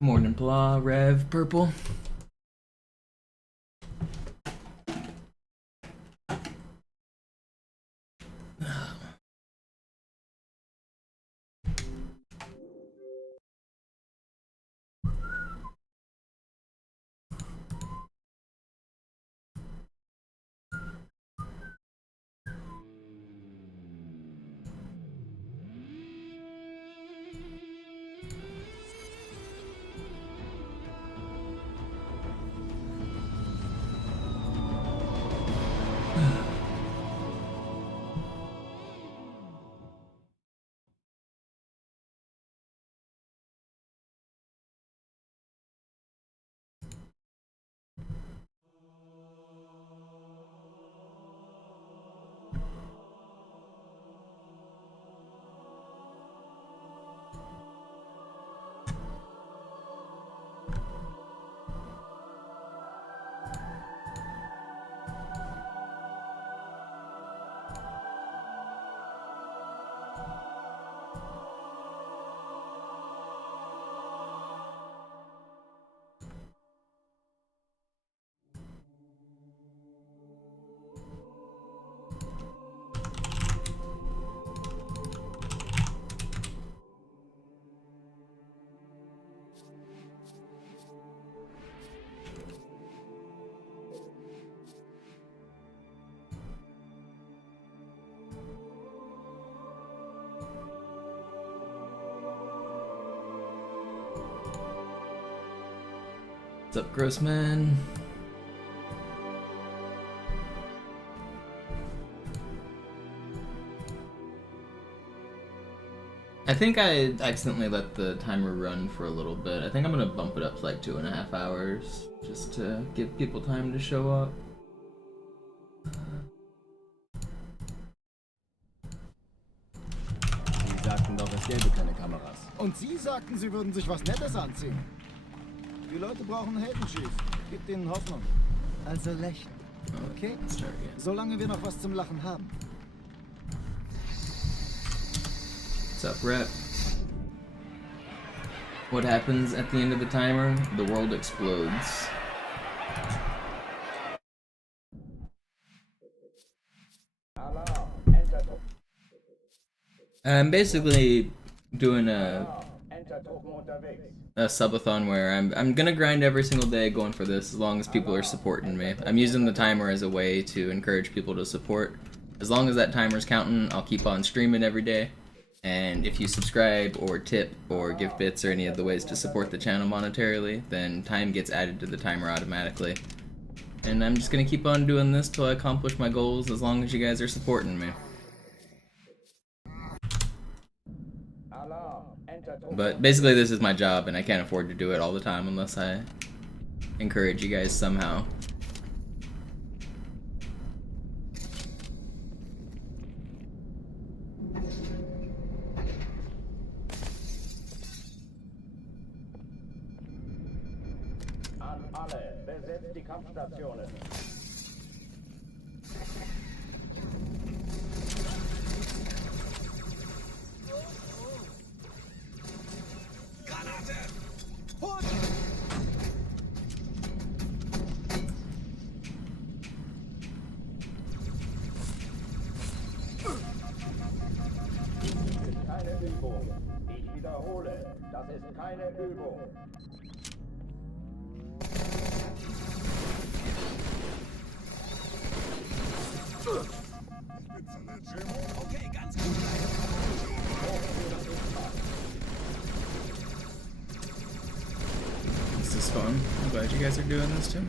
Morning blah, Rev, purple. What's up, Grossman? I think I accidentally let the timer run for a little bit. I think I'm gonna bump it up to like 2.5 hours just to give people time to show up. Sie sagten doch, es gäbe keine Kameras. Und Sie sagten, Sie würden sich was Nettes anziehen. Die Leute brauchen Helden, Chief. Gibt ihnen Hoffnung. Also lächeln. Okay? Solange wir noch was zum Lachen haben. What's up, Rep? What happens at the end of the timer? The world explodes. I'm basically doing a subathon where I'm gonna grind every single day going for this as long as people are supporting me. I'm using the timer as a way to encourage people to support. As long as that timer's counting, I'll keep on streaming every day. And if you subscribe or tip or give bits or any of the ways to support the channel monetarily, then time gets added to the timer automatically. And I'm just gonna keep on doing this till I accomplish my goals as long as you guys are supporting me. But basically this is my job and I can't afford to do it all the time unless I encourage you guys somehow. Ich wiederhole, das ist keine Übung. Okay, ganz gut. This is fun. I'm glad you guys are doing this to me.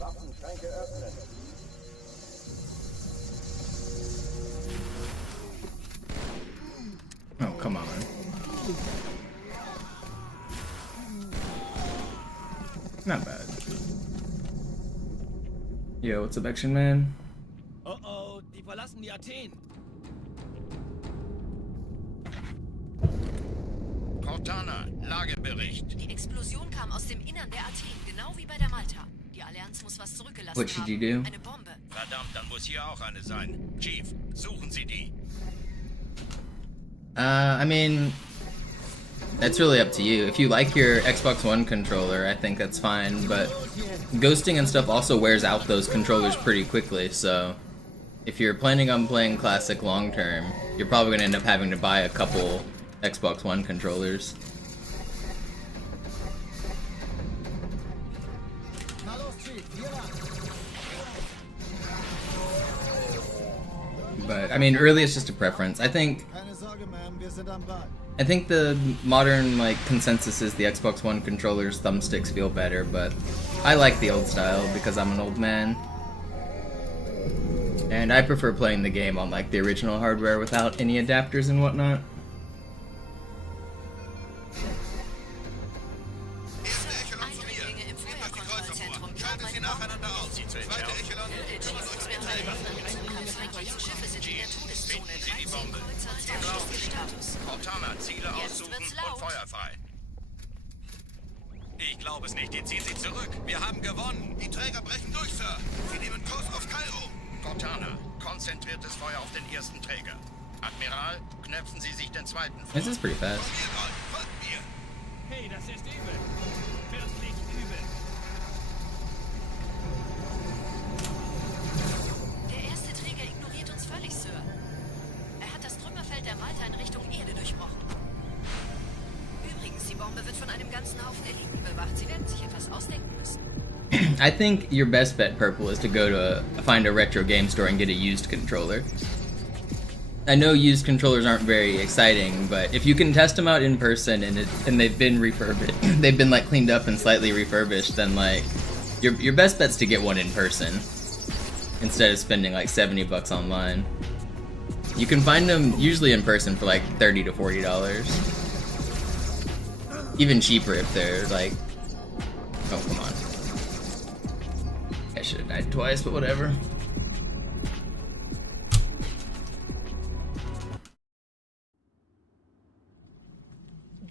Waffenschränke öffnen. Not bad. Yo, what's up, Action Man? Oh oh, die verlassen die Athen. Cortana, Lagebericht. Die Explosion kam aus dem Innern der Athen, genau wie bei der Malta. Die Allianz muss was zurückgelassen What should haben. you do? Eine Bombe. Verdammt, dann muss hier auch eine sein. Chief, suchen Sie die. I mean, that's really up to you. If you like your Xbox One controller, I think that's fine, but ghosting and stuff also wears out those controllers pretty quickly, so if you're planning on playing Classic long term, you're probably going to end up having to buy a couple Xbox One controllers. Na los, Chief, hier lang. But, I mean, really it's just a preference. I think Keine Sorge, Ma'am, wir sind am Ball. the modern like consensus is the Xbox One controllers thumbsticks feel better, but I like the old style because I'm an old man. And I prefer playing the game on like the original hardware without any adapters and whatnot. Eindringlinge im Feuerkontrollzentrum. Dort meine Bombe. Schiffe sind in der Todeszone. 13 Kreuzer, Status. Cortana, Ziele Jetzt aussuchen wird's und laut. Feuer frei. Ich glaube es nicht, die ziehen sich zurück. Wir haben gewonnen. Die Träger brechen durch, Sir. Sie nehmen Kurs auf Kairo. Cortana, konzentriertes Feuer auf den ersten Träger. Admiral, knöpfen Sie sich den zweiten vor. This is pretty fast. Folgt mir. Hey, das ist übel. Wirklich übel. Der erste Träger ignoriert uns völlig, Sir. Er hat das Trümmerfeld der Malta in Richtung Erde durchbrochen. Übrigens, die Bombe wird von einem ganzen Haufen Eliten bewacht. Sie werden sich etwas ausdenken müssen. I think your best bet, Purple, is to go to find a retro game store and get a used controller. I know used controllers aren't very exciting, but if you can test them out in person and they've been refurbished, they've been like cleaned up and slightly refurbished, then like your best bet's to get one in person instead of spending like $70 online. You can find them usually in person for like $30 to $40. Even cheaper if they're like, oh come on. I should have died twice, but whatever.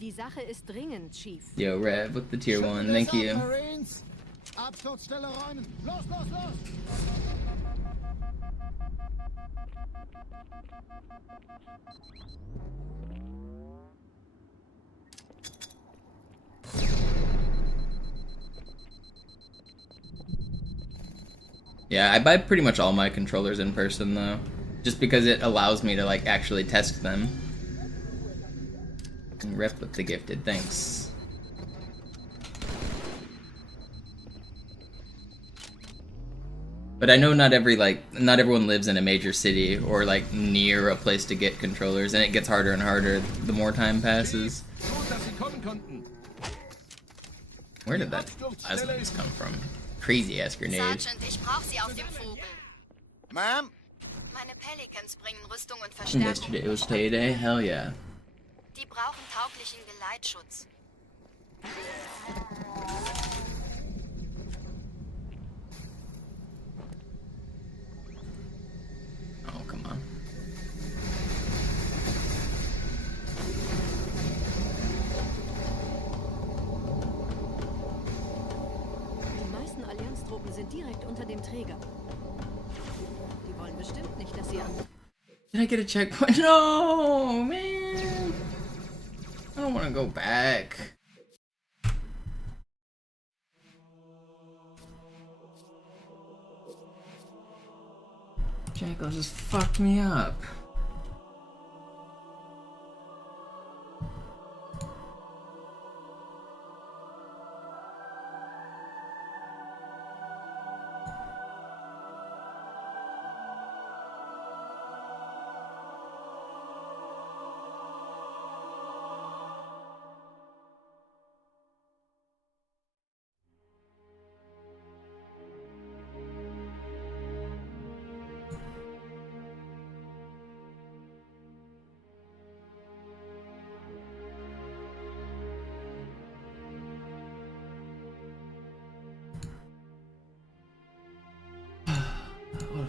Die Sache ist dringend, Chief. Yo, Rev with the tier 1, thank you. Marines. Absturzstelle räumen. Los, los, los. Yeah, I buy pretty much all my controllers in person though, just because it allows me to like actually test them. And rep with the gifted, thanks. But I know not everyone lives in a major city or like near a place to get controllers, and it gets harder and harder the more time passes. Gut, dass Sie kommen konnten. Where did that plasma just come from? Crazy ass grenade. Sergeant, ich brauche Sie auf dem Vogel. Ma'am? Meine Pelicans bringen Rüstung und And yesterday Verstärkung. was payday, hell yeah. Die brauchen tauglichen Geleitschutz. Oh, come on. Die meisten Allianztruppen sind direkt unter dem Träger. Die wollen bestimmt nicht, dass sie an... Did I get a checkpoint? No, man. I don't want to go back. Jackal just fucked me up.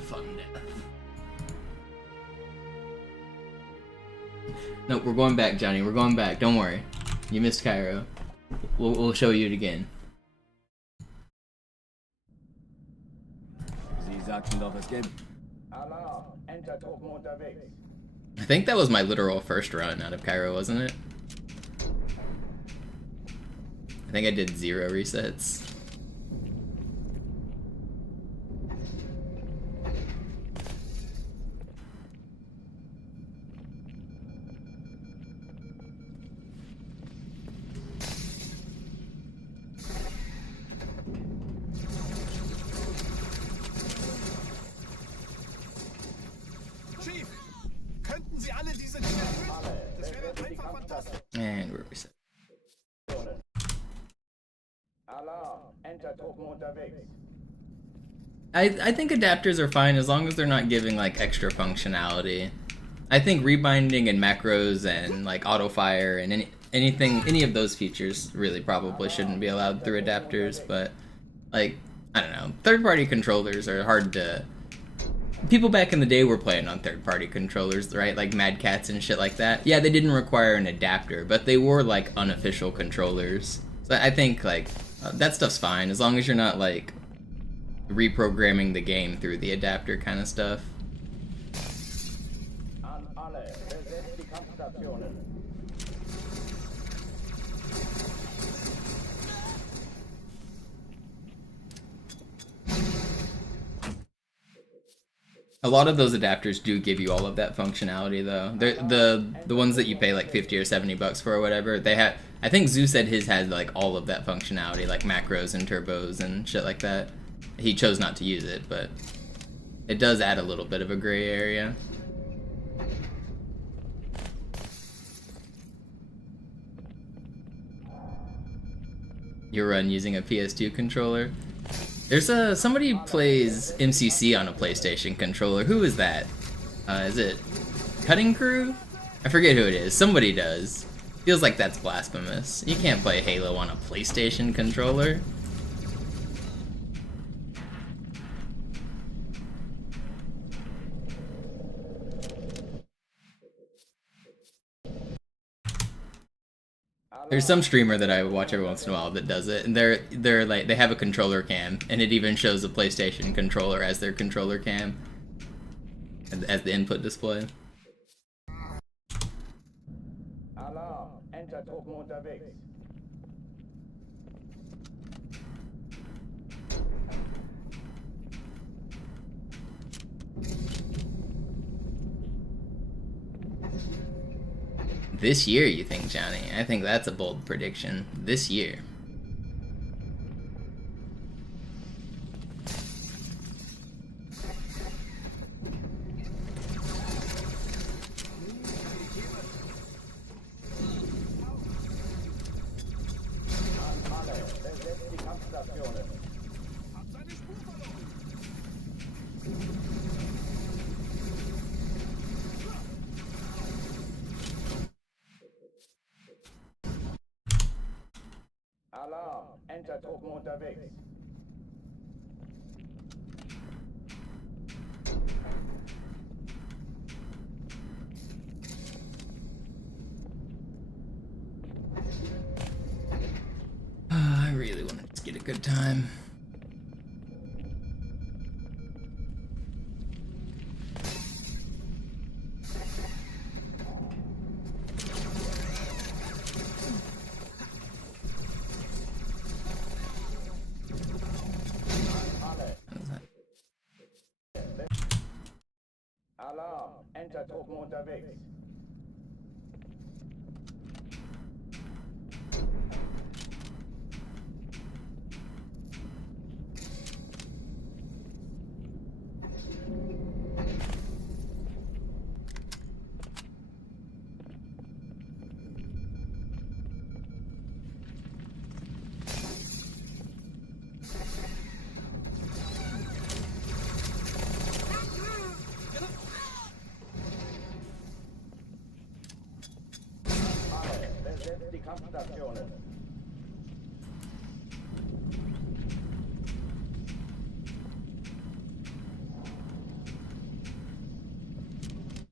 fun death. No, we're going back, Johnny. We're going back. Don't worry. You missed Cairo. We'll show you it again. Sie sagten doch, es gäbe... Alarm, Entertruppen unterwegs. I think that was my literal first run out of Cairo, wasn't it? I think I did 0 resets. Chief, könnten Sie alle diese Dinge töten? Das wäre einfach fantastisch. And we're reset. Alarm, Entertruppen unterwegs. I think adapters are fine as long as they're not giving like extra functionality. I think rebinding and macros and like auto fire and any of those features really probably shouldn't be allowed through adapters, but like I don't know, third-party controllers are hard to. People back in the day were playing on third-party controllers, right? Like Mad Cats and shit like that. Yeah, they didn't require an adapter, but they were like unofficial controllers. So I think like that stuff's fine as long as you're not like reprogramming the game through the adapter kind of stuff. An alle, besetzt die Kampfstationen. A lot of those adapters do give you all of that functionality, though. The ones that you pay like 50 or 70 bucks for or whatever, they have. I think Zeus said his had like all of that functionality, like macros and turbos and shit like that. He chose not to use it, but it does add a little bit of a gray area. You run using a PS2 controller. There's somebody who plays MCC on a PlayStation controller. Who is that? Is it Cutting Crew? I forget who it is. Somebody does. Feels like that's blasphemous. You can't play Halo on a PlayStation controller. There's some streamer that I watch every once in a while that does it, and they're like they have a controller cam, and it even shows the PlayStation controller as their controller cam, as the input display. Alarm, Entertruppen unterwegs. This year, you think, Johnny? I think that's a bold prediction. This year. An alle, besetzt die Kampfstationen. Hab seine Spur verloren. Alarm, Entertruppen unterwegs. I really want to just get a good time. Alarm, Entertruppen unterwegs. Alle, besetzt die Kampfstationen.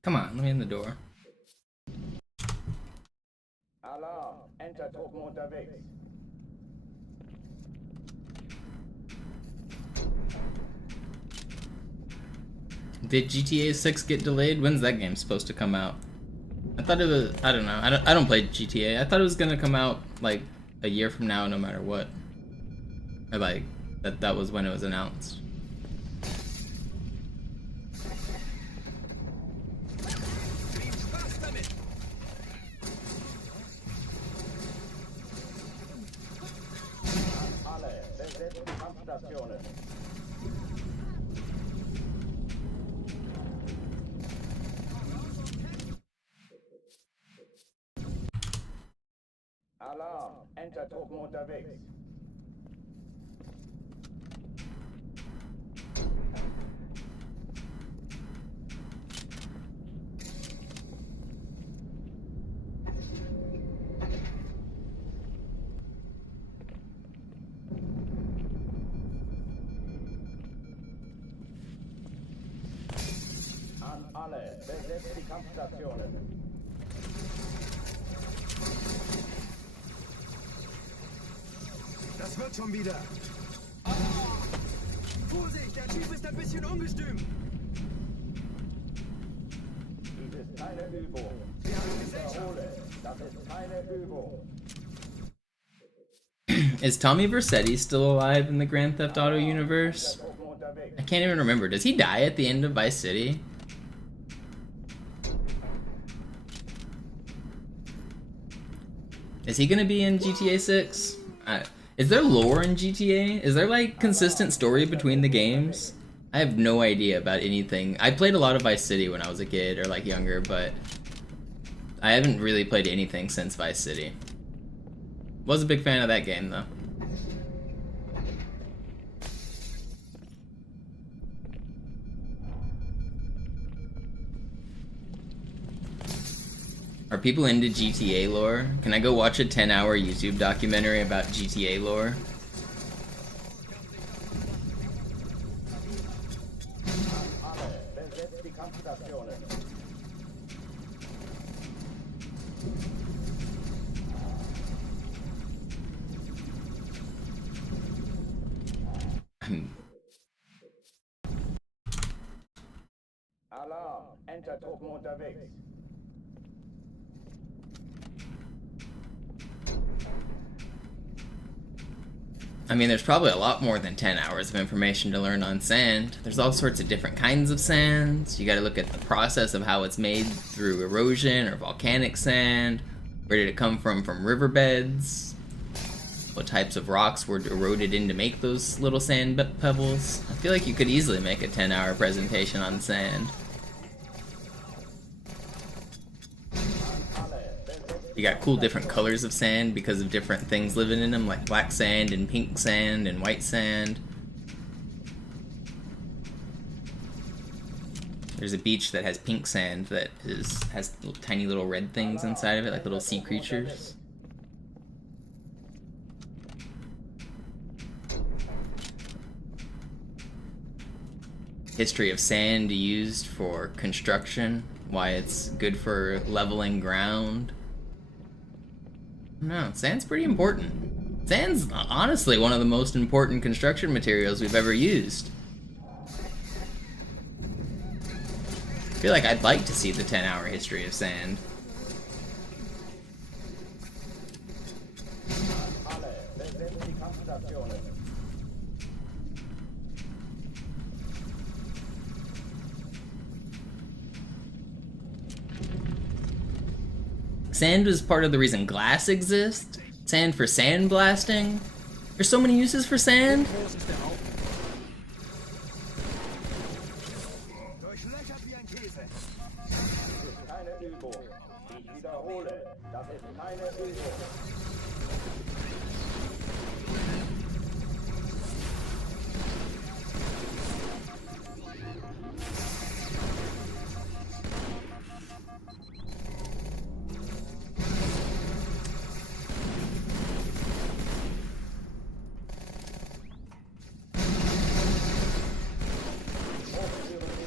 Come on, let me in the door. Alarm, Entertruppen unterwegs. Did GTA 6 get delayed? When's that game supposed to come out? I thought it was, I don't know. I don't play GTA. I thought it was gonna come out like a year from now, no matter what. Or like that was when it was announced. Viel Spaß damit! Alle, besetzt die Kampfstationen. Alarm, Entertruppen unterwegs. An alle, besetzt die Kampfstationen. Das wird schon wieder. Ah! Vorsicht, der Typ ist ein bisschen ungestüm. Dies ist keine Übung. Wir haben Ich Gesellschaft. wiederhole, das ist keine Übung. Is Tommy Vercetti still alive in the Grand Theft Auto universe? Entertruppen unterwegs. I can't even remember. Does he die at the end of Vice City? Is he gonna be in GTA 6? Is there lore in GTA? Is there like consistent story between the games? I have no idea about anything. I played a lot of Vice City when I was a kid or like younger, but I haven't really played anything since Vice City. Was a big fan of that game though. Are people into GTA lore? Can I go watch a 10-hour YouTube documentary about GTA lore? Alle, besetzt die Kampfstationen. Alarm, Entertruppen unterwegs. I mean, there's probably a lot more than 10 hours of information to learn on sand. There's all sorts of different kinds of sands. You gotta look at the process of how it's made through erosion or volcanic sand. Where did it come from riverbeds? What types of rocks were eroded in to make those little sand pebbles? I feel like you could easily make a 10-hour presentation on sand. You got cool different colors of sand because of different things living in them, like black sand and pink sand and white sand. There's a beach that has pink sand that has tiny little red things inside of it, like little sea creatures. History of sand used for construction, why it's good for leveling ground. No, sand's pretty important. Sand's honestly one of the most important construction materials we've ever used. I feel like I'd like to see the 10-hour history of sand. Alle, besetzt die Kampfstationen. Sand was part of the reason glass exists. Sand for sandblasting. There's so many uses for sand. Groß ist der Haufen. Durchlöchert wie ein Käse. Das ist keine Übung. Ich wiederhole, das ist keine Übung.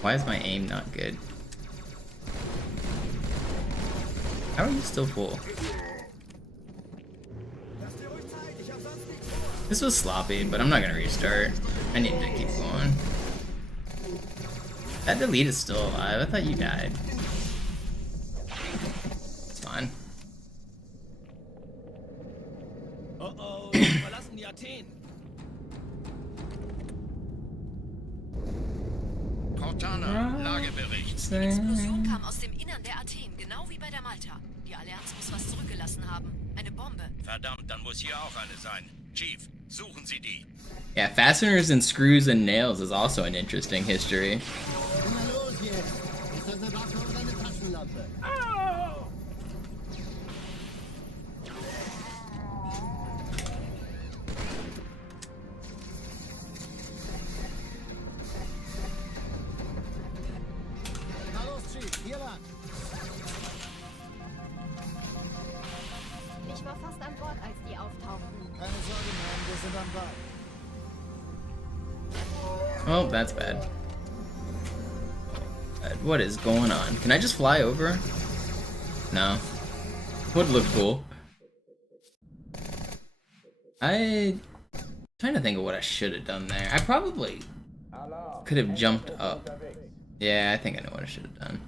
Why is my aim not good? How are you still full? This was sloppy, but I'm not gonna restart. I need to keep going. That delete is still alive. I thought you died. It's fine. Oh, verlassen die Athen. Cortana, Lagebericht. Die Explosion kam aus dem Innern der Athen, genau wie bei der Malta. Die Allianz muss was zurückgelassen haben. Eine Bombe. Verdammt, dann muss hier auch eine sein. Chief, suchen Sie die. Yeah, fasteners and screws and nails is also an interesting history. Na los jetzt! Ist das eine Waffe oder eine Taschenlampe? Na los, Chief, hier lang! Ich war fast an Bord, als die auftauchten. Keine Sorge, Mann, wir sind am Ball. Oh, that's bad. What is going on? Can I just fly over? No. Would look cool. Trying to think of what I should have done there. I probably could have jumped up. Yeah, I think I know what I should have done.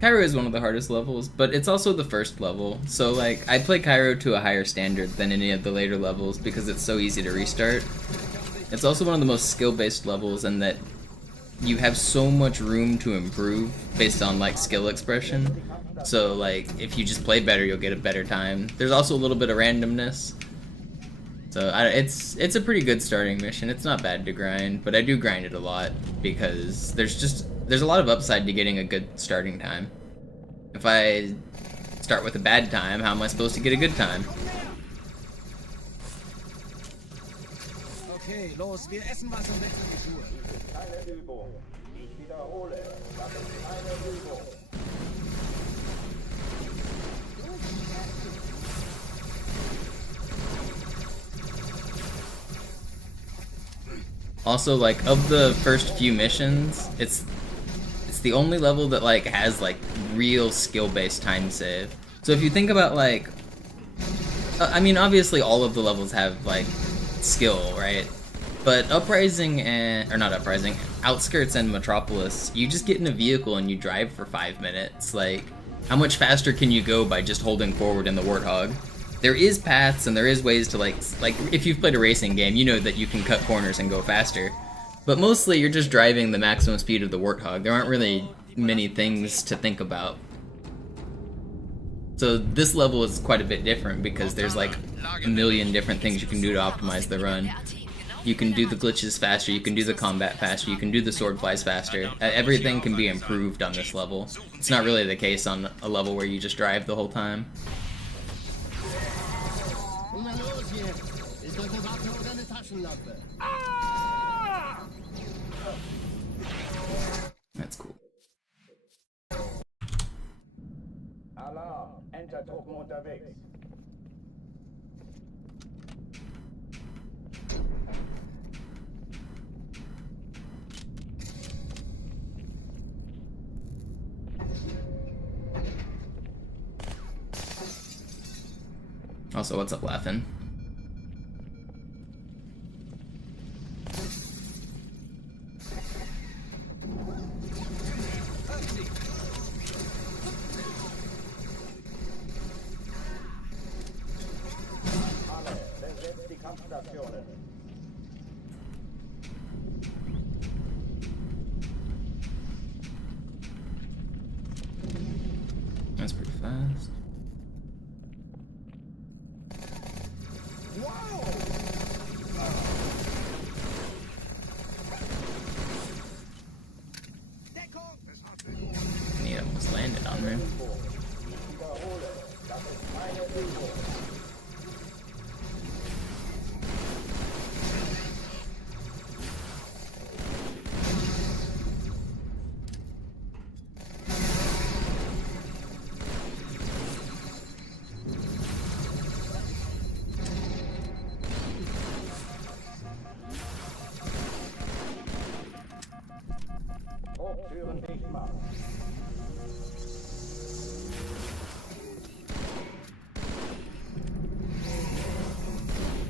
Cairo is one of the hardest levels, but it's also the first level, so like, I play Cairo to a higher standard than any of the later levels because it's so easy to restart. It's also one of the most skill-based levels in that you have so much room to improve based on like skill expression. So like, if you just play better, you'll get a better time. There's also a little bit of randomness. So it's a pretty good starting mission. It's not bad to grind, but I do grind it a lot because there's a lot of upside to getting a good starting time. If I start with a bad time, how am I supposed to get a good time? Okay, los, wir essen was und wechseln die Schuhe. Keine Übung. Ich wiederhole, das ist keine Übung. Also, like, of the first few missions, it's the only level that like has like real skill-based time save. So if you think about like, I mean, obviously all of the levels have like skill, right? But Uprising or not Uprising, Outskirts and Metropolis, you just get in a vehicle and you drive for 5 minutes. Like, how much faster can you go by just holding forward in the Warthog? There is paths and there is ways to like if you've played a racing game, you know that you can cut corners and go faster. But mostly you're just driving the maximum speed of the Warthog. There aren't really many things to think about. So this level is quite a bit different because there's like a million different things you can do to optimize the run. You can do the glitches faster, you can do the combat faster, you can do the sword flies faster. Everything can be improved on this level. It's not really the case on a level where you just drive the whole time. Na los jetzt! Ist das eine Waffe oder eine Taschenlampe? That's cool. Alarm, Entertruppen unterwegs. Also, what's up, laughing? Alle, besetzt die Kampfstationen. That's pretty fast. And he almost landed on me.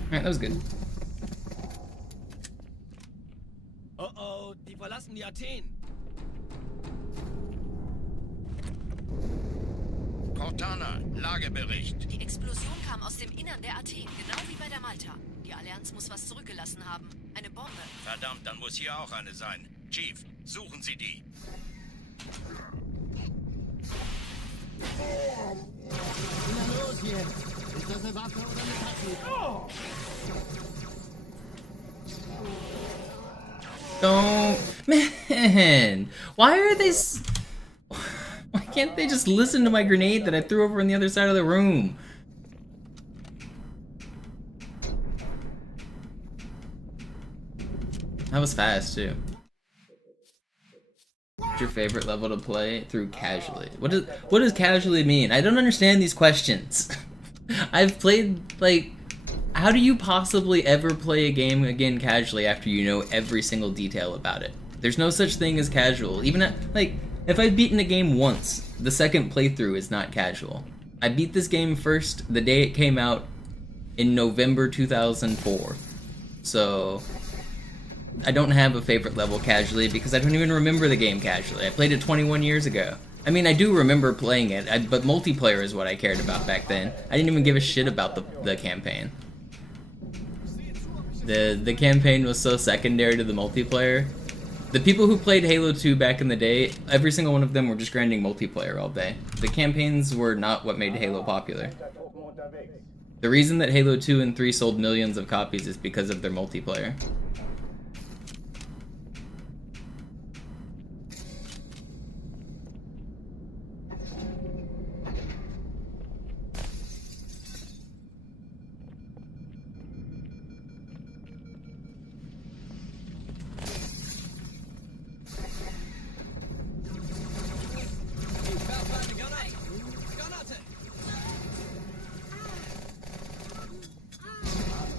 Alright, that was good. Oh oh, die verlassen die Athen. Cortana, Lagebericht. Die Explosion kam aus dem Innern der Athen, genau wie bei der Malta. Die Allianz muss was zurückgelassen haben. Eine Bombe. Verdammt, dann muss hier auch eine sein. Chief, suchen Sie die. Na los jetzt. Ist das eine Waffe oder eine Tasse? Don't, man. Why are they? Why can't they just listen to my grenade that I threw over on the other side of the room? That was fast too. What's your favorite level to play through casually? What does casually mean? I don't understand these questions. I've played, like, how do you possibly ever play a game again casually after you know every single detail about it? There's no such thing as casual. Even like, if I've beaten a game once, the second playthrough is not casual. I beat this game first the day it came out in November 2004. So I don't have a favorite level casually because I don't even remember the game casually. I played it 21 years ago. I mean, I do remember playing it, but multiplayer is what I cared about back then. I didn't even give a shit about the campaign. The campaign was so secondary to the multiplayer. The people who played Halo 2 back in the day, every single one of them were just grinding multiplayer all day. The campaigns were not what made Halo popular. The reason that Halo 2 and 3 sold millions of copies is because of their multiplayer.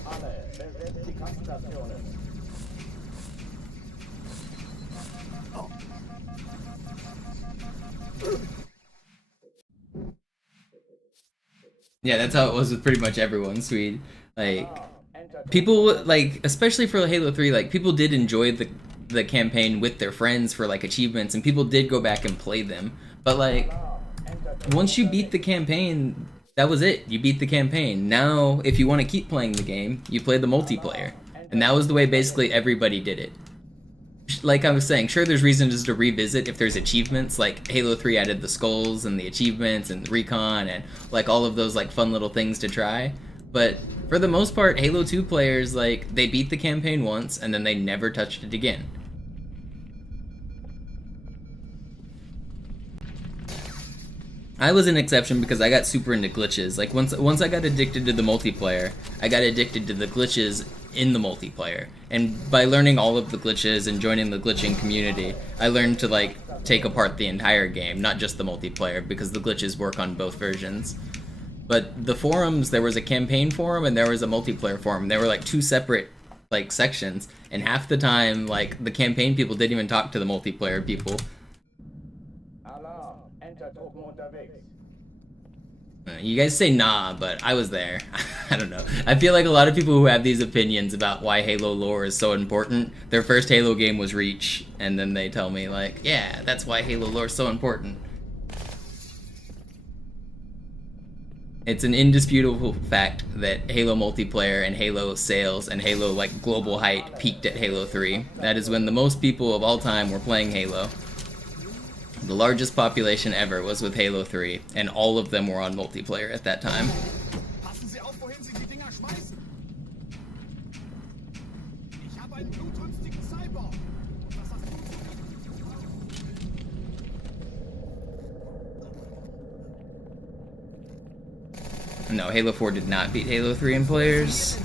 Alle, besetzt die Kampfstationen. Yeah, that's how it was with pretty much everyone, Swede. Like, people, like, especially for Halo 3, like, people did enjoy the campaign with their friends for, like, achievements, and people did go back and play them. But, like, once you beat the campaign, that was it. You beat the campaign. Now, if you want to keep playing the game, you play the multiplayer. And that was the way basically everybody did it. Like I was saying, sure, there's reasons to revisit if there's achievements, like Halo 3 added the skulls and the achievements and the recon and like all of those like fun little things to try. But for the most part, Halo 2 players, like, they beat the campaign once and then they never touched it again. I was an exception because I got super into glitches. Like, once I got addicted to the multiplayer, I got addicted to the glitches in the multiplayer. And by learning all of the glitches and joining the glitching community, I learned to, like, take apart the entire game, not just the multiplayer, because the glitches work on both versions. But the forums, there was a campaign forum and there was a multiplayer forum. They were, like, two separate, like, sections. And half the time, like, the campaign people didn't even talk to the multiplayer people. You guys say nah, but I was there. I don't know. I feel like a lot of people who have these opinions about why Halo lore is so important, their first Halo game was Reach, and then they tell me, like, yeah, that's why Halo lore is so important. It's an indisputable fact that Halo multiplayer and Halo sales and Halo, like, global height peaked at Halo 3. That is when the most people of all time were playing Halo. The largest population ever was with Halo 3, and all of them were on multiplayer at that time. Passen Sie auf, wohin Sie die Dinger schmeißen. Ich habe einen blutrünstigen Cyborg. Und was hast du? No, Halo 4 did not beat Halo 3 in players.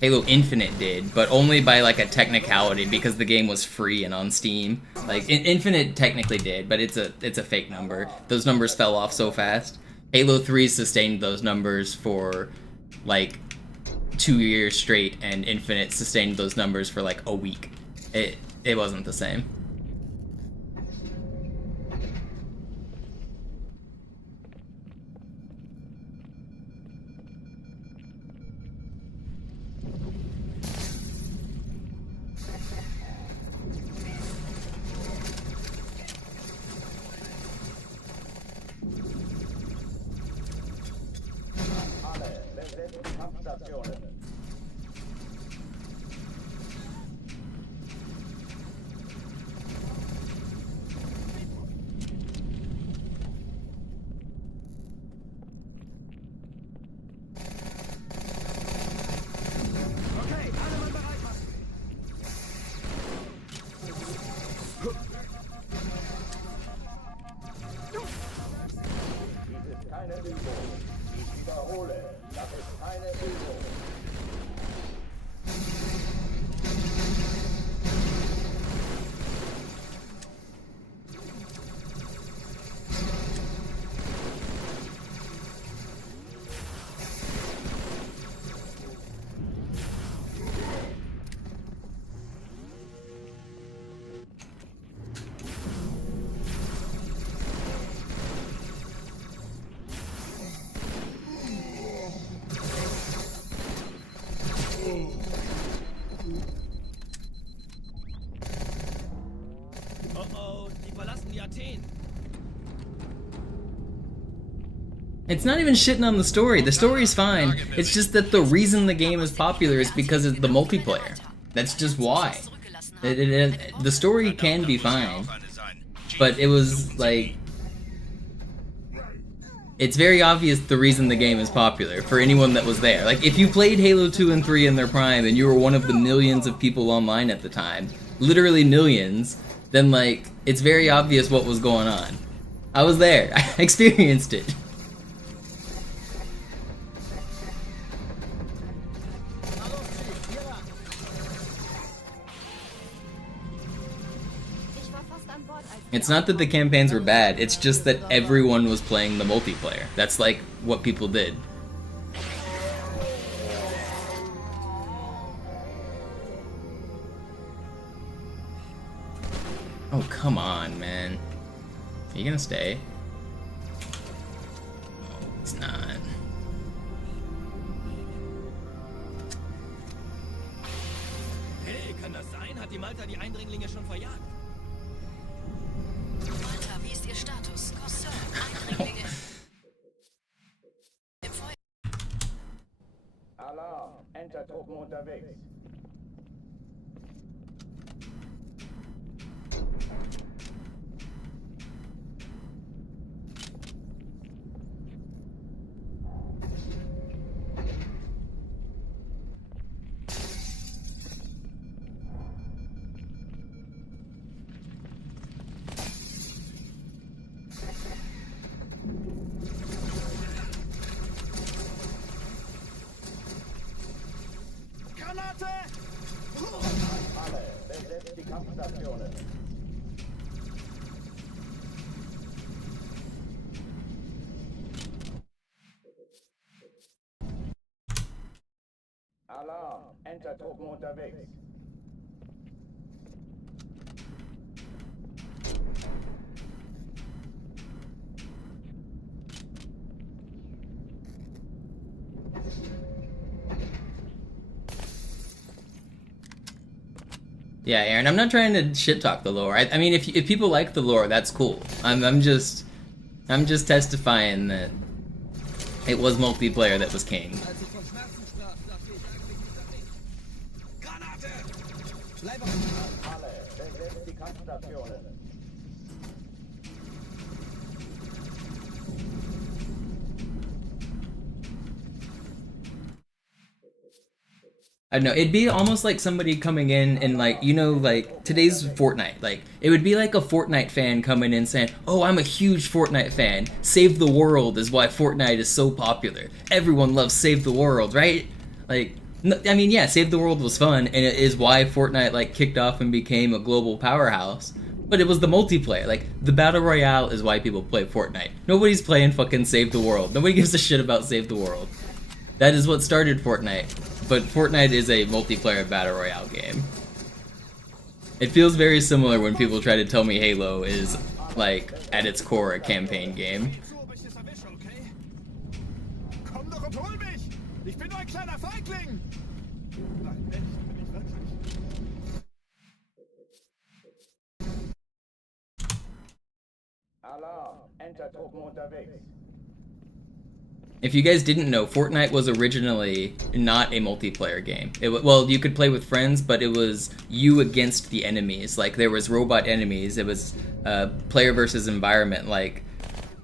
Halo Infinite did, but only by, like, a technicality because the game was free and on Steam. Like, Infinite technically did, but it's a fake number. Those numbers fell off so fast. Halo 3 sustained those numbers for, like, 2 years straight, and Infinite sustained those numbers for, like, a week. It wasn't the same. keine Übung. Ich wiederhole, das ist keine Übung. Oh oh, die verlassen die Athen. It's not even shitting on the story. The story's fine. It's just that the reason the game is popular is because of the multiplayer. That's just why. The story can be fine, but it was like... It's very obvious the reason the game is popular for anyone that was there. Like, if you played Halo 2 and 3 in their prime and you were one of the millions of people online at the time, literally millions, then like, it's very obvious what was going on. I was there. I experienced it. It's not that the campaigns were bad, it's just that everyone was playing the multiplayer. That's like what people did. Oh, come on, man. Are you gonna stay? No, it's not. Hey, kann das sein? Hat die Malta die Eindringlinge schon verjagt? Malta, wie ist Ihr Status? Concern, Eindringlinge. Im Feuer. Alarm, Entertruppen unterwegs. Granate! Alle, besetzt die Kampfstationen. Alarm, Entertruppen unterwegs. Yeah, Aaron, I'm not trying to shit talk the lore. I mean, if people like the lore, that's cool. I'm just testifying that it was multiplayer that was king. Granate! Alle, besetzt die Kampfstationen. I don't know, it'd be almost like somebody coming in and like, you know, like today's Fortnite, like it would be like a Fortnite fan coming in saying, oh, I'm a huge Fortnite fan, Save the World is why Fortnite is so popular, everyone loves Save the World, right? Like, no, I mean, yeah, Save the World was fun and it is why Fortnite like kicked off and became a global powerhouse, but it was the multiplayer. Like, the Battle Royale is why people play Fortnite. Nobody's playing fucking Save the World. Nobody gives a shit about Save the World. That is what started Fortnite. But Fortnite is a multiplayer Battle Royale game. It feels very similar when people try to tell me Halo is, like, at its core, a campaign game. So, ob ich es erwische, okay? Komm doch und hol mich! Ich bin nur ein kleiner Feigling! Nein, echt, bin ich wirklich. Alarm, Entertruppen unterwegs. If you guys didn't know, Fortnite was originally not a multiplayer game. Well, you could play with friends, but it was you against the enemies. Like, there was robot enemies. It was player versus environment. Like,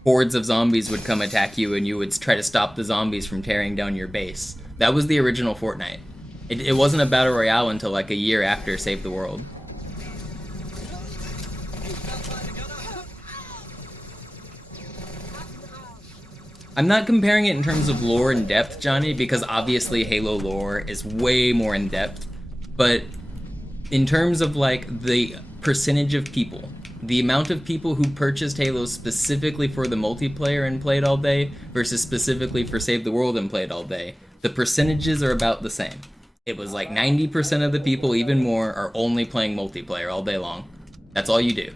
hordes of zombies would come attack you, and you would try to stop the zombies from tearing down your base. That was the original Fortnite. It wasn't a Battle Royale until, like, a year after Save the World. I'm not comparing it in terms of lore and depth, Johnny, because obviously Halo lore is way more in depth. But in terms of like the percentage of people, the amount of people who purchased Halo specifically for the multiplayer and played all day versus specifically for Save the World and played all day, the percentages are about the same. It was like 90% of the people, even more, are only playing multiplayer all day long. That's all you do.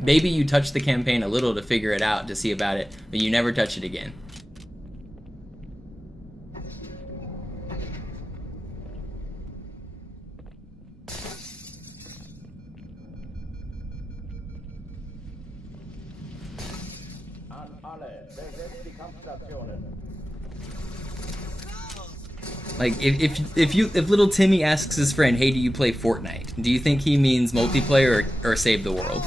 Maybe you touch the campaign a little to figure it out, to see about it, but you never touch it again. An alle, besetzt die Kampfstationen. Like, if little Timmy asks his friend, hey, do you play Fortnite? Do you think he means multiplayer or Save the World?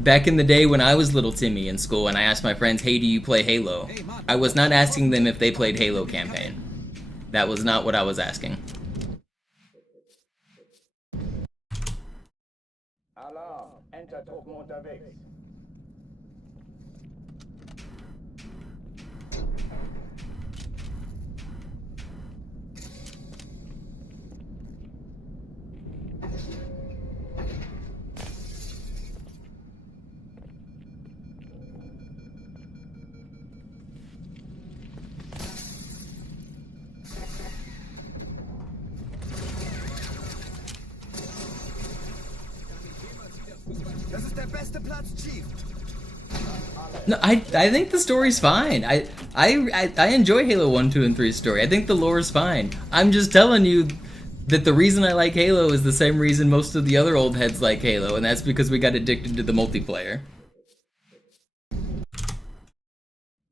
Back in the day when I was little Timmy in school and I asked my friends, hey, do you play Halo? I was not asking them if they played Halo campaign. That was not what I was asking. Alarm, Entertruppen unterwegs. Das ist der beste Platz, Chief. No, I think the story's fine. I enjoy Halo 1, 2, and 3's story. I think the lore's fine. I'm just telling you that the reason I like Halo is the same reason most of the other old heads like Halo, and that's because we got addicted to the multiplayer.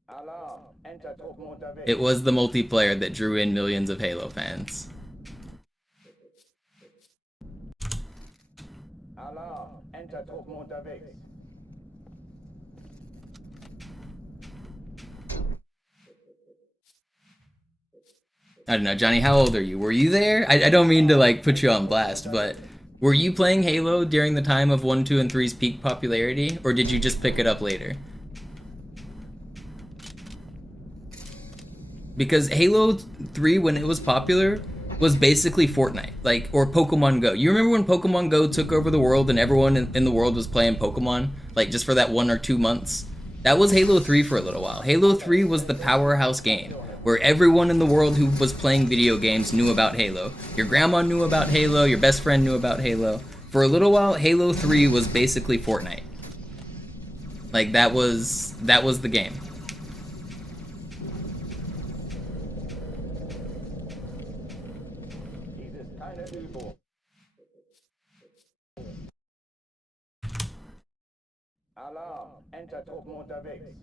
Alarm, Entertruppen unterwegs. It was the multiplayer that drew in millions of Halo fans. Alarm, Entertruppen unterwegs. I don't know, Johnny, how old are you? Were you there? I don't mean to like put you on blast, but were you playing Halo during the time of 1, 2, and 3's peak popularity, or did you just pick it up later? Because Halo 3, when it was popular, was basically Fortnite, like, or Pokemon Go. You remember when Pokemon Go took over the world and everyone in the world was playing Pokemon, like, just for that 1 or 2 months? That was Halo 3 for a little while. Halo 3 was the powerhouse game, where everyone in the world who was playing video games knew about Halo. Your grandma knew about Halo, your best friend knew about Halo. For a little while, Halo 3 was basically Fortnite. Like, that was the game. Dies ist keine Übung. Alarm, Entertruppen unterwegs.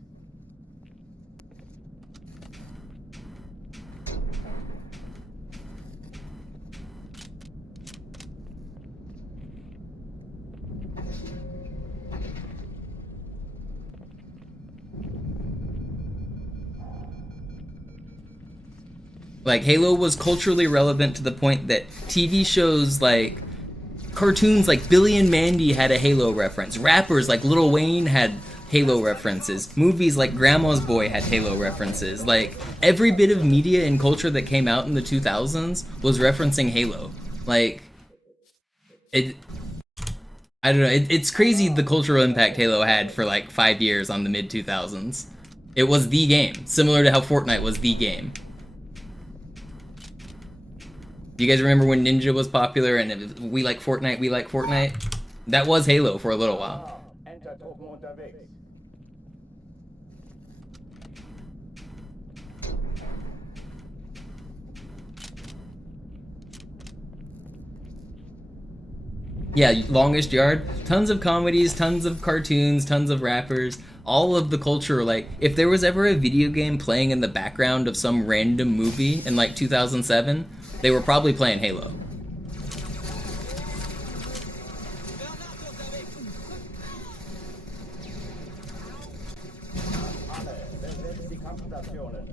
Like, Halo was culturally relevant to the point that TV shows like cartoons like Billy and Mandy had a Halo reference. Rappers like Lil Wayne had Halo references. Movies like Grandma's Boy had Halo references. Like, every bit of media and culture that came out in the 2000s was referencing Halo. Like, I don't know, it's crazy the cultural impact Halo had for like 5 years on the mid-2000s. It was the game, similar to how Fortnite was the game. You guys remember when Ninja was popular and it was, we like Fortnite, we like Fortnite? That was Halo for a little while. Entertruppen unterwegs. Yeah, Longest Yard, tons of comedies, tons of cartoons, tons of rappers, all of the culture. Like, if there was ever a video game playing in the background of some random movie in like 2007, they were probably playing Halo. Alle, besetzt die Kampfstationen.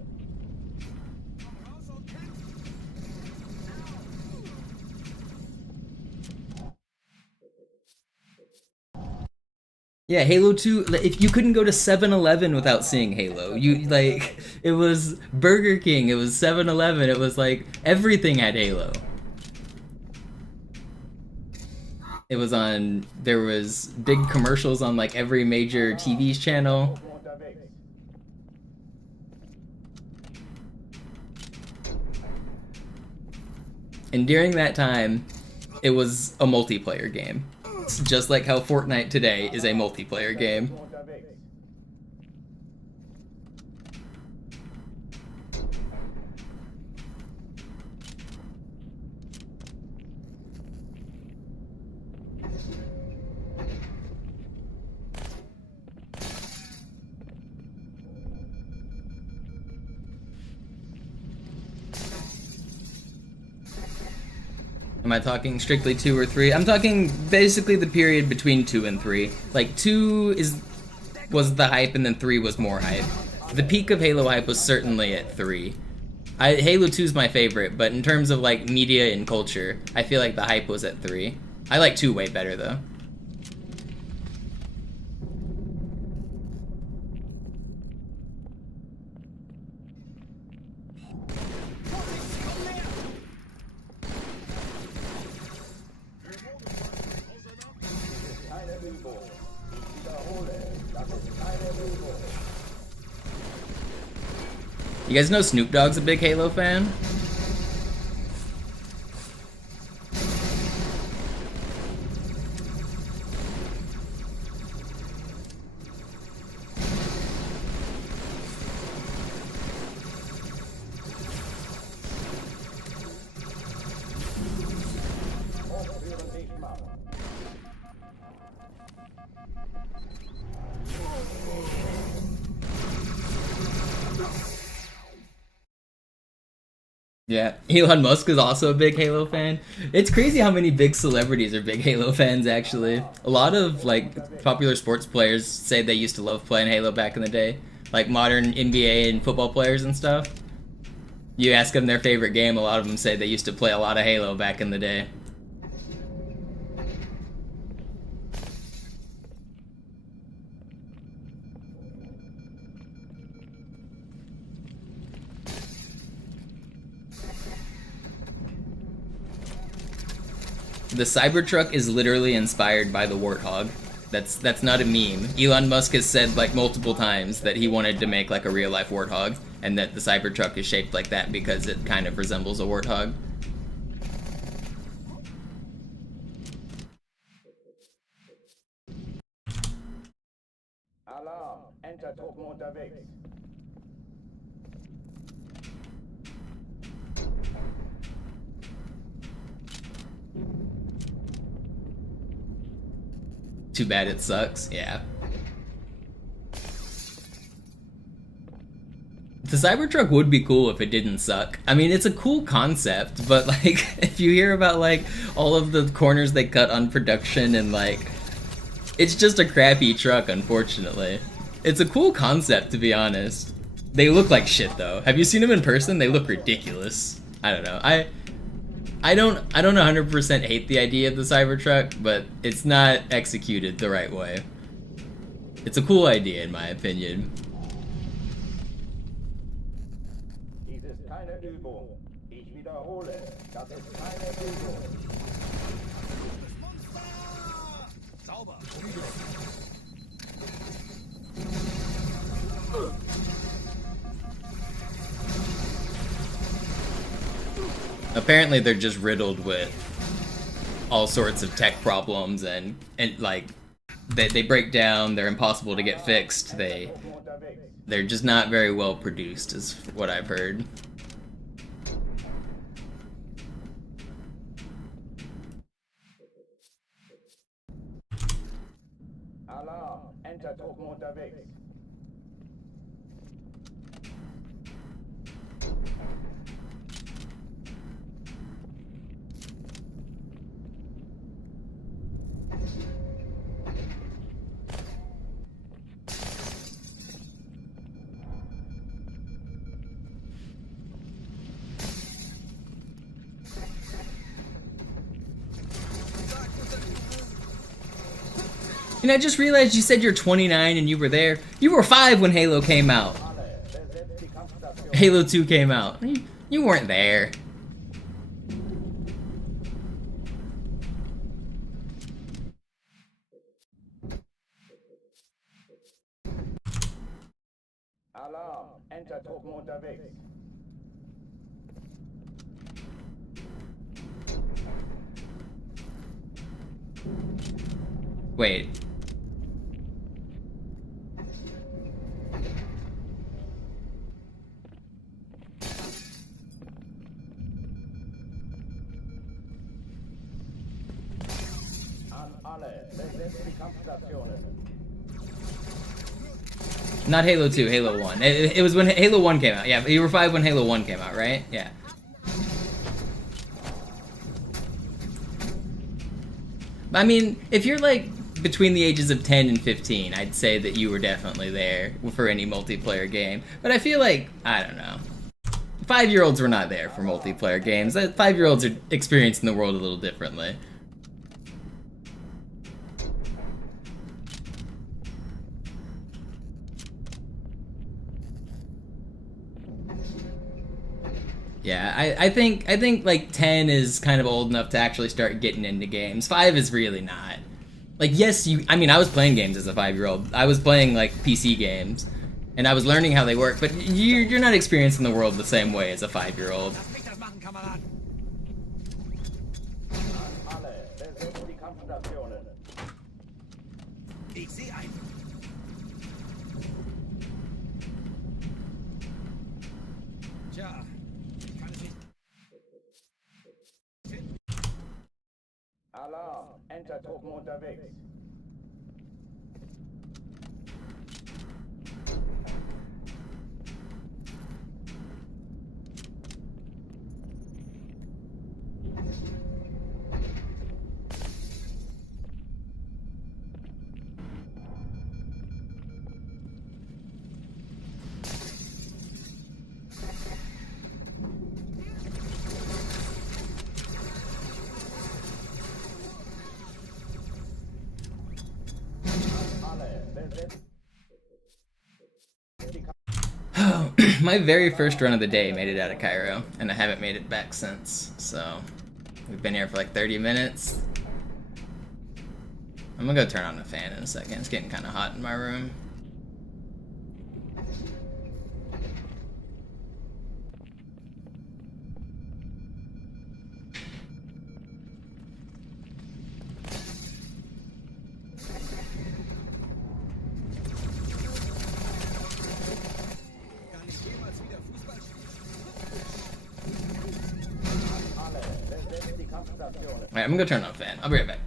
Yeah, Halo 2, if you couldn't go to 7-Eleven without seeing Halo, you, like, it was Burger King, it was 7-Eleven, it was, like, everything had Halo. It was on, there was big commercials on, like, every major TV channel. And during that time, it was a multiplayer game. Just like how Fortnite today is a multiplayer game. Am I talking strictly 2 or 3? I'm talking basically the period between 2 and 3. Like 2 was the hype and then 3 was more hype. The peak of Halo hype was certainly at 3. Halo 2 is my favorite, but in terms of like media and culture, I feel like the hype was at 3. I like 2 way better though. You guys know Snoop Dogg's a big Halo fan? Yeah, Elon Musk is also a big Halo fan. It's crazy how many big celebrities are big Halo fans, actually. A lot of, like, popular sports players say they used to love playing Halo back in the day. Like, modern NBA and football players and stuff. You ask them their favorite game, a lot of them say they used to play a lot of Halo back in the day. The Cybertruck is literally inspired by the Warthog. That's not a meme. Elon Musk has said like multiple times that he wanted to make like a real life Warthog, and that the Cybertruck is shaped like that because it kind of resembles a Warthog. Alarm! Enter-Truppen unterwegs. Too bad it sucks, yeah. The Cybertruck would be cool if it didn't suck. I mean, it's a cool concept, but like, if you hear about like all of the corners they cut on production and like, it's just a crappy truck, unfortunately. It's a cool concept, to be honest. They look like shit though. Have you seen them in person? They look ridiculous. I don't know. I don't 100% hate the idea of the Cybertruck, but it's not executed the right way. It's a cool idea in my opinion. Dies ist keine Übung. Ich wiederhole, das ist keine Übung. Sauber. Apparently they're just riddled with all sorts of tech problems and like they break down, they're impossible to get fixed, they're just not very well produced is what I've heard. Alarm! Enter-Truppen unterwegs. And I just realized you said you're 29 and you were there. You were 5 when Halo came out. Halo 2 came out. You weren't there. Alarm, Entertruppen unterwegs. Wait. An alle, besetzt die Kampfstationen. Not Halo 2, Halo 1. It was when Halo 1 came out. Yeah, you were 5 when Halo 1 came out, right? Yeah. I mean, if you're like between the ages of 10 and 15, I'd say that you were definitely there for any multiplayer game. But I feel like, I don't know. 5-year-olds were not there for multiplayer games. 5-year-olds are experiencing the world a little differently. Yeah, I think like 10 is kind of old enough to actually start getting into games. 5 is really not. Like, yes, I mean, I was playing games as a 5-year-old. I was playing like PC games, and I was learning how they work. But you're not experiencing the world the same way as a 5-year-old. Lass mich das machen, Kamerad. Alle, besetzt die Kampfstationen. Ich sehe einen. Tja, ich kann es nicht. Alarm, Entertruppen unterwegs. Alle, besetzt die Kampfstationen. My very first run of the day made it out of Cairo, and I haven't made it back since. So, we've been here for like 30 minutes. I'm gonna go turn on the fan in a second. It's getting kind of hot in my room. Kann ich jemals wieder Fußball spielen? Alle, besetzt die Kampfstationen. Alright, I'm gonna go turn on the fan. I'll be right back.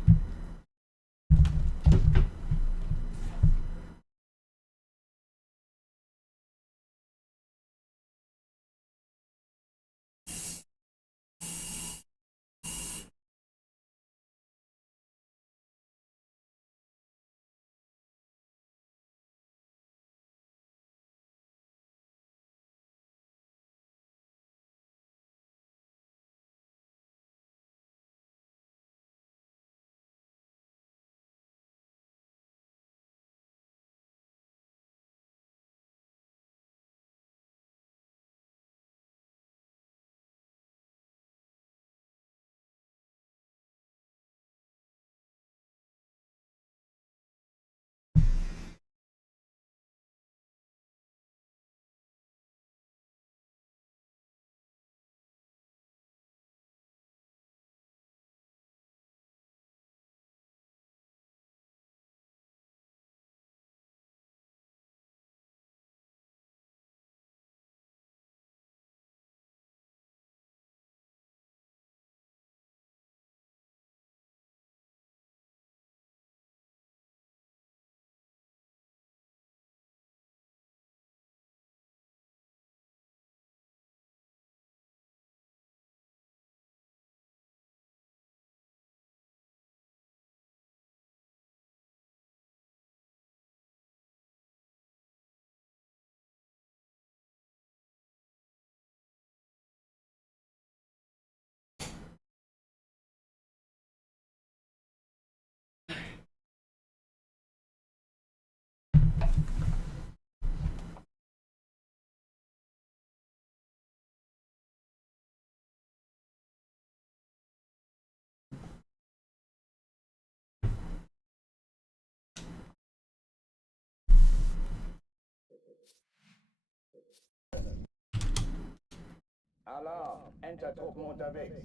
Alarm, Enter-Truppen unterwegs.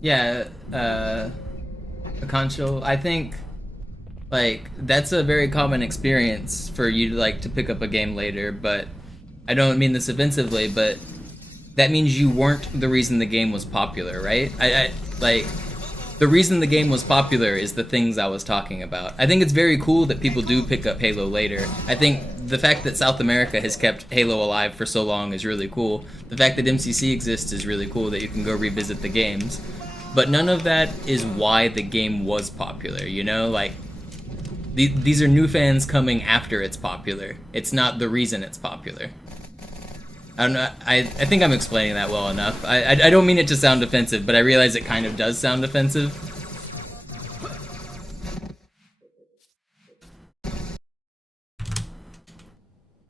Yeah, Concho, I think like that's a very common experience for you to like to pick up a game later, but I don't mean this offensively, but that means you weren't the reason the game was popular, right? I like the reason the game was popular is the things I was talking about. I think it's very cool that people do pick up Halo later. I think the fact that South America has kept Halo alive for so long is really cool. The fact that MCC exists is really cool, that you can go revisit the games. But none of that is why the game was popular, you know? Like, these are new fans coming after it's popular. It's not the reason it's popular. I don't know, I think I'm explaining that well enough. I don't mean it to sound offensive, but I realize it kind of does sound offensive.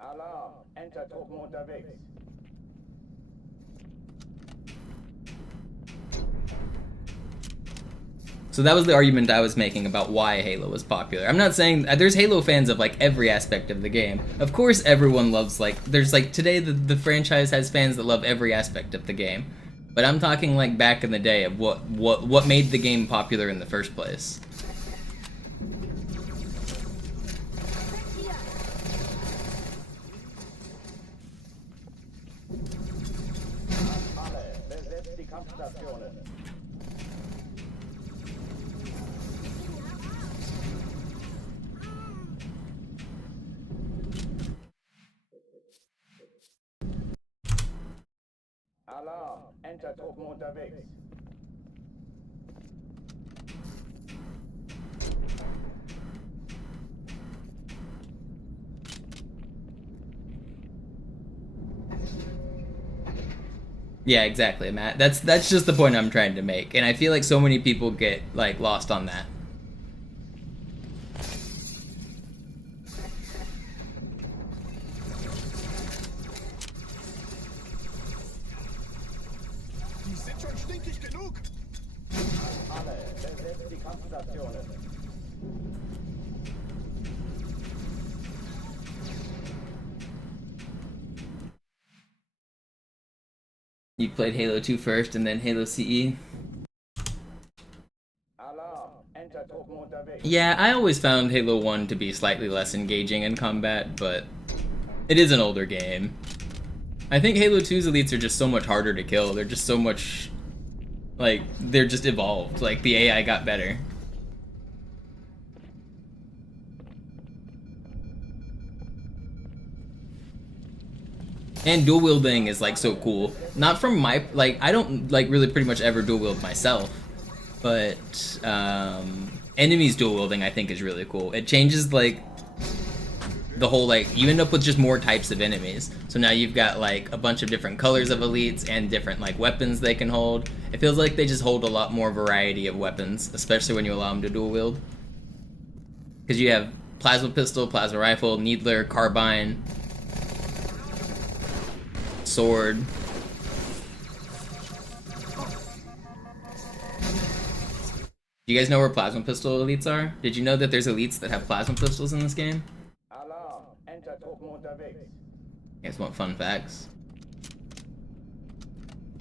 Alarm, Enter-Truppen unterwegs. So that was the argument I was making about why Halo was popular. I'm not saying there's Halo fans of like every aspect of the game. Of course everyone loves like there's like today the franchise has fans that love every aspect of the game. But I'm talking like back in the day of what made the game popular in the first place. Alle, besetzt die Kampfstationen. Alarm, Enter-Truppen unterwegs. Yeah, exactly, Matt. That's just the point I'm trying to make, and I feel like so many people get like lost on that. Die sind schon stinkig genug. Alle, besetzt die Kampfstationen. You played Halo 2 first and then Halo CE. Alarm, Enter-Truppen unterwegs. Yeah, I always found Halo 1 to be slightly less engaging in combat, but it is an older game. I think Halo 2's elites are just so much harder to kill. They're just so much, like, they're just evolved. Like, the AI got better. And dual wielding is like so cool. Not from my, like, I don't like really pretty much ever dual wield myself, but enemies dual wielding I think is really cool. It changes like the whole, like, you end up with just more types of enemies. So now you've got like a bunch of different colors of elites and different like weapons they can hold. It feels like they just hold a lot more variety of weapons, especially when you allow them to dual wield. Because you have plasma pistol, plasma rifle, needler, carbine, sword. Do you guys know where plasma pistol elites are? Did you know that there's elites that have plasma pistols in this game? Alarm, Enter-Truppen unterwegs. You guys want fun facts?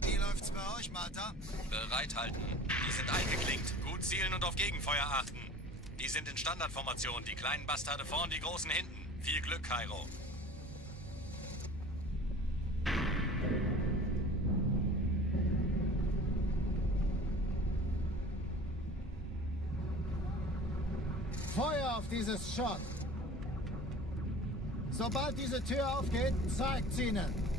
Wie läuft's bei euch, Malta? Bereithalten. Die sind eingeklinkt. Gut zielen und auf Gegenfeuer achten. Die sind in Standardformation. Die kleinen Bastarde vorn, die großen hinten. Viel Glück, Kairo. Feuer auf dieses Schott! Sobald diese Tür aufgeht, zeigt's ihnen!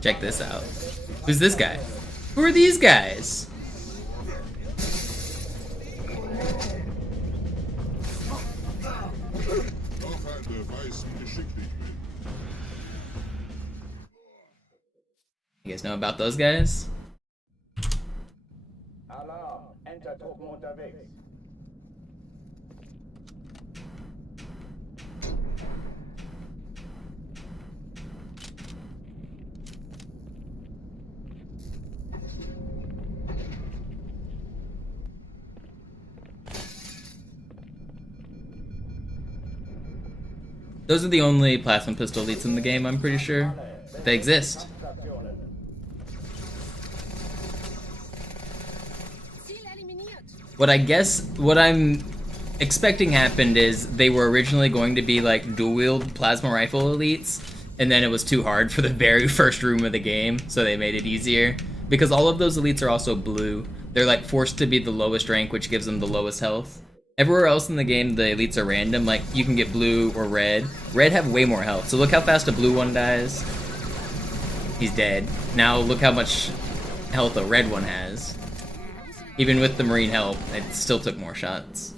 Check this out. Who's this guy? Who are these guys? You guys know about those guys? Alarm, Enter-Truppen unterwegs. Those are the only plasma pistol elites in the game, I'm pretty sure. They exist. What I'm expecting happened is they were originally going to be like dual-wield plasma rifle elites, and then it was too hard for the very first room of the game, so they made it easier. Because all of those elites are also blue. They're like forced to be the lowest rank, which gives them the lowest health. Everywhere else in the game, the elites are random, like you can get blue or red. Red have way more health, so look how fast a blue one dies. He's dead. Now look how much health a red one has. Even with the marine help, it still took more shots.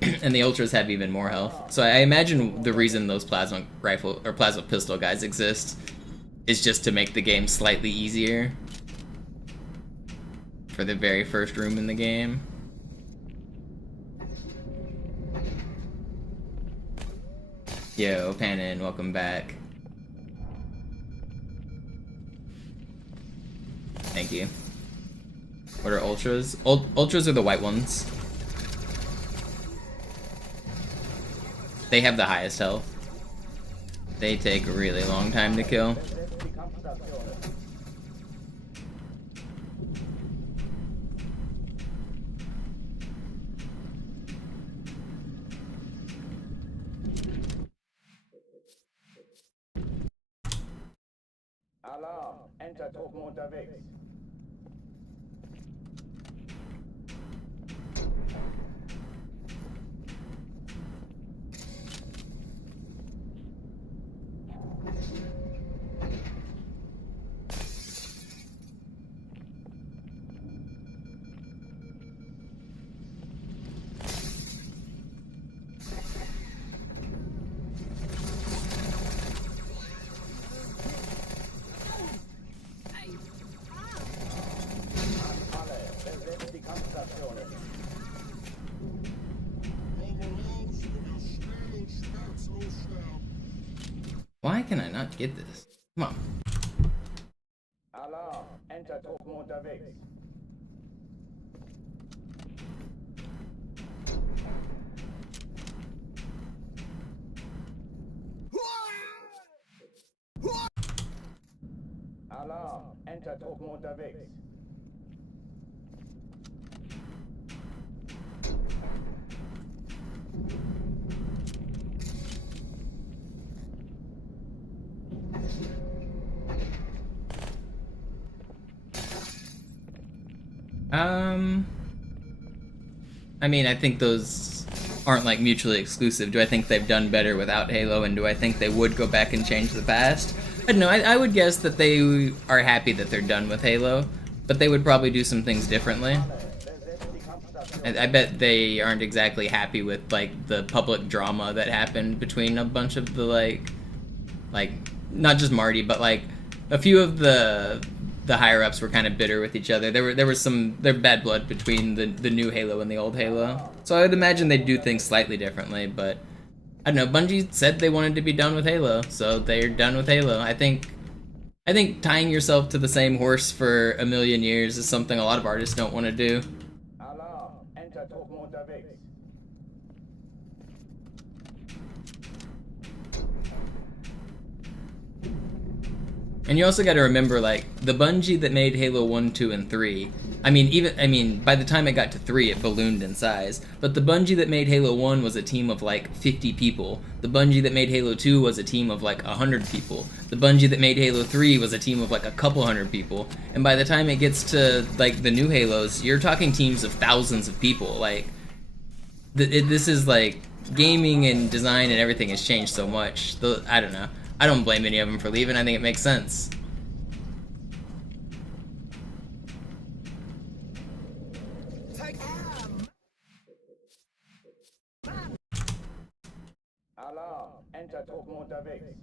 And the ultras have even more health. So I imagine the reason those plasma rifle or plasma pistol guys exist is just to make the game slightly easier for the very first room in the game. Yo, Panin, welcome back. Thank you. What are ultras? Ultras are the white ones. They have the highest health. They take a really long time to kill. Alarm, Enter-Truppen unterwegs. Why can I not get this? Come on. Alarm, Enter-Truppen unterwegs. Alarm, Enter-Truppen unterwegs. I mean, I think those aren't like mutually exclusive. Do I think they've done better without Halo, and do I think they would go back and change the past? I don't know. I would guess that they are happy that they're done with Halo, but they would probably do some things differently. I bet they aren't exactly happy with like the public drama that happened between a bunch of the like not just Marty, but like a few of the higher ups were kind of bitter with each other. There was bad blood between the new Halo and the old Halo. So I would imagine they'd do things slightly differently, but I don't know. Bungie said they wanted to be done with Halo, so they're done with Halo. I think tying yourself to the same horse for a million years is something a lot of artists don't want to do. Alarm, Enter-Truppen unterwegs. And you also got to remember, like, the Bungie that made Halo 1, 2, and 3, I mean, by the time it got to 3, it ballooned in size, but the Bungie that made Halo 1 was a team of, like, 50 people. The Bungie that made Halo 2 was a team of, like, 100 people. The Bungie that made Halo 3 was a team of, like, a couple hundred people. And by the time it gets to, like, the new Halos, you're talking teams of thousands of people. Like, this is, like, gaming and design and everything has changed so much. I don't know. I don't blame any of them for leaving. I think it makes sense. Alarm, Enter-Truppen unterwegs.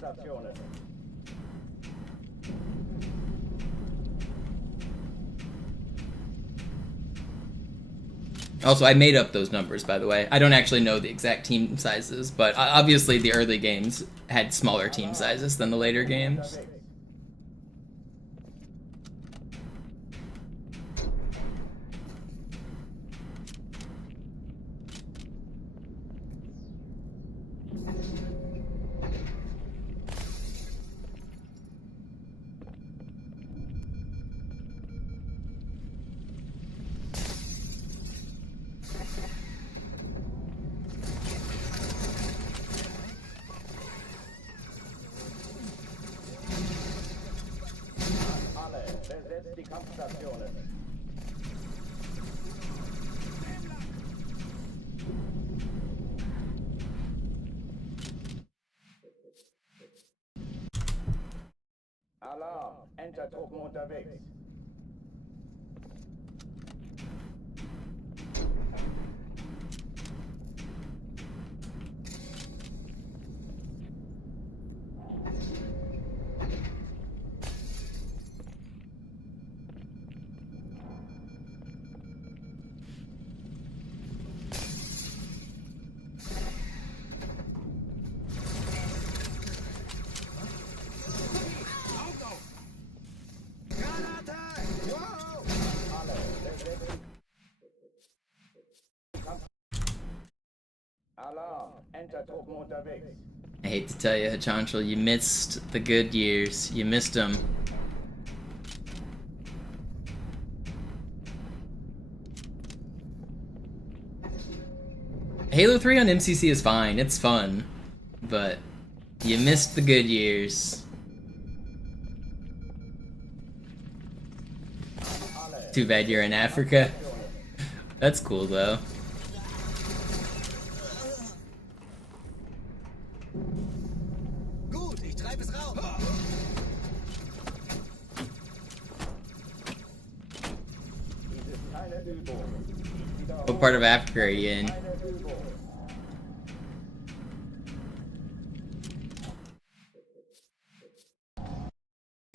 Kampfstationen. Also, I made up those numbers, by the way. I don't actually know the exact team sizes, but obviously the early games had smaller team sizes than the later games. Alle, besetzt die Kampfstationen. Alarm, Entertruppen unterwegs. Alarm, Entertruppen unterwegs. I hate to tell you, Hachanchel, you missed the good years. You missed them. Halo 3 on MCC is fine, it's fun, but you missed the good years. Too bad you're in Africa. That's cool though. Gut, ich treibe es raus. Dies ist keine Übung. Ich wiederhole, What part of Africa are you in? keine Übung.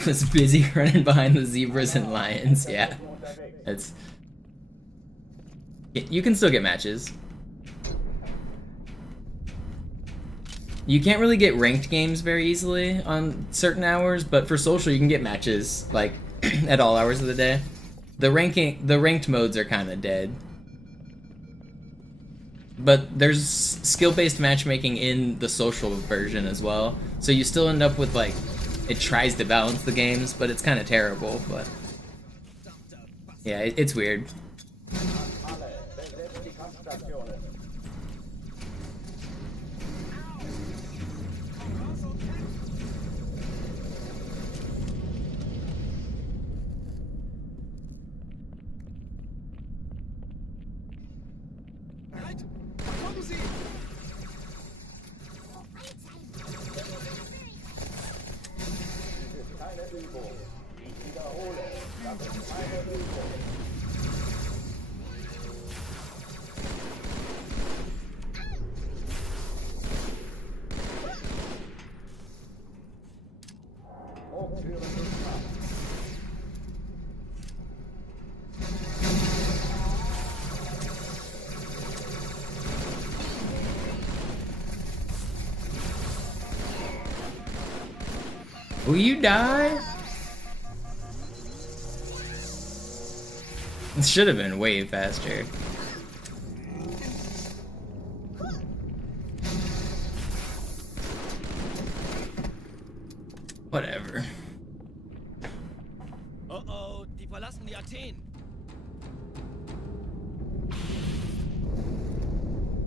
Was busy running behind the zebras and lions. Yeah, that's. You can still get matches. You can't really get ranked games very easily on certain hours, but for social you can get matches like at all hours of the day. The ranked modes are kind of dead. But there's skill-based matchmaking in the social version as well, so you still end up with like, it tries to balance the games, but it's kind of terrible. But yeah, it's weird. Alle, besetzt die Kampfstationen. Bereit? Kommen Sie! Dies ist keine Übung. Ich wiederhole, das ist keine Übung. Hochführen ist Macht. Will you die? This should have been way faster. Whatever. Oh oh, die verlassen die Athen.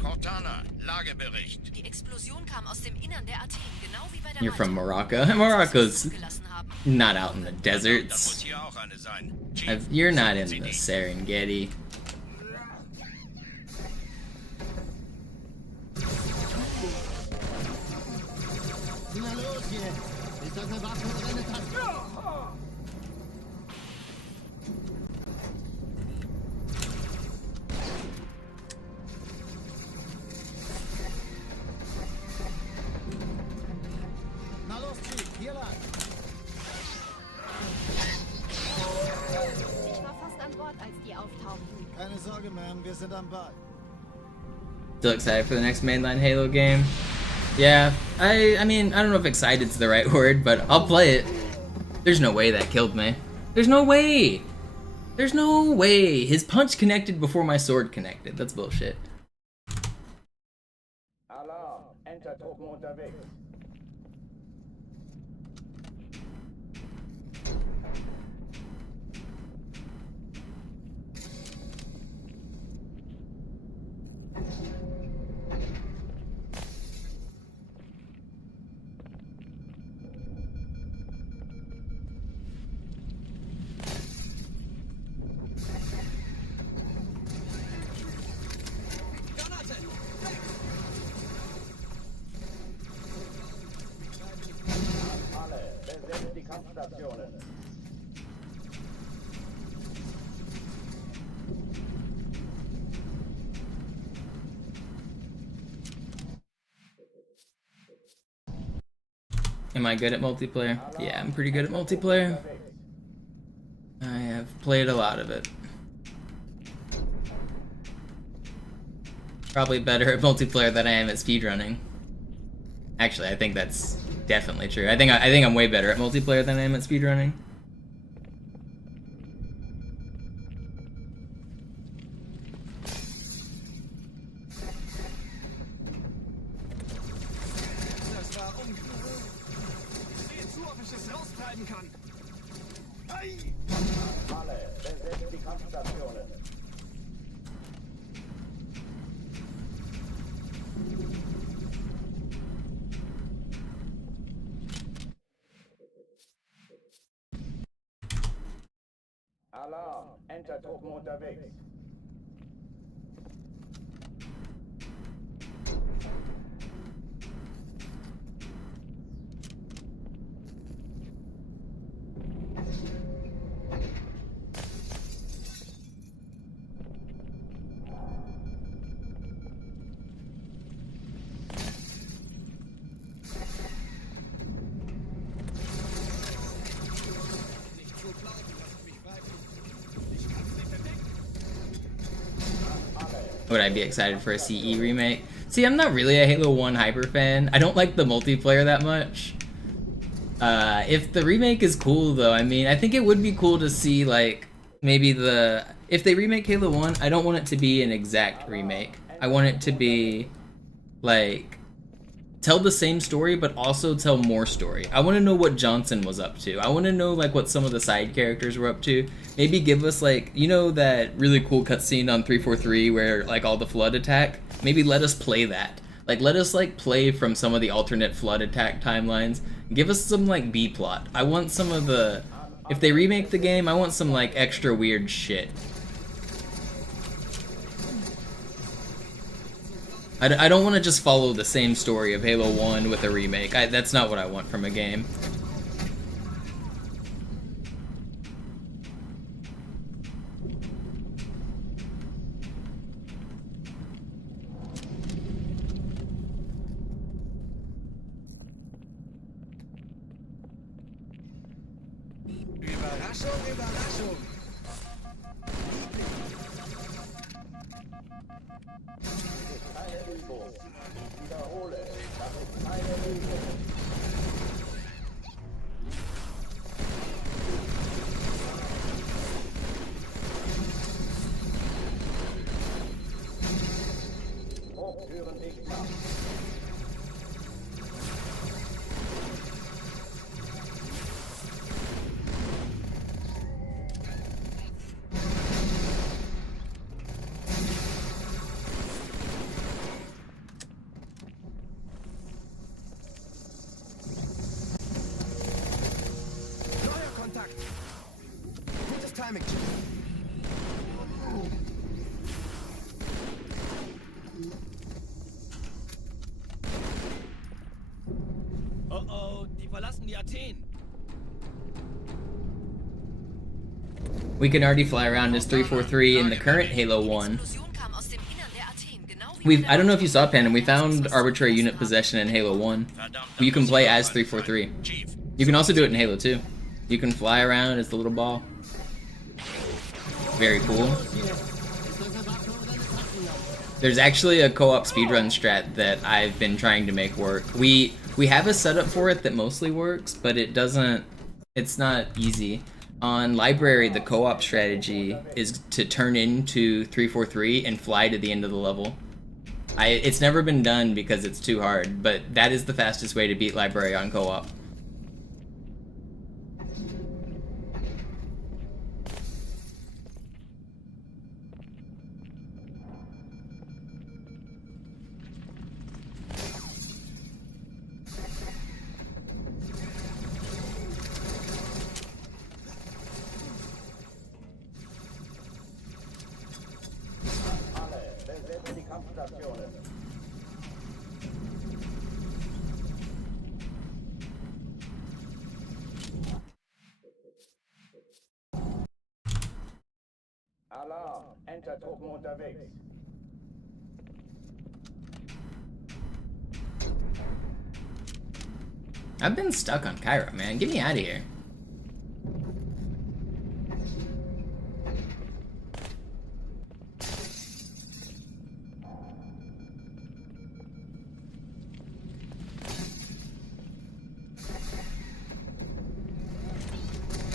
Cortana, Lagebericht. Die Explosion kam aus dem Innern der Athen, genau wie bei der You're from Malta. Morocco. Morocco's Gelassen haben. not out in the Da muss deserts. hier auch eine sein. Chief, You're not in Sie the nicht. Serengeti. Na los jetzt! Ist eure Waffe drin? Na Danke, Ma'am. Wir sind am Ball. Still excited for the next mainline Halo game? Yeah, I mean, I don't know if excited's the right word, but I'll play it. There's no way that killed me. There's no way! There's no way! His punch connected before my sword connected. That's bullshit. Alarm! Enter-Truppen unterwegs. Alle, besetzt die Kampfstationen. Am I good at multiplayer? Yeah, I'm pretty good at multiplayer. I have played a lot of it. Probably better at multiplayer than I am at speedrunning. Actually, I think that's definitely true. I think I'm way better at multiplayer than I am at speedrunning. Das war ungenug. Ich sehe zu, ob ich es raustreiben kann. Ei! Alle, besetzt die Kampfstationen. Alarm! Enter-Truppen unterwegs. Would I be excited for a CE remake? See, I'm not really a Halo 1 hyper fan. I don't like the multiplayer that much. If the remake is cool though, I mean, I think it would be cool to see like maybe if they remake Halo 1, I don't want it to be an exact remake. I want it to be like tell the same story but also tell more story. I want to know what Johnson was up to. I want to know like what some of the side characters were up to. Maybe give us like, you know, that really cool cutscene on 343 where like all the flood attack? Maybe let us play that. Like let us like play from some of the alternate flood attack timelines. Give us some like B plot. I want some of the, if they remake the game, I want some like extra weird shit. I don't want to just follow the same story of Halo 1 with a remake. That's not what I want from a game. Überraschung, Überraschung. Keine Übung. Ich wiederhole, das ist keine Übung. Hochführen nicht machen. Neuer Kontakt. Gutes Timing. Oh oh, die verlassen die Athen. We can already fly around as 343 in the current Halo 1. Explosion kam aus dem Innern der Athen, genau wie I don't know if you saw, Panda, we found arbitrary unit possession in Halo 1. You can play as 343. Chief, You can also do it in Halo 2. You can fly around as the little ball. Very cool. There's actually a co-op speedrun strat that I've been trying to make work. We have a setup for it that mostly works, but it's not easy. On Library, the co-op strategy is to turn into 343 and fly to the end of the level. It's never been done because it's too hard, but that is the fastest way to beat Library on co-op. Besetzt die Kampfstationen. Alarm! Enter-Truppen unterwegs. I've been stuck on Cairo, man. Get me out of here.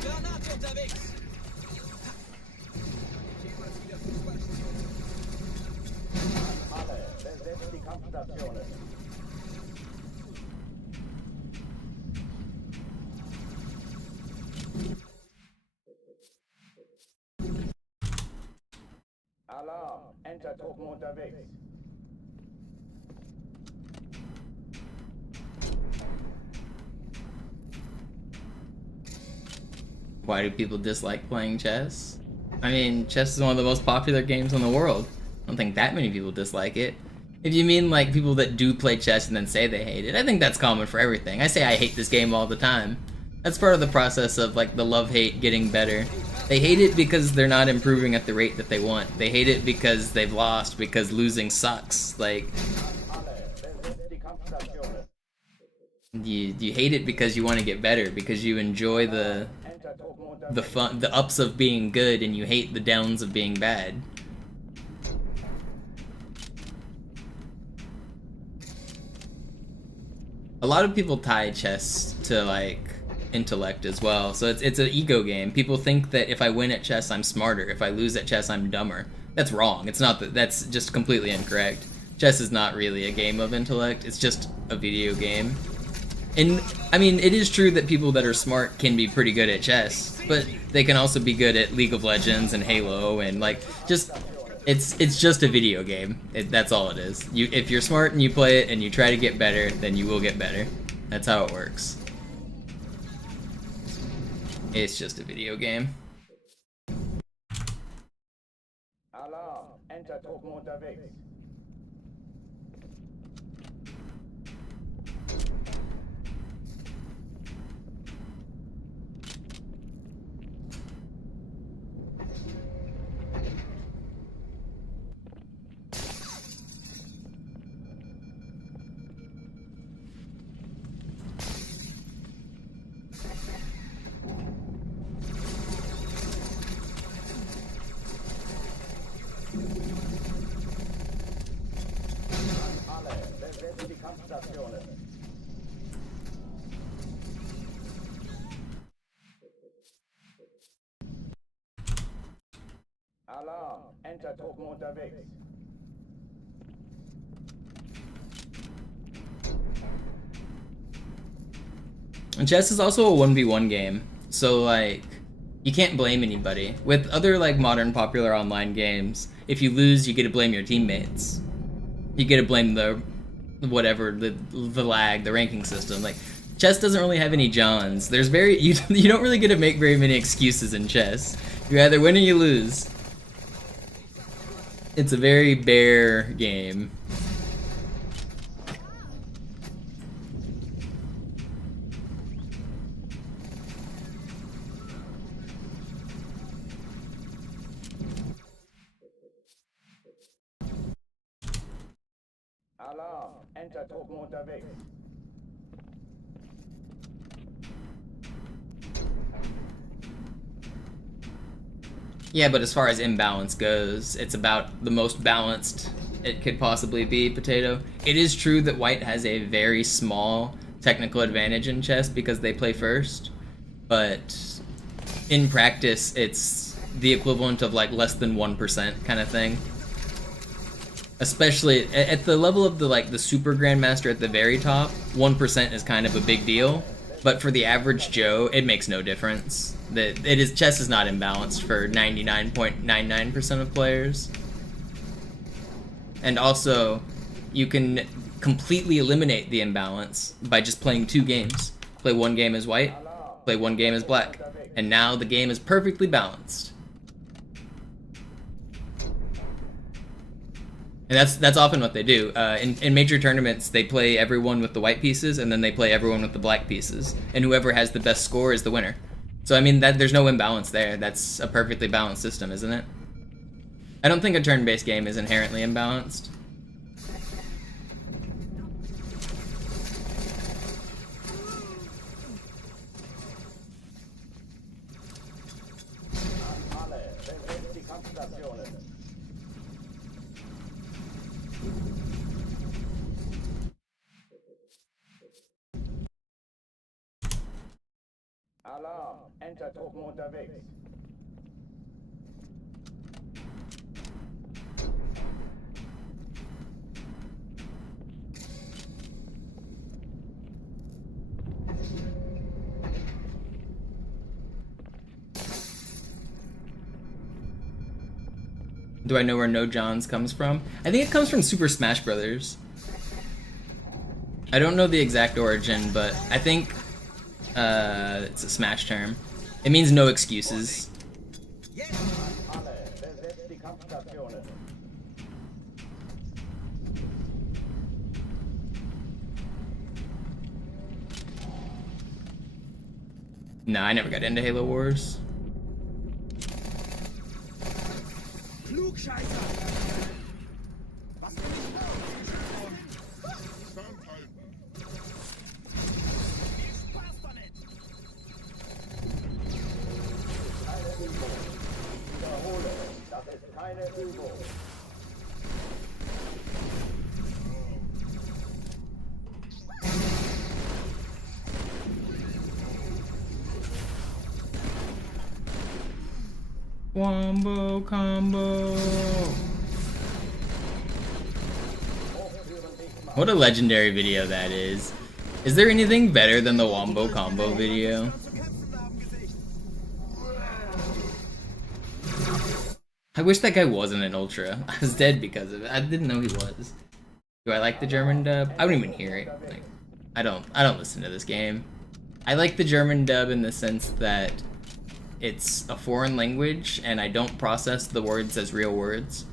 Granate unterwegs. Alle, besetzt die Kampfstationen. Alarm! Enter-Truppen unterwegs. Why do people dislike playing chess? I mean, chess is one of the most popular games in the world. I don't think that many people dislike it. If you mean like people that do play chess and then say they hate it, I think that's common for everything. I say I hate this game all the time. That's part of the process of like the love-hate getting better. They hate it because they're not improving at the rate that they want. They hate it because they've lost, because losing sucks. Like, you hate it because you want to get better, because you enjoy the fun, the ups of being good, and you hate the downs of being bad. A lot of people tie chess to like intellect as well, so it's an ego game. People think that if I win at chess I'm smarter, if I lose at chess I'm dumber. That's wrong. It's not that. That's just completely incorrect. Chess is not really a game of intellect, it's just a video game. And I mean, it is true that people that are smart can be pretty good at chess, but they can also be good at League of Legends and Halo, and like just it's just a video game. That's all it is. If you're smart and you play it and you try to get better, then you will get better. That's how it works. It's just a video game. Alarm! Enter-Truppen unterwegs. Alle, besetzt die Kampfstationen. Alarm! Enter-Truppen unterwegs. And chess is also a 1v1 game, so like you can't blame anybody. With other like modern popular online games, if you lose, you get to blame your teammates. You get to blame the whatever, the lag, the ranking system. Like chess doesn't really have any Johns. There's you don't really get to make very many excuses in chess. You either win or you lose. It's a very bare game. Alarm! Enter-Truppen unterwegs. Yeah, but as far as imbalance goes, it's about the most balanced it could possibly be, Potato. It is true that white has a very small technical advantage in chess because they play first, but in practice, it's the equivalent of like less than 1% kind of thing. Especially at the level of the super grandmaster at the very top, 1% is kind of a big deal. But for the average Joe, it makes no difference. Chess is not imbalanced for 99.99% of players. And also, you can completely eliminate the imbalance by just playing 2 games. Play 1 game as white, play 1 game as black. And now the game is perfectly balanced. And that's often what they do. In major tournaments, they play everyone with the white pieces, and then they play everyone with the black pieces. And whoever has the best score is the winner. So, I mean, there's no imbalance there. That's a perfectly balanced system, isn't it? I don't think a turn-based game is inherently imbalanced. Alarm! Entertruppen unterwegs. Do I know where No Johns comes from? I think it comes from Super Smash Brothers. I don't know the exact origin, but I think it's a Smash term. It means no excuses. No, I never got into Halo Wars. Wombo combo. What a legendary video that is. Is there anything better than the Wombo combo video? I wish that guy wasn't an Ultra. I was dead because of it. I didn't know he was. Do I like the German dub? I don't even hear it. Like, I don't listen to this game. I like the German dub in the sense that it's a foreign language and I don't process the words as real words.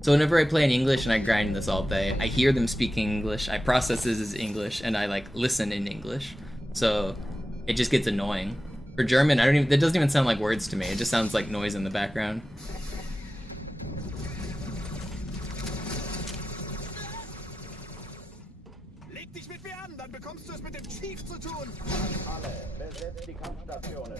So whenever I play in English and I grind this all day, I hear them speaking English, I process this as English, and I like listen in English. So it just gets annoying. For German, that doesn't even sound like words to me. It just sounds like noise in the background. Leg dich mit mir an, dann bekommst du es mit dem Chief zu tun. Alle, besetzt die Kampfstationen.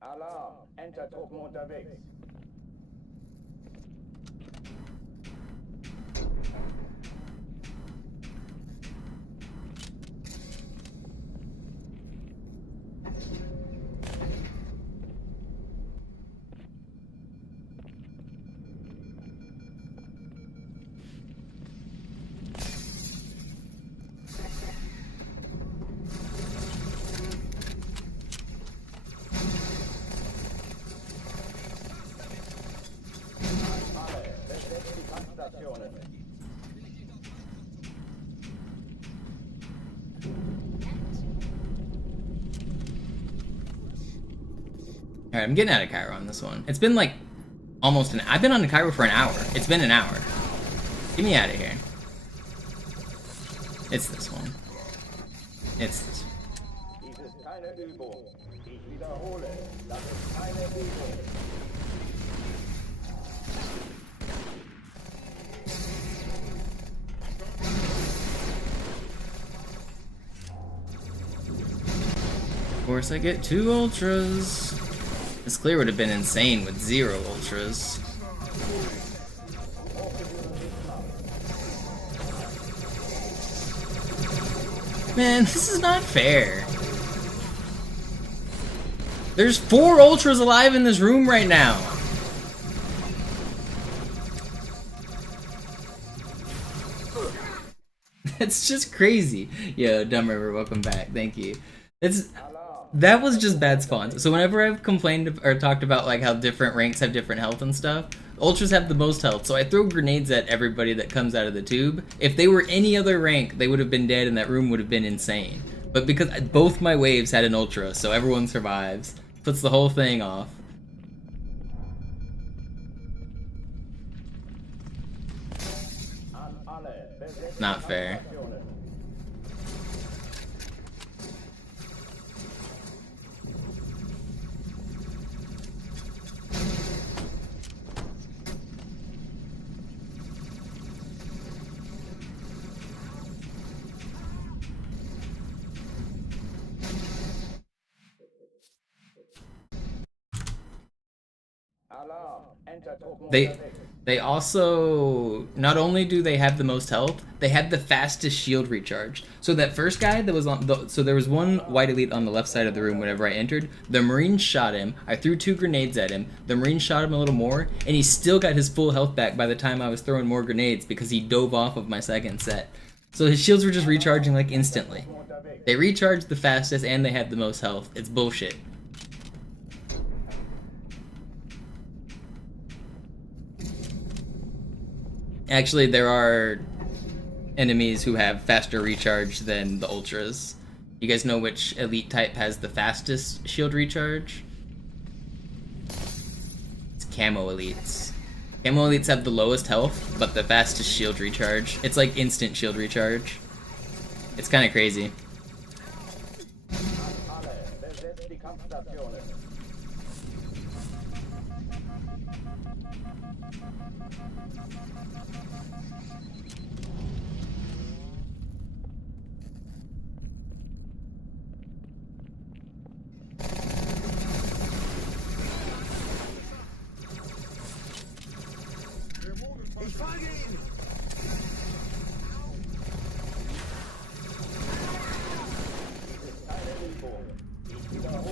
Alarm! Entertruppen unterwegs. Alright, I'm getting out of Cairo on this one. It's been like almost I've been on Cairo for an hour. It's been an hour. Get me out of here. It's this one. It's this one. Dies ist keine Übung. Ich wiederhole, das ist keine Übung. course I get 2 ultras. This clear would have been insane with 0 ultras. Man, this is not fair. There's 4 ultras alive in this room right now. It's just crazy. Yo, Dumb River, welcome back. Thank you. That was just bad spawns. So whenever I've complained or talked about like how different ranks have different health and stuff, ultras have the most health. So I throw grenades at everybody that comes out of the tube. If they were any other rank, they would have been dead and that room would have been insane. But because both my waves had an ultra, so everyone survives, puts the whole thing off. Not fair. They also, not only do they have the most health, they have the fastest shield recharge. So that first guy that was on, so there was one white elite on the left side of the room whenever I entered. The Marine shot him. I threw 2 grenades at him. The Marine shot him a little more, and he still got his full health back by the time I was throwing more grenades because he dove off of my second set. So his shields were just recharging like instantly. They recharge the fastest and they have the most health. It's bullshit. Actually, there are enemies who have faster recharge than the ultras. You guys know which elite type has the fastest shield recharge? It's camo elites. Camo elites have the lowest health, but the fastest shield recharge. It's like instant shield recharge. It's kind of crazy.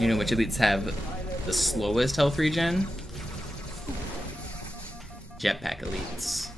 You know which elites have the slowest health regen? Jetpack elites.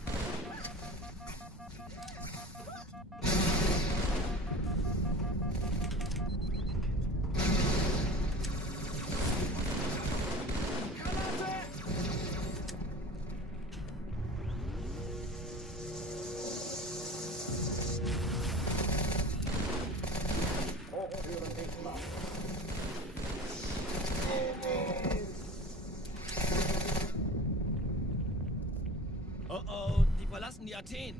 Oh, die verlassen die Athen.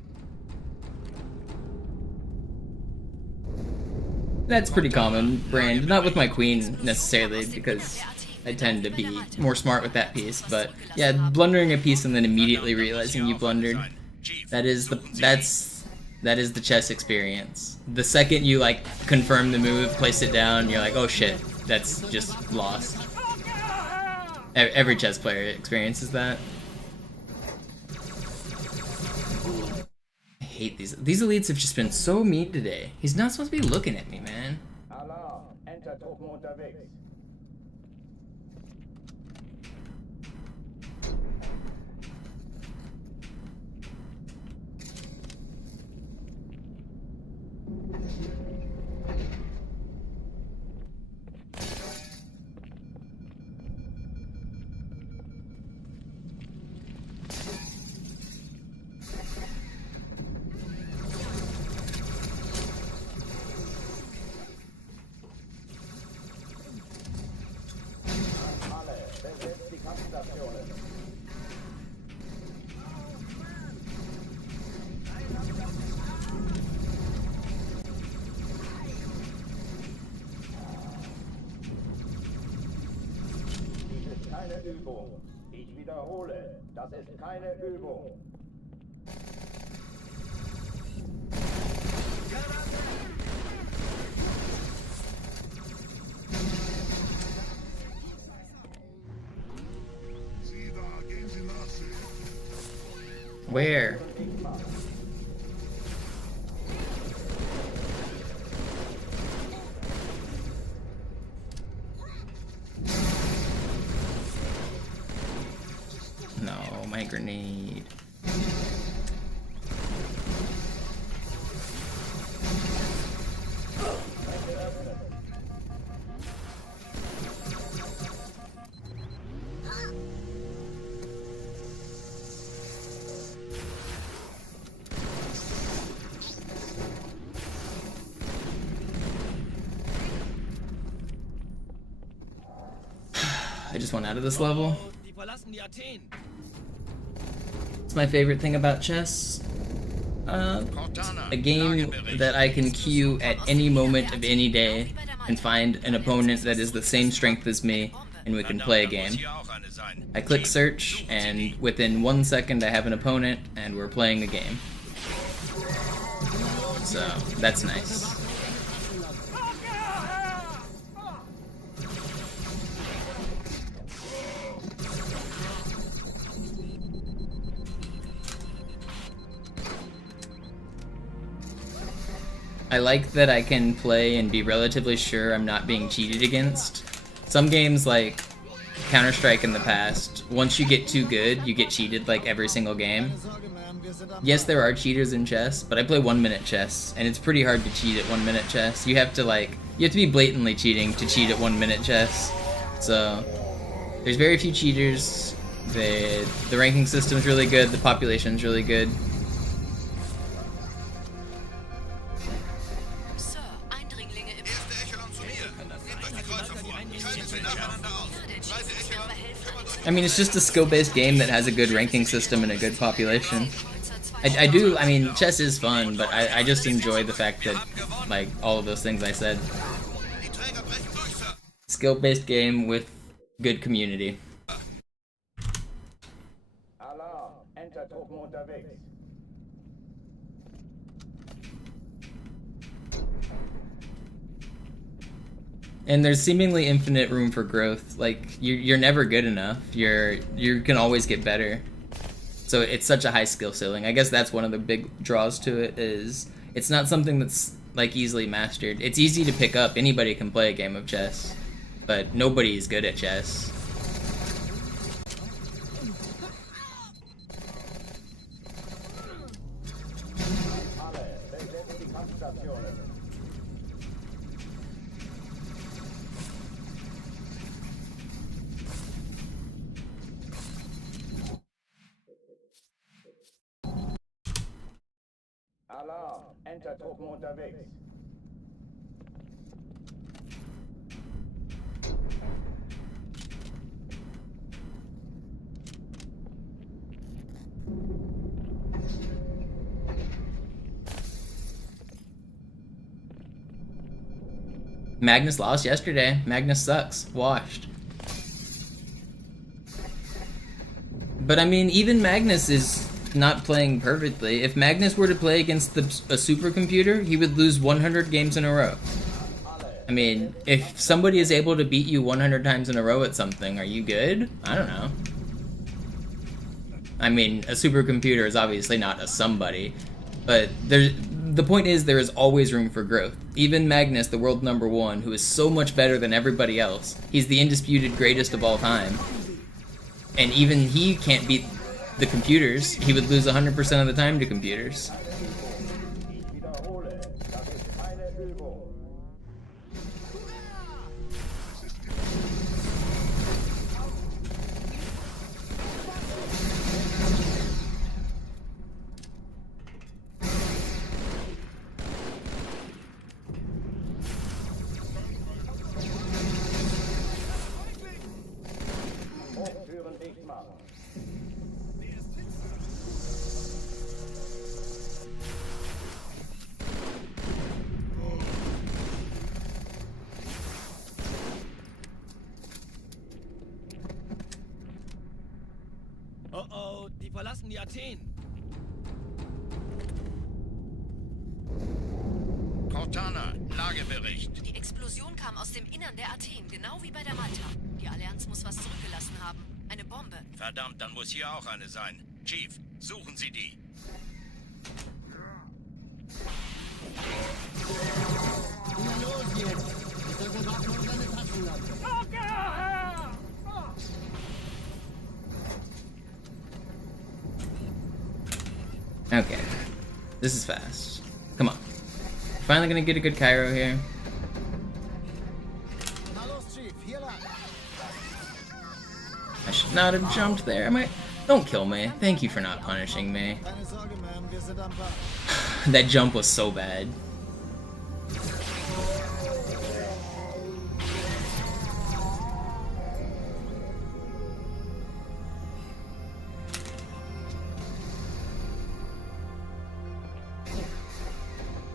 That's pretty common, Brand. Not with my queen necessarily, because I tend to be more smart with that piece. But yeah, blundering a piece and then immediately realizing you blundered. That is the chess experience. The second you like confirm the move, place it down, you're like, oh shit, that's just lost. Every chess player experiences that. I hate these. These elites have just been so mean today. He's not supposed to be looking at me, man. Alarm, Enter-Truppen unterwegs. Keine Übung. Ich wiederhole, das ist keine Übung. Where? No, my grenade. I just went out of this level. Die verlassen die Athen. It's my favorite thing about chess. A game that I can queue at any moment of any day and find an opponent that is the same strength as me, and we can play a game. I click search, and within 1 second I have an opponent, and we're playing a game. So, that's nice. I like that I can play and be relatively sure I'm not being cheated against. Some games like Counter-Strike in the past, once you get too good, you get cheated like every single game. Yes, there are cheaters in chess, but I play 1 minute chess, and it's pretty hard to cheat at 1 minute chess. You have to be blatantly cheating to cheat at 1 minute chess. So, there's very few cheaters. The ranking system's really good, the population's really good. I mean, it's just a skill-based game that has a good ranking system and a good population. I mean, chess is fun, but I just enjoy the fact that, like, all of those things I said. Skill-based game with good community. Alarm, Enter-Truppen unterwegs. And there's seemingly infinite room for growth. Like, you're never good enough. You can always get better. So it's such a high skill ceiling. I guess that's one of the big draws to it, is it's not something that's like easily mastered. It's easy to pick up. Anybody can play a game of chess, but nobody is good at chess. Alarm, Enter-Truppen unterwegs. Magnus lost yesterday. Magnus sucks. Washed. But I mean, even Magnus is not playing perfectly. If Magnus were to play against a supercomputer, he would lose 100 games in a row. I mean, if somebody is able to beat you 100 times in a row at something, are you good? I don't know. I mean, a supercomputer is obviously not a somebody, but the point is there is always room for growth. Even Magnus, the world #1, who is so much better than everybody else, he's the undisputed greatest of all time. And even he can't beat the computers. He would lose 100% of the time to computers. Ich wiederhole, das ist keine Übung. Hochtüren dicht machen. Oh oh, die verlassen die Athen. Cortana, Lagebericht. Die Explosion kam aus dem Innern der Athen, genau wie bei der Malta. Die Allianz muss was zurückgelassen haben. Eine Bombe. Verdammt, dann muss hier auch eine sein. Chief, suchen Sie die. Na los jetzt! Ich soll wohl warten und deine Taschen lassen. Okay. This is fast. Come on. Finally gonna get a good Cairo here. Na los, Chief, hier lang! I should not have jumped there. Am I? Don't kill me. Thank you for not punishing me. Keine Sorge, Ma'am, wir sind am Ball. That jump was so bad.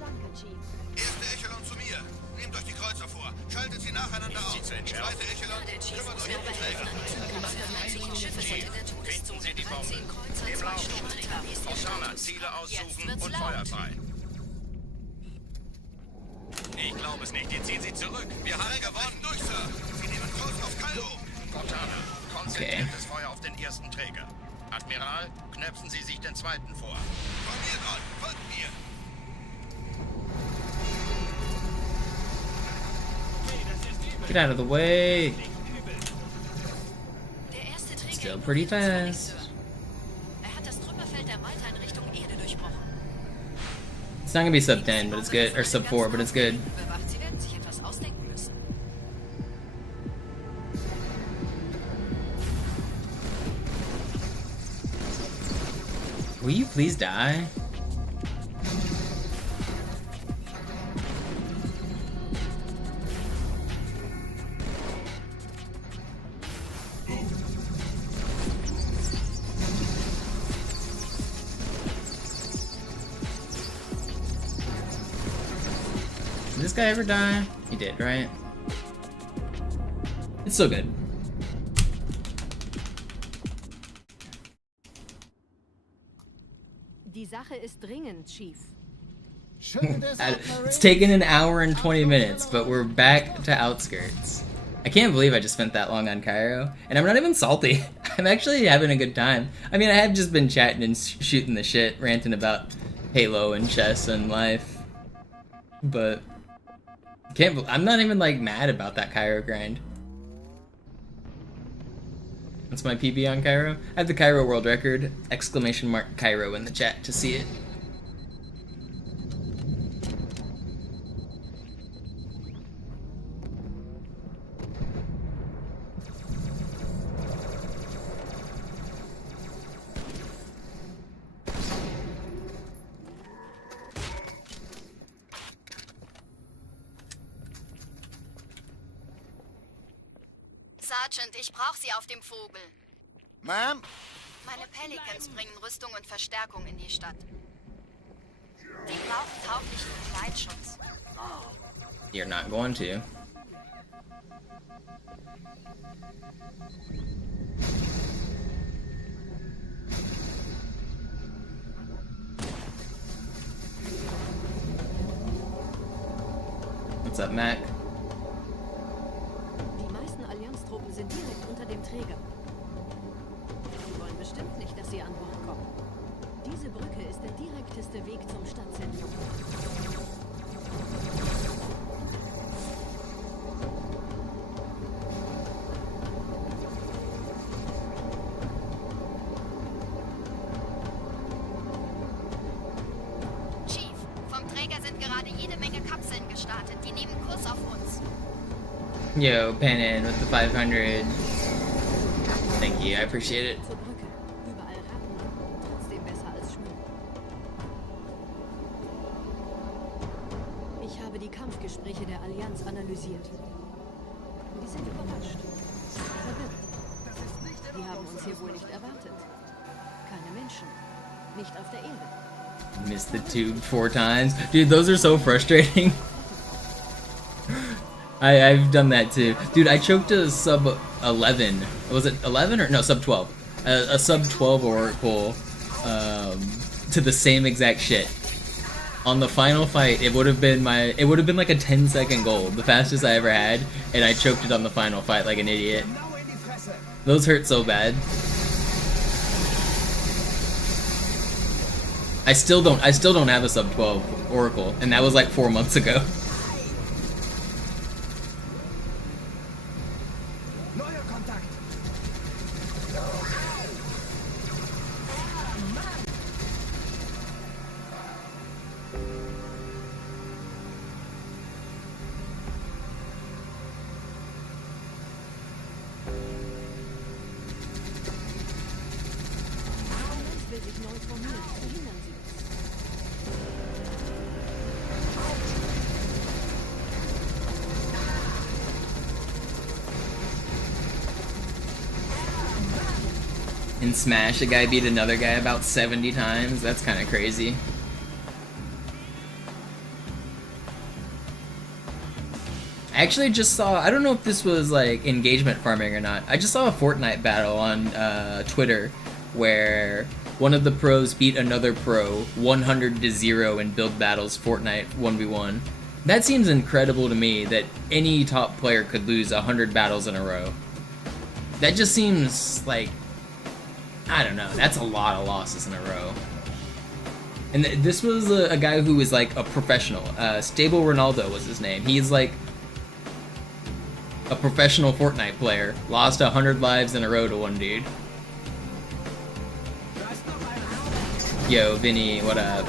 Danke, Chief. Erste Echelon zu mir. Nehmt euch die Kreuzer vor. Schaltet sie nacheinander auf. Zweite Echelon, Der Chief kümmert muss euch mir um aber die helfen. Träger. An diesem einzigen Schiff ist in der Todeszone. Sie die 13 Bombe. Kreuzer, Im 2 Lauf. Sturm-LKWs, die Montana, Stadt. Ziele Jetzt aussuchen wird's und laut. Feuer frei. Ich glaube es nicht. Die ziehen sie zurück. Wir haben gewonnen. Durch, Sir. Sie nehmen Kurs auf Kairo. Montana, konzentriertes Feuer auf den ersten Träger. Admiral, knöpfen Sie sich den zweiten vor. Von mir an. Folgt mir. Get out of the way. Der erste Träger Still pretty ignoriert uns völlig, fast. Sir. Er hat das Trümmerfeld der Malta in Richtung Erde durchbrochen. It's not gonna be sub 10, but it's good. Or sub 4, but it's good. Bewacht. Sie werden sich etwas ausdenken müssen. Will you please die? Did this guy ever die? He did, right? It's still good. Die Sache ist dringend, Chief. Schön des It's taken an hour and 20 minutes, but we're back to outskirts. I can't believe I just spent that long on Cairo, and I'm not even salty. I'm actually having a good time. I mean, I have just been chatting and shooting the shit, ranting about Halo and chess and life, but I'm not even like mad about that Cairo grind. That's my PB on Cairo. I have the Cairo world record! Exclamation mark Cairo in the chat to see it. Sergeant, ich brauche Sie auf dem Vogel. Ma'am? Meine Pelicans bringen Rüstung und Verstärkung in die Stadt. Die brauchen tauglichen Geleitschutz. You're not going to. What's up, Mac? Die meisten Allianztruppen sind direkt unter dem Träger. Sie wollen bestimmt nicht, dass sie an Bord kommen. Diese Brücke ist der direkteste Weg zum Stadtzentrum. Chief, vom Träger sind gerade jede Menge Kapseln gestartet. Die nehmen Kurs auf uns. Yo, Penin with the 500. Thank you, I appreciate it. Zur Brücke. Überall Ratten. Trotzdem besser als Schmuck. Ich habe die Kampfgespräche der Allianz analysiert. Die sind überrascht. Verwirrt. Die haben uns hier wohl nicht erwartet. Keine Menschen. Nicht auf der Erde. Missed the tube 4 times. Dude, those are so frustrating. I've done that too. Dude, I choked a sub 11. Was it 11 or no, sub 12? A sub 12 oracle to the same exact shit. On the final fight, it would have been like a 10-second gold, the fastest I ever had, and I choked it on the final fight like an idiot. Those hurt so bad. I still don't have a sub 12 Oracle, and that was like 4 months ago. Neuer Kontakt. Allianz will sich neu formieren. Verhindern Sie das. In Smash, a guy beat another guy about 70 times. That's kind of crazy. I actually just saw, I don't know if this was like engagement farming or not. I just saw a Fortnite battle on Twitter where one of the pros beat another pro 100-0 in build battles Fortnite 1v1. That seems incredible to me that any top player could lose 100 battles in a row. That just seems like, I don't know, that's a lot of losses in a row. And this was a guy who was like a professional. Stable Ronaldo was his name. He's like a professional Fortnite player. Lost 100 lives in a row to one dude. Yo, Vinny, what up?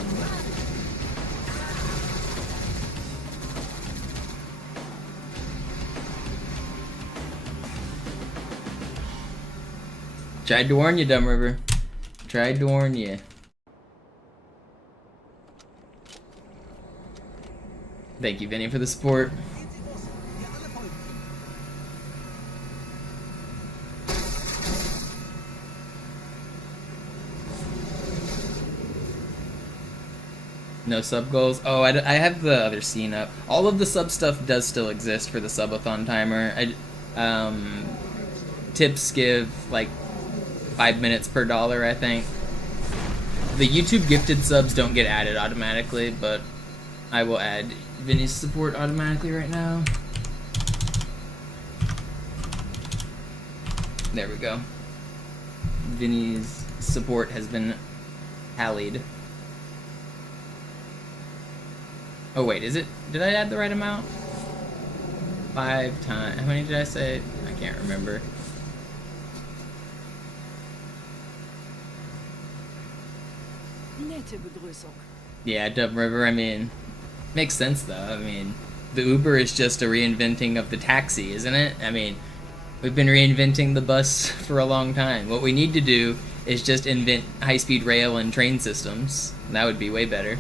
Tried to warn you, Dumb River. Tried to warn you. Thank you, Vinny, for the support. No sub goals. Oh, I have the other scene up. All of the sub stuff does still exist for the subathon timer. Tips give like 5 minutes per dollar, I think. The YouTube gifted subs don't get added automatically, but I will add Vinny's support automatically right now. There we go. Vinny's support has been tallied. Oh wait, is it? Did I add the right amount? 5 times. How many did I say? I can't remember. Nette Begrüßung. Yeah, Dub River, I mean, makes sense though. I mean, the Uber is just a reinventing of the taxi, isn't it? I mean, we've been reinventing the bus for a long time. What we need to do is just invent high-speed rail and train systems. That would be way better.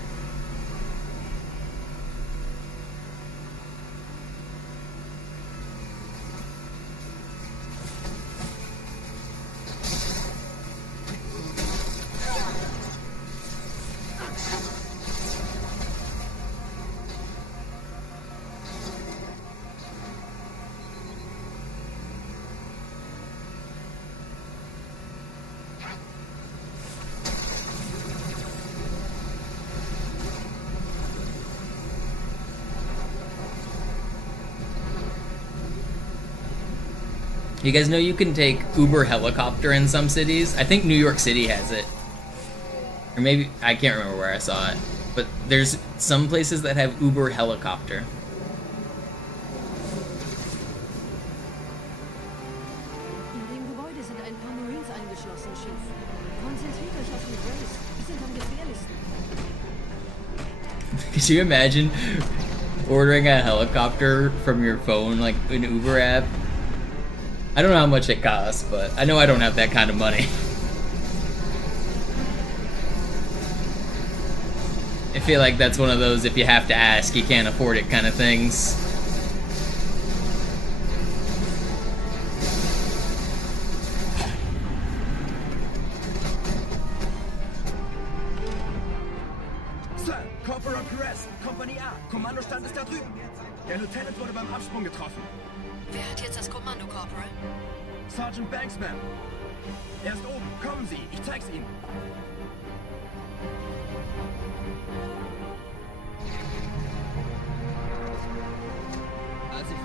You guys know you can take Uber helicopter in some cities? I think New York City has it. Or maybe, I can't remember where I saw it. But there's some places that have Uber helicopter. In dem Gebäude sind ein paar Marines eingeschlossen, Chief. Konzentriert euch auf die Grace. Die sind am gefährlichsten. Could you imagine ordering a helicopter from your phone, like an Uber app? I don't know how much it costs, but I know I don't have that kind of money. I feel like that's one of those if you have to ask, you can't afford it kind of things. Sir, Corporal Perez, Kompanie A, Kommandostand ist da drüben. Der Lieutenant wurde beim Absprung getroffen. Wer hat jetzt das Kommando, Corporal? Sergeant Banksman. Er ist oben. Kommen Sie, ich zeig's Ihnen. Als ich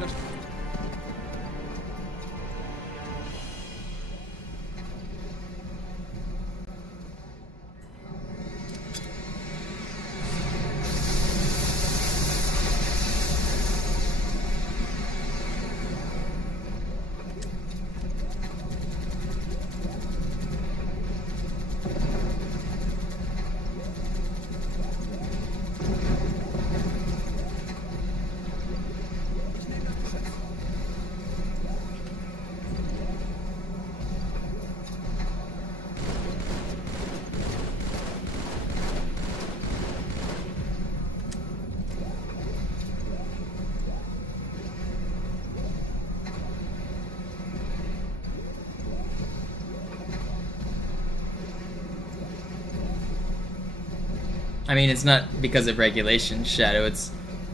I mean, it's not because of regulations, Shadow.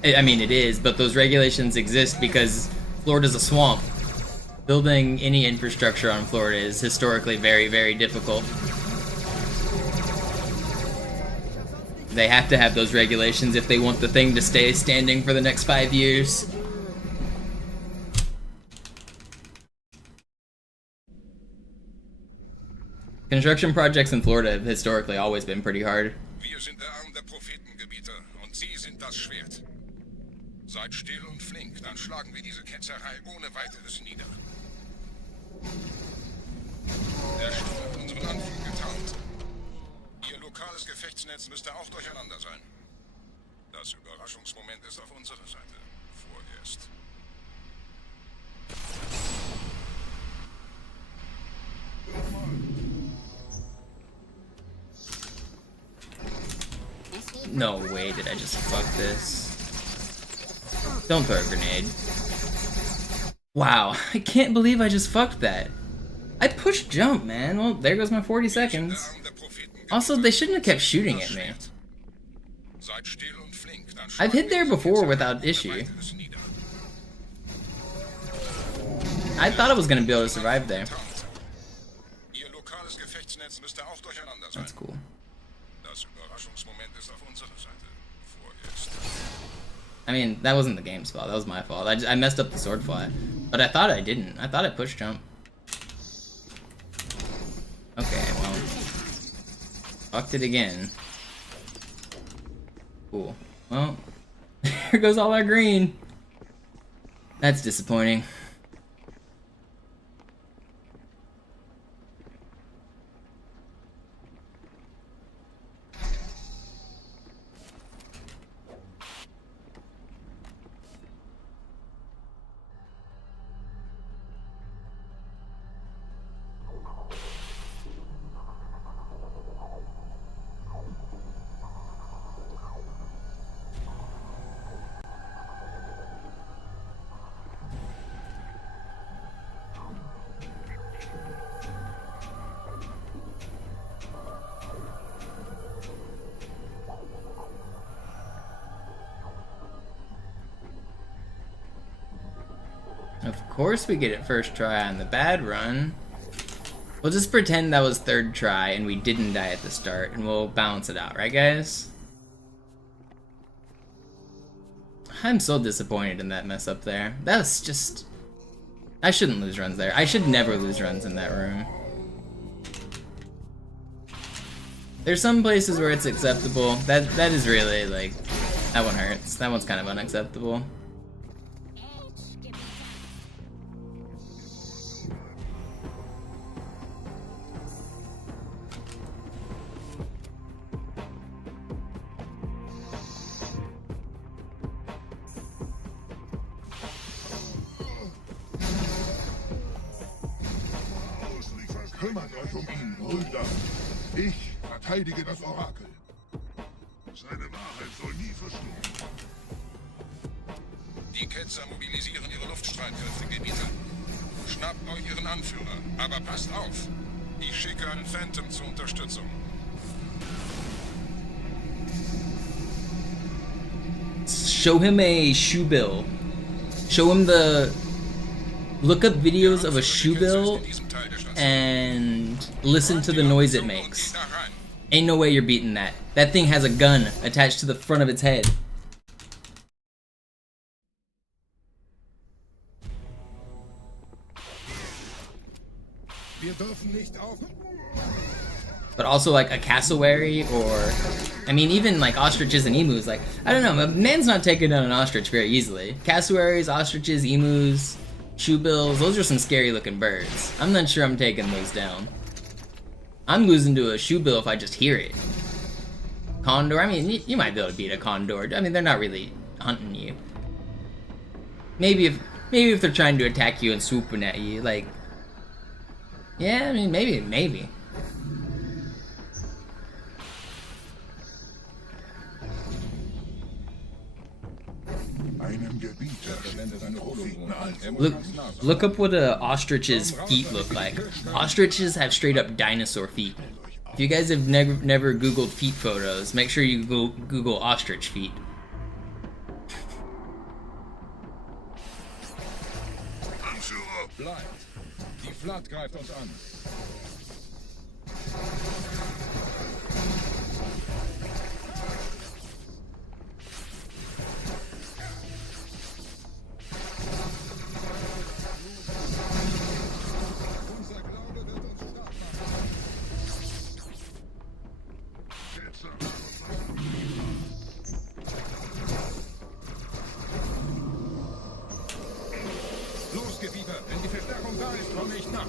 I mean, it is, but those regulations exist because Florida's a swamp. Building any infrastructure on Florida is historically very, very difficult. They have to have those regulations if they want the thing to stay standing for the next 5 years. Construction projects in Florida have historically always been pretty hard. Wir sind der Arm der Prophetengebiete und Sie sind das Schwert. Seid still und flink, dann schlagen wir diese Ketzerei ohne weiteres nieder. Der Sturm hat unseren Anflug getarnt. Ihr lokales Gefechtsnetz müsste auch durcheinander sein. Das Überraschungsmoment ist auf unserer Seite. Vorerst. No way did I just fuck this. Don't throw a grenade. Wow, I can't believe I just fucked that. I pushed jump, man. Well, there goes my 40 seconds. Also, they shouldn't have kept shooting at me. I've hit there before without issue. I thought I was gonna be able to survive there. That's cool. I mean, that wasn't the game's fault. That was my fault. I messed up the sword fly. But I thought I didn't. I thought I pushed jump. Okay, well. Fucked it again. Cool. Well, here goes all our green. That's disappointing. Of course we get it first try on the bad run. We'll just pretend that was third try and we didn't die at the start, and we'll balance it out, right guys? I'm so disappointed in that mess up there. That's just... I shouldn't lose runs there. I should never lose runs in that room. There's some places where it's acceptable. That is really, like... That one hurts. That one's kind of unacceptable. Kümmert euch ihn, Brüder. Ich verteidige das Orakel. Seine Wahrheit soll nie verstummen. Die Ketzer mobilisieren ihre Luftstreitkräfte, Gebieter. Schnappt euch ihren Anführer, aber passt auf. Ich schicke einen Phantom zur Unterstützung. Show him a shoe bill. Show him the... Look up videos of a shoe bill and listen to the noise it makes. Ain't no way you're beating that. That thing has a gun attached to the front of its head. But also like a cassowary, or I mean even like ostriches and emus, like I don't know, a man's not taking down an ostrich very easily. Cassowaries, ostriches, emus, shoebills, those are some scary looking birds. I'm not sure I'm taking those down. I'm losing to a shoebill if I just hear it. Condor, I mean you might be able to beat a condor. I mean they're not really hunting you. Maybe if they're trying to attack you and swooping at you, like yeah, I mean maybe. Look up what a ostrich's feet look like. Ostriches have straight up dinosaur feet. If you guys have never Googled feet photos, make sure you Google ostrich feet. Anführer! Bleibt. Die Flat greift uns an. Unser Glaube wird uns stark machen. Los, Gebieter! Wenn die Verstärkung da ist, komme ich nach.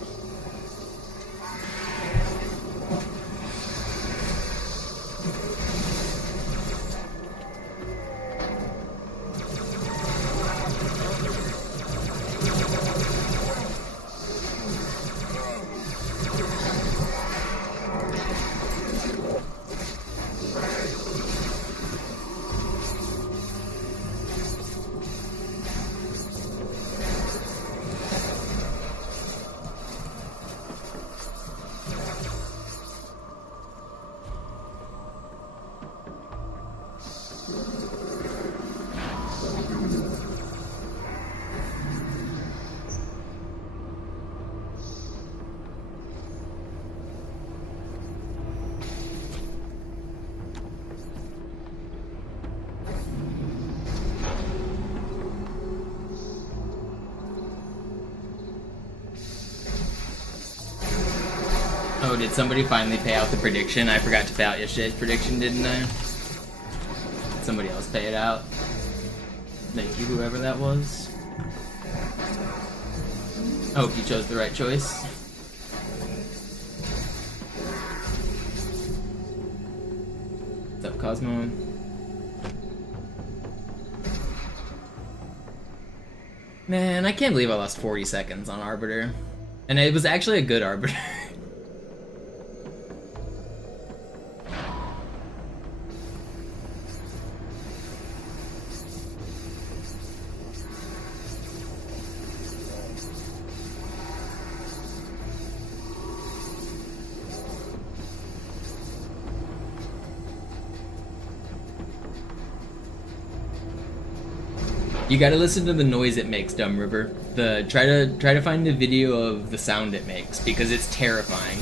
Oh, did somebody finally pay out the prediction? I forgot to pay out yesterday's prediction, didn't I? Did somebody else pay it out? Thank you, whoever that was. I hope you chose the right choice. What's up, Cosmo? Man, I can't believe I lost 40 seconds on Arbiter. And it was actually a good Arbiter. You gotta listen to the noise it makes, Dumb River. Try to find the video of the sound it makes, because it's terrifying.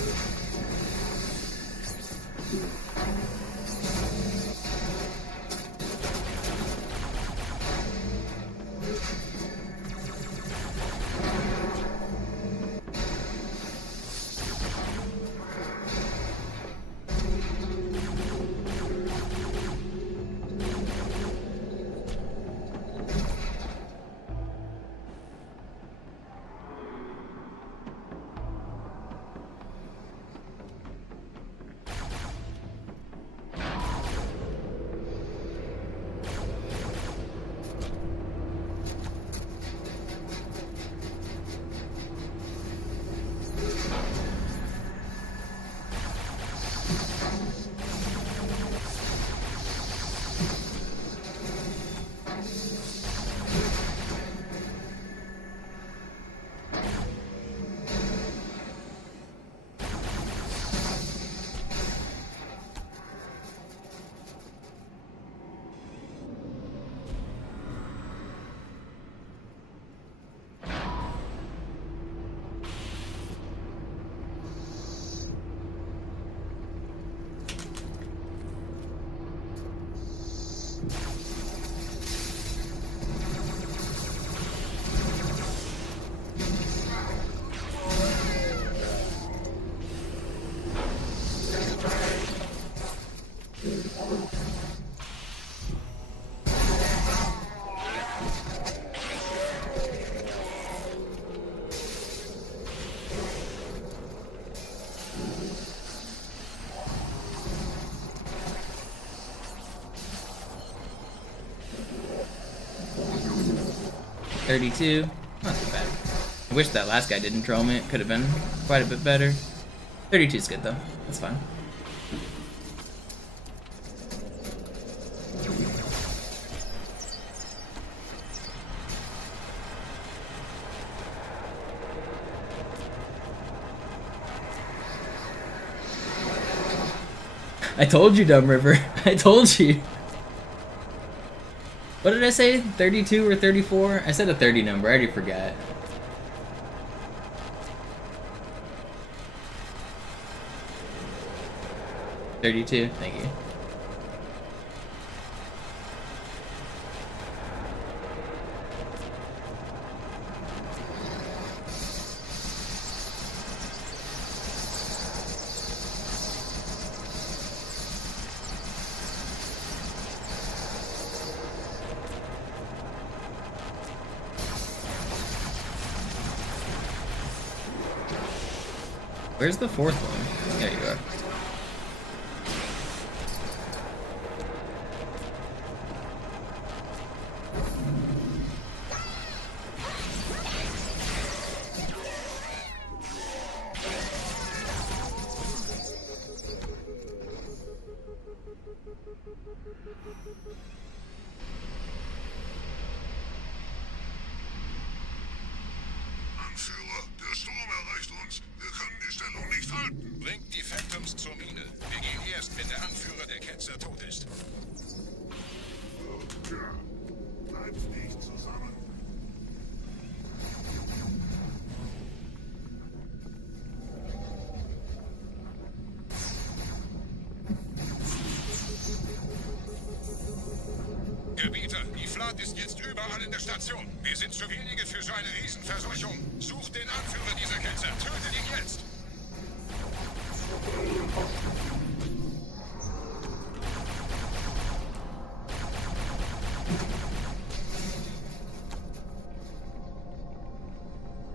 $32, not too bad. I wish that last guy didn't troll me, it could have been quite a bit better. 32 is good though, that's fine. I told you, Dumb River. I told you. What did I say? 32 or 34? I said a 30 number. I already forgot. $32. Thank you. Where's the fourth one? There you are. Anführer, der Sturm erreicht uns. Wir können die Stellung nicht halten. Bringt die Phantoms zur Mine. Wir gehen erst, wenn der Anführer der Ketzer tot ist. Bleibt nicht zusammen. Gebieter, die Flat ist jetzt überall in der Station. Wir sind zu wenige für so eine Riesenverseuchung. Sucht den Anführer dieser Ketzer. Tötet ihn jetzt.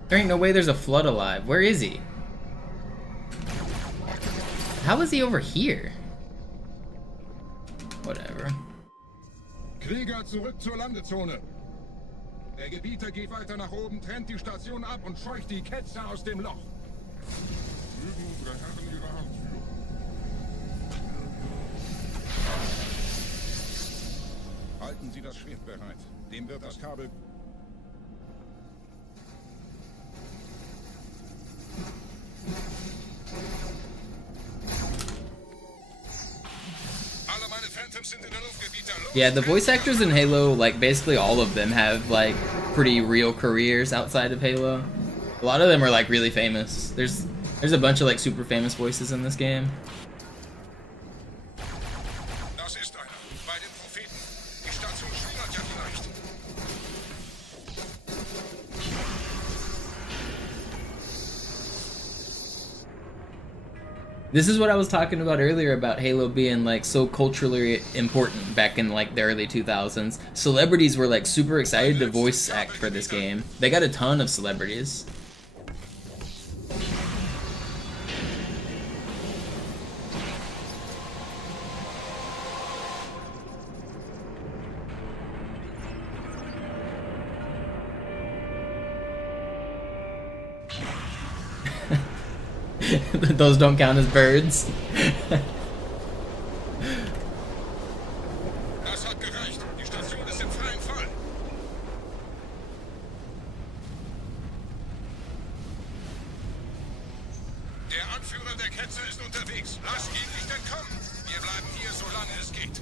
There ain't no way there's a flood alive. Where is he? How is he over here? Whatever. Krieger, zurück zur Landezone. Der Gebieter geht weiter nach oben, trennt die Station ab und scheucht die Ketzer aus dem Loch. Mögen unsere Herren ihre Hand führen. Halten Sie das Schwert bereit. Dem wird das Kabel... Yeah, the voice actors in Halo, like basically all of them have like pretty real careers outside of Halo. A lot of them are like really famous. There's a bunch of like super famous voices in this game. Das ist einer. Bei den Propheten. Die Station schwingert ja vielleicht. This is what I was talking about earlier about Halo being like so culturally important back in like the early 2000s. Celebrities were like super excited to voice act for this game. They got a ton of celebrities. Those don't count as birds. Das hat gereicht. Die Station ist im freien Fall. Der Anführer der Ketzer ist unterwegs. Lass ihn nicht entkommen. Wir bleiben hier, solange es geht.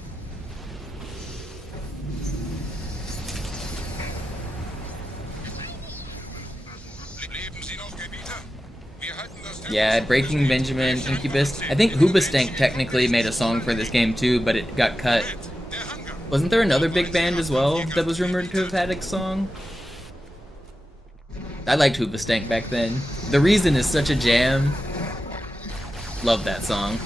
Leben Sie noch, Gebieter? Wir halten das... Yeah, Breaking Benjamin, Incubus. I think Hoobastank technically made a song for this game too, but it got cut. Wasn't there another big band as well that was rumored to have had a song? I liked Hoobastank back then. The Reason is such a jam. Love that song.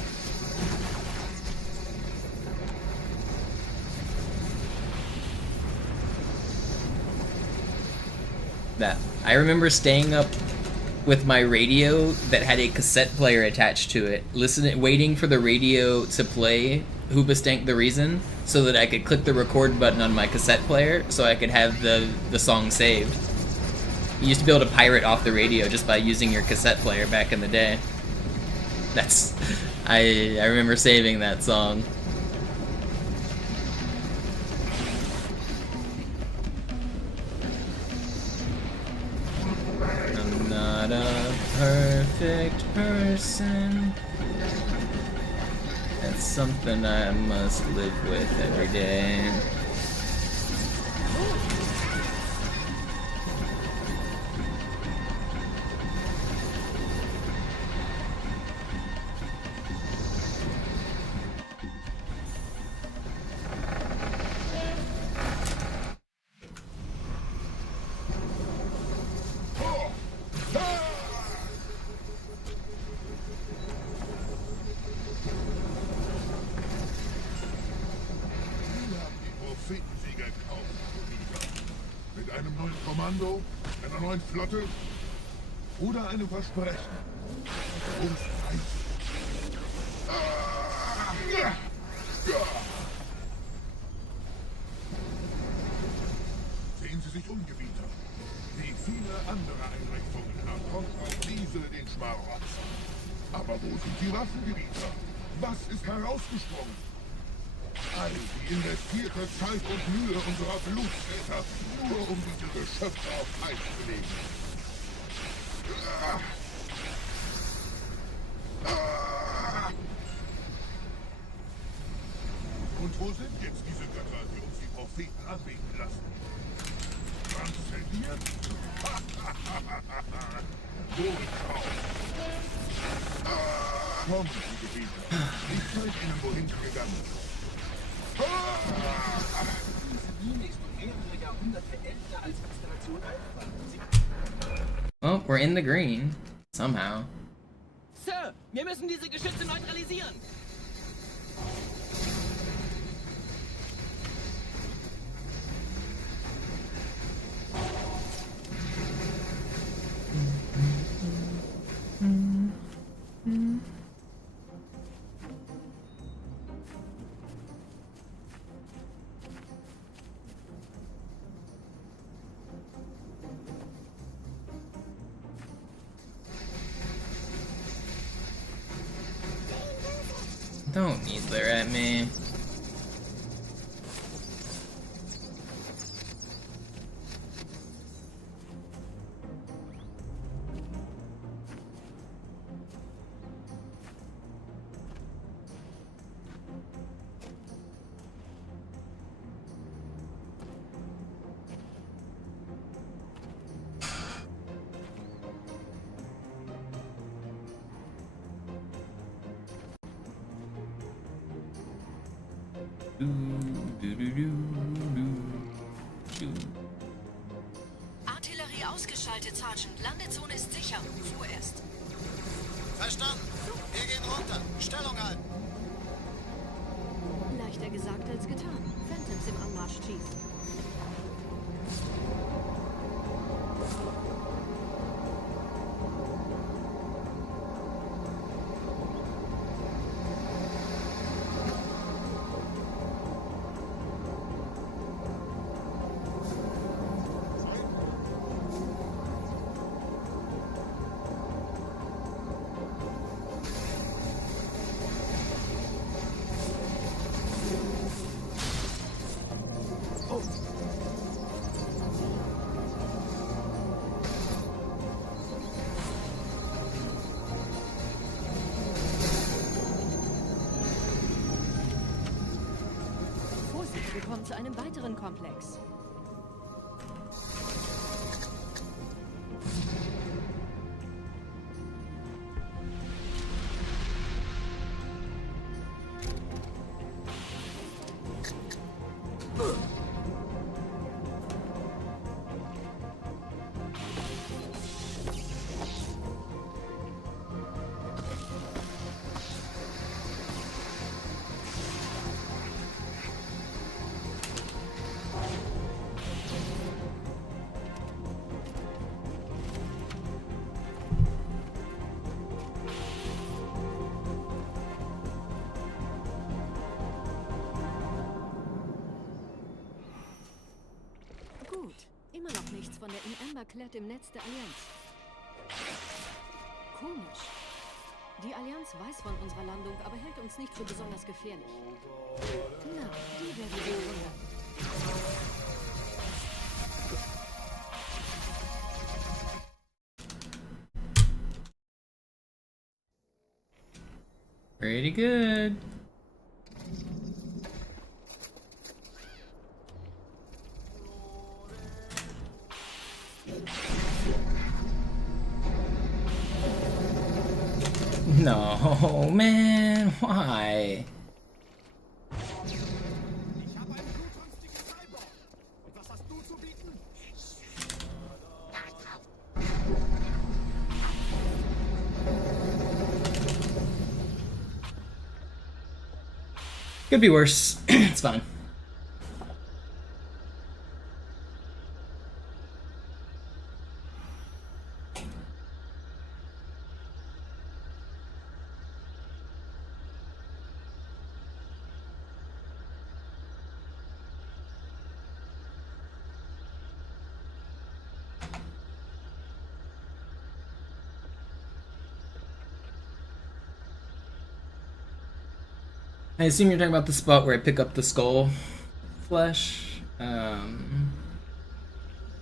That I remember staying up with my radio that had a cassette player attached to it, waiting for the radio to play Hoobastank the Reason so that I could click the record button on my cassette player so I could have the song saved. You used to be able to pirate off the radio just by using your cassette player back in the day. That's... I remember saving that song. I'm not a perfect person. That's It's something I must live with every day. Prophetensieger kaufen wieder. Mit einem neuen Kommando, einer neuen Flotte oder einem Versprechen. Sehen Sie sich um, Gebieter. Wie viele andere Einrichtungen kommt auch diese den Schmarotzer. Aber wo sind die Waffengebieter? Was ist herausgesprungen? All die investierte Zeit und Mühe unserer Blutväter, nur um diese Geschöpfe auf Eis zu legen. Und wo sind jetzt diese Götter, die uns die Propheten anbeten lassen? Transzendiert? Durchschauen! Kommen Sie, Gebieter. Ich zeige Ihnen, wohin Sie gegangen sind. Well, we're in the green. Somehow. Sir, wir müssen diese Geschütze neutralisieren. Don't need there at me. Artillerie ausgeschaltet, Sergeant. Landezone ist sicher. Vorerst. Verstanden. Wir gehen runter. Stellung halten. Leichter gesagt als getan. Phantoms im Anmarsch, Chief. Vorsicht, wir kommen zu einem weiteren Komplex. Gut, immer noch nichts von der in Amber Clad im Netz der Allianz. Komisch. Die Allianz weiß von unserer Landung, aber hält uns nicht für besonders gefährlich. Na, die werden wir wundern. Pretty good. No, man, why? Ich habe einen blutrünstigen Cyborg. Und was hast du zu bieten? Could be worse. It's fine. I assume you're talking about the spot where I pick up the skull flesh.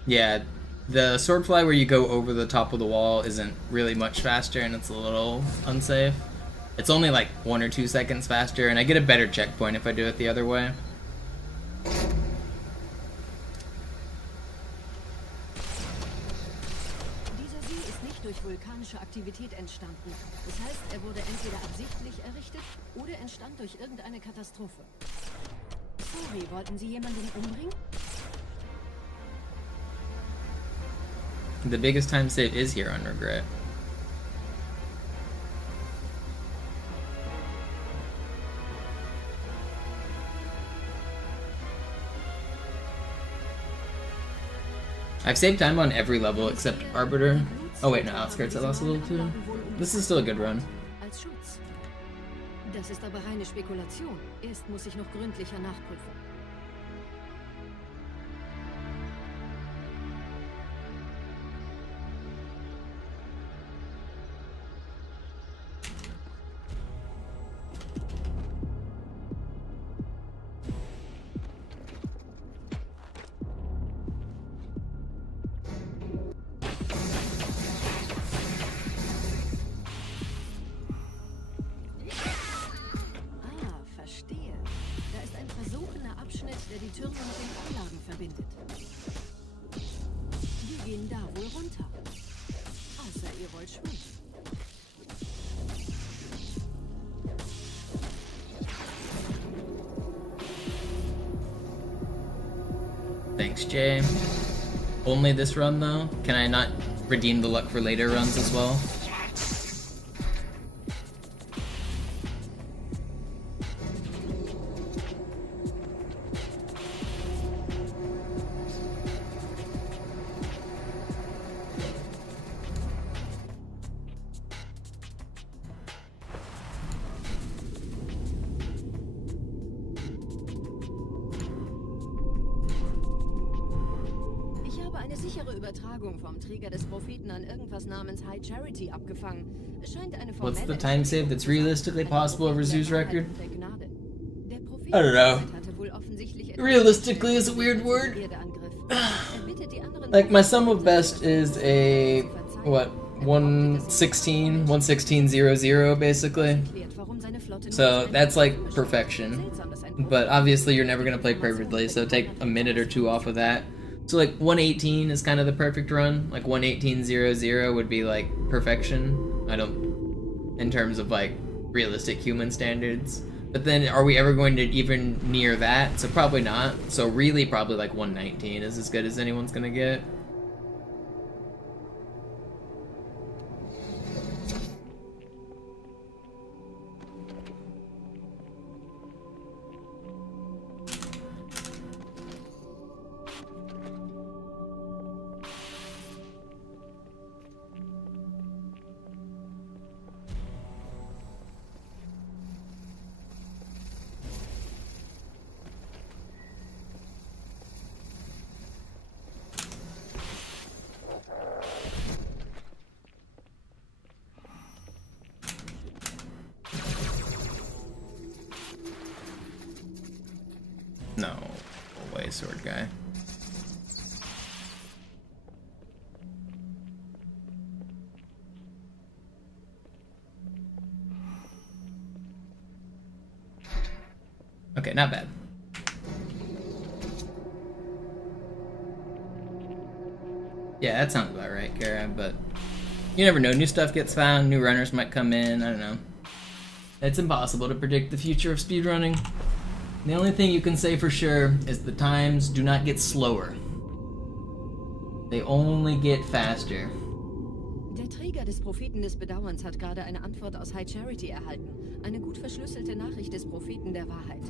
Yeah, the swordfly where you go over the top of the wall isn't really much faster, and it's a little unsafe. It's only like 1 or 2 seconds faster, and I get a better checkpoint if I do it the other way. Dieser See ist nicht durch vulkanische Aktivität entstanden. Das heißt, er wurde entweder absichtlich errichtet oder entstand durch irgendeine Katastrophe. Sorry, wollten Sie jemanden umbringen? The biggest time save is here on Regret. I've saved time on every level except Arbiter. Oh wait, no, Outskirts I lost a little too. This is still a good run. Als Schutz. Das ist aber reine Spekulation. Erst muss ich noch gründlicher nachprüfen. Der die Türme mit den Anlagen verbindet. Wir gehen da wohl runter. Außer ihr wollt schwimmen. Thanks, Jay. Only this run though? Can I not redeem the luck for later runs as well? Vom Träger des Propheten an irgendwas namens High Charity abgefangen. Es scheint eine What's the time save that's realistically possible over Zoo's record? I don't know. Realistically is a weird word. Like my sum of best is a what 116.00 basically. So that's like perfection. But obviously you're never gonna play perfectly, so take a minute or two off of that. So like 118 is kind of the perfect run. Like 118.00 would be like perfection. In terms of like realistic human standards. But then are we ever going to even near that? So probably not. So really probably like 119 is as good as anyone's gonna get. No way, sword guy. Okay, not bad. Yeah, that sounds about right, Kara, but You never know, new stuff gets found, new runners might come in, I don't know. It's impossible to predict the future of speedrunning. The only thing you can say for sure is the times do not get slower. They only get faster. Der Träger des Propheten des Bedauerns hat gerade eine Antwort aus High Charity erhalten. Eine gut verschlüsselte Nachricht des Propheten der Wahrheit.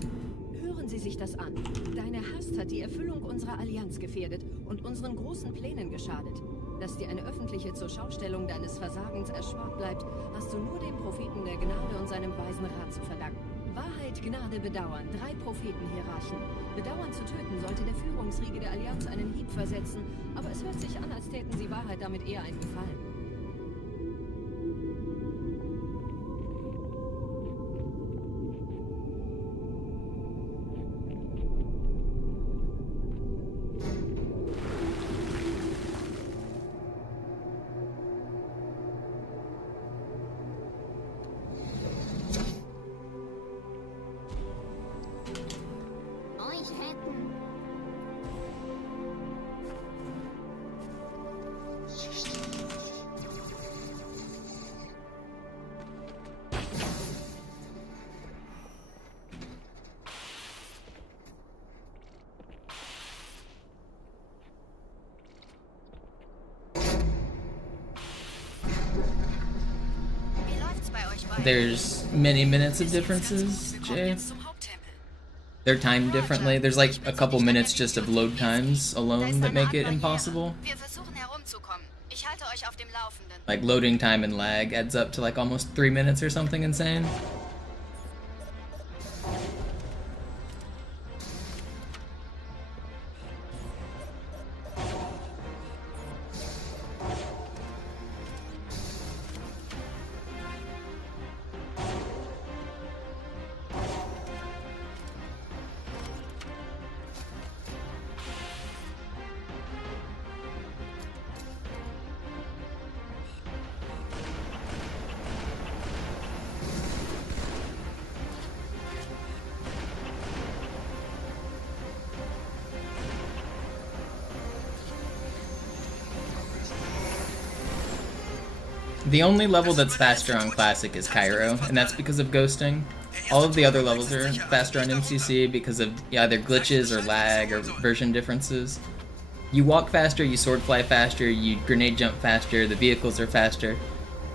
Hören Sie sich das an. Deine Hast hat die Erfüllung unserer Allianz gefährdet und unseren großen Plänen geschadet. Dass dir eine öffentliche Zurschaustellung deines Versagens erspart bleibt, hast du nur dem Propheten der Gnade und seinem weisen Rat zu verdanken. Wahrheit, Gnade, Bedauern. 3 Prophetenhierarchen. Bedauern zu töten sollte der Führungsriege der Allianz einen Hieb versetzen, aber es hört sich an, als täten sie Wahrheit damit eher einen Gefallen. There's many minutes of differences, Jay. They're timed differently. There's like a couple minutes just of load times alone that make it impossible. Like loading time and lag adds up to like almost 3 minutes or something insane. The only level that's faster on Classic is Cairo, and that's because of ghosting. All of the other levels are faster on MCC because of either glitches or lag or version differences. You walk faster, you sword fly faster, you grenade jump faster, the vehicles are faster,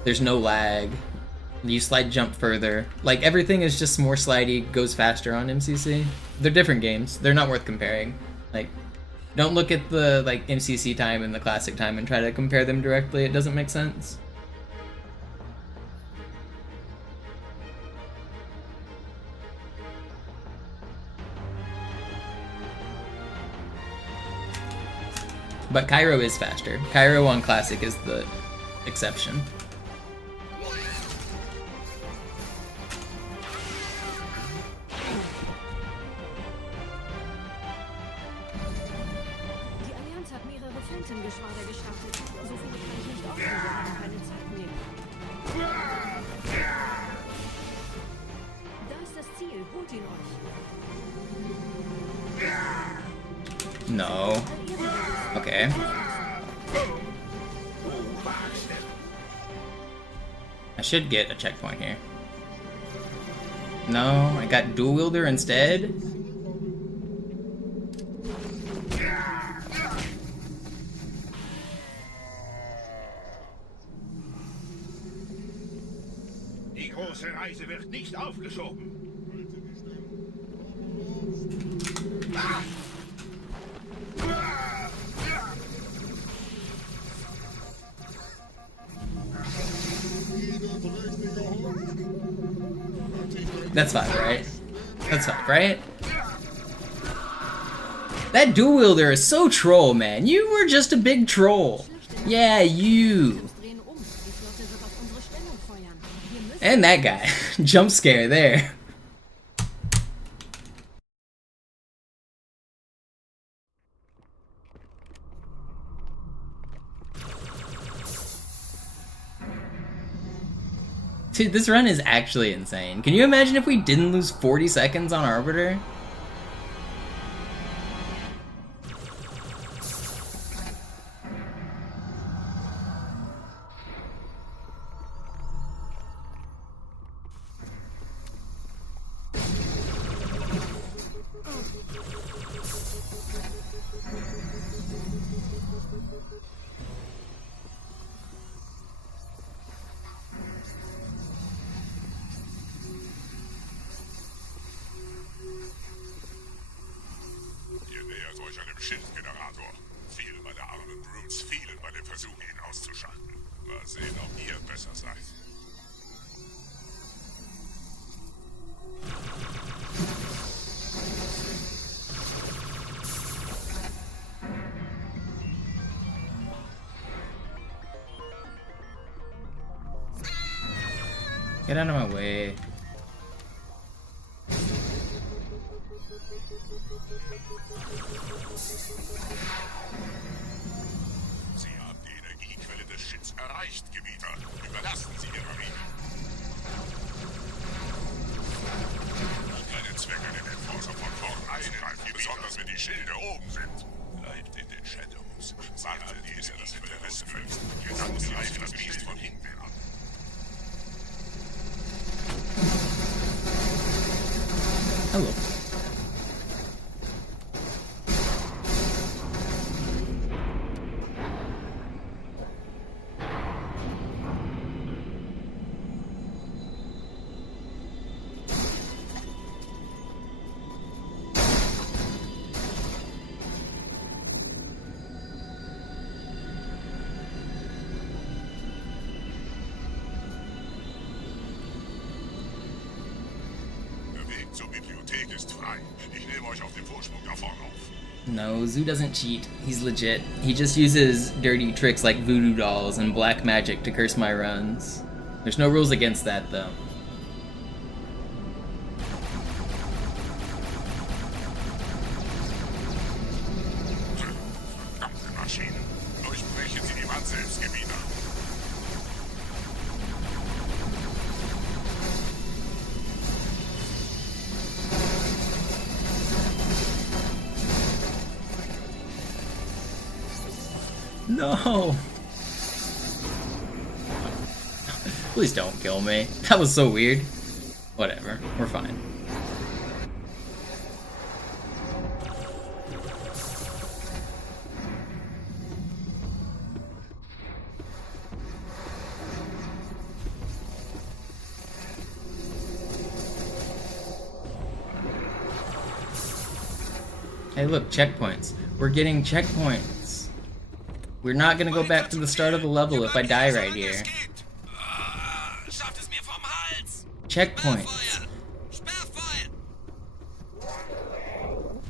there's no lag, you slide jump further. Like, everything is just more slidey, goes faster on MCC. They're different games, they're not worth comparing. Like, don't look at the like MCC time and the Classic time and try to compare them directly, it doesn't make sense. But Cairo is faster. Cairo on Classic is the exception. Die Allianz hat mehrere Phantom-Geschwader gestartet. So viele kann ich nicht aufnehmen, wir haben keine Zeit mehr. Da ist das Ziel, holt ihn euch. No. Okay. I should get a checkpoint here. No, I got dual wielder instead. Die große Reise wird nicht aufgeschoben. That's 5, right? That's 5, right? That dual wielder is so troll, man. You were just a big troll. Yeah, you. And that guy. Jump scare there. Dude, this run is actually insane. Can you imagine if we didn't lose 40 seconds on Arbiter? Ihr nähert euch einem Schildgenerator. Viele meiner armen Brutes fielen bei dem Versuch, ihn auszuschalten. Mal sehen, ob ihr besser seid. Get out of my way. Sie haben die Energiequelle des Shits erreicht, Gebieter. Überlassen Sie Ihre Marine. Die kleinen Zwecke den Enforcer von vorn eingreifen, besonders wenn die Schilde oben sind. Bleibt in den Shadows. Wartet, bis er das Hinterrisse fällt. Dann greift das Biest von hinten an. Hello. Zur Bibliothek ist frei. Ich nehme euch auf dem Vorsprung da vorne auf. No, Zoo doesn't cheat. He's legit. He just uses dirty tricks like voodoo dolls and black magic to curse my runs. There's no rules against that, though. Verdammte Maschinen. Durchbrechen Sie die Wand selbst, Gebieter. No! Please don't kill me. That was so weird. Whatever, we're fine. Hey look, checkpoints. We're getting checkpoints. We're not gonna go back to the start of the level if I die right here. Checkpoints.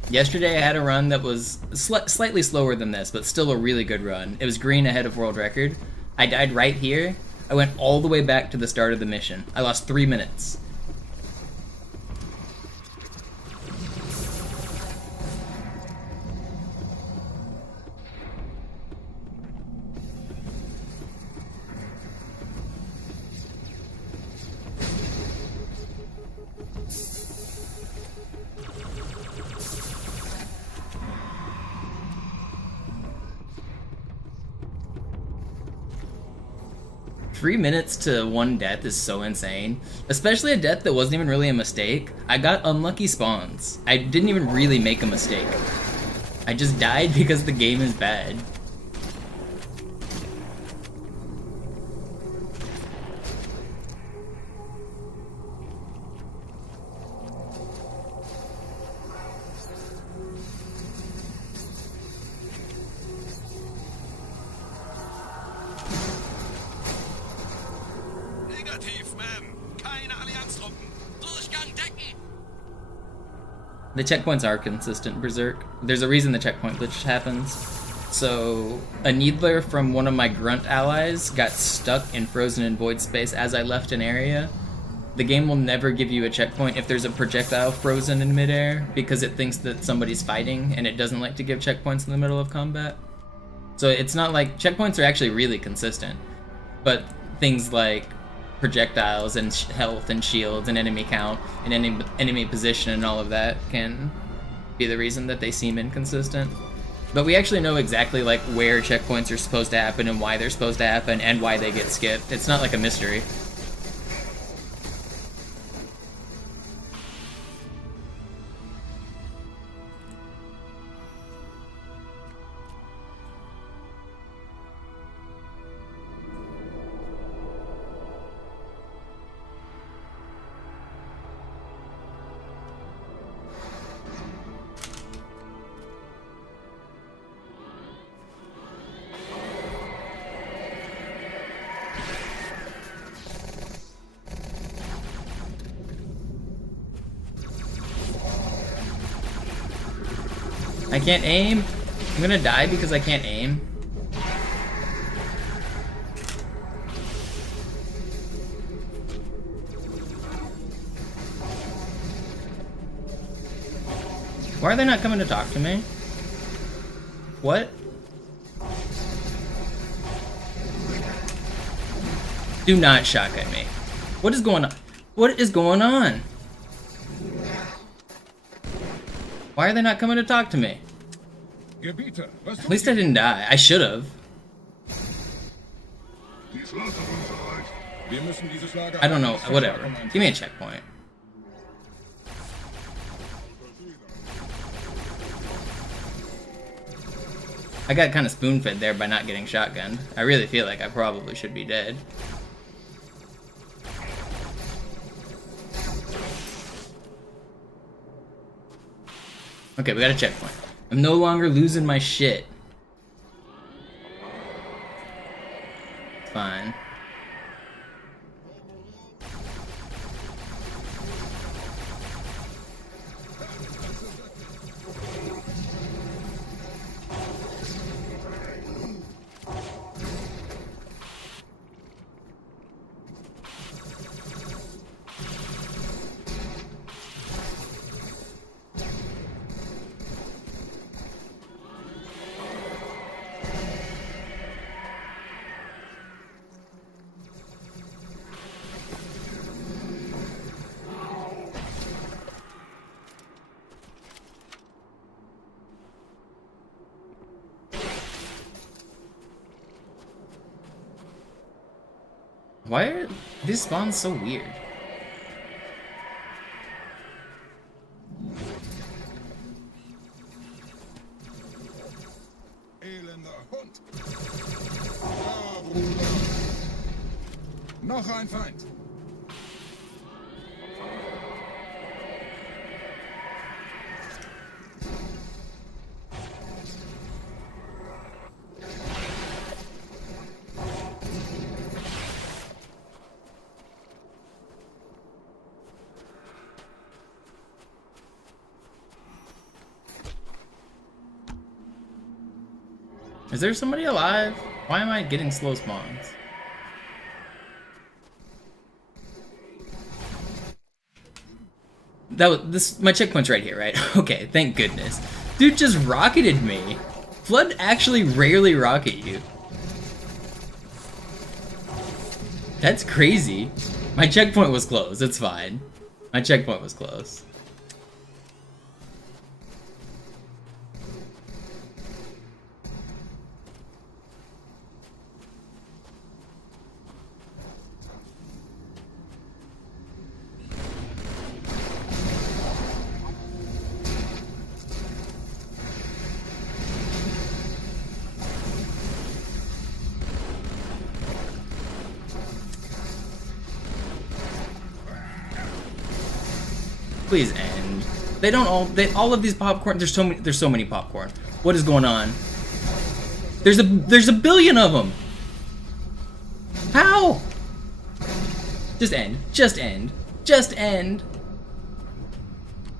Yesterday I had a run that was slightly slower than this, but still a really good run. It was green ahead of world record. I died right here. I went all the way back to the start of the mission. I lost 3 minutes. Three minutes to one death is so insane. Especially a death that wasn't even really a mistake. I got unlucky spawns. I didn't even really make a mistake. I just died because the game is bad. The checkpoints are consistent, Berserk. There's a reason the checkpoint glitch happens. So, a Needler from one of my grunt allies got stuck in frozen in void space as I left an area. The game will never give you a checkpoint if there's a projectile frozen in midair, because it thinks that somebody's fighting, and it doesn't like to give checkpoints in the middle of combat. So it's not like... checkpoints are actually really consistent, but things like projectiles and health and shields and enemy count and enemy position and all of that can be the reason that they seem inconsistent. But we actually know exactly like where checkpoints are supposed to happen and why they're supposed to happen and why they get skipped. It's not like a mystery. I can't aim. I'm gonna die because I can't aim. Why are they not coming to talk to me? What? Do not shotgun me. What is going on? What is going on? Why are they not coming to talk to me? Gebieter, was At least I didn't die. I should have. Wir müssen dieses Lager I don't know. Whatever. Give me a checkpoint. I got kind of spoon-fed there by not getting shotgunned. I really feel like I probably should be dead. Okay, we got a checkpoint. I'm no longer losing my shit. Fine. Why are these spawns so weird? Elender Hund. Ja, Bruder. Noch ein Feind. Is there somebody alive? Why am I getting slow spawns? My checkpoint's right here, right? Okay, thank goodness. Dude just rocketed me. Flood actually rarely rocket you. That's crazy. My checkpoint was close, it's fine. My checkpoint was close. Please end. They don't all of these popcorn. There's so many popcorn. What is going on? There's a billion of them. How? Just end. Just end. Just end.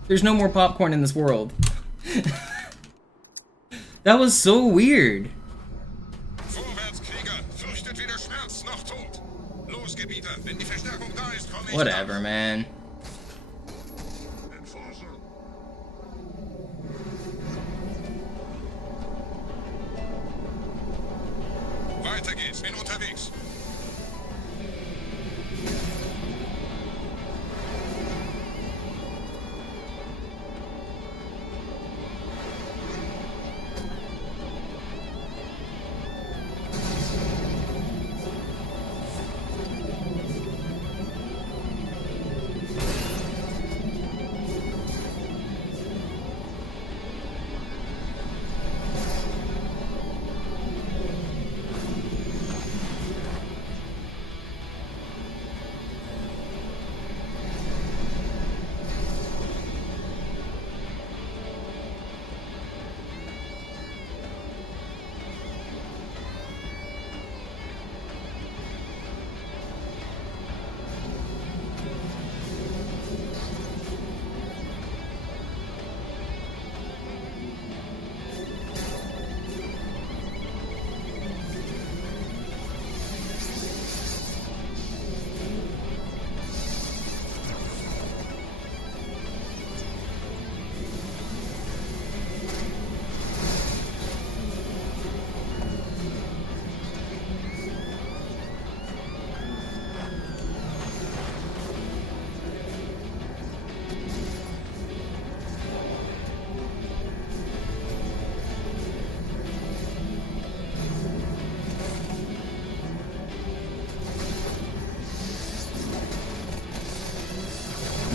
There's no more popcorn in this world. That was so weird. Whatever, man. Weiter geht's, bin unterwegs.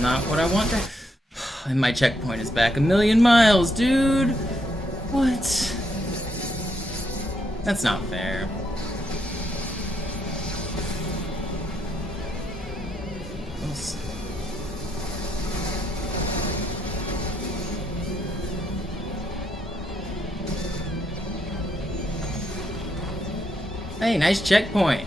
not what I want to... And my checkpoint is back 1,000,000 miles, dude! What? That's not fair. Hey, nice checkpoint.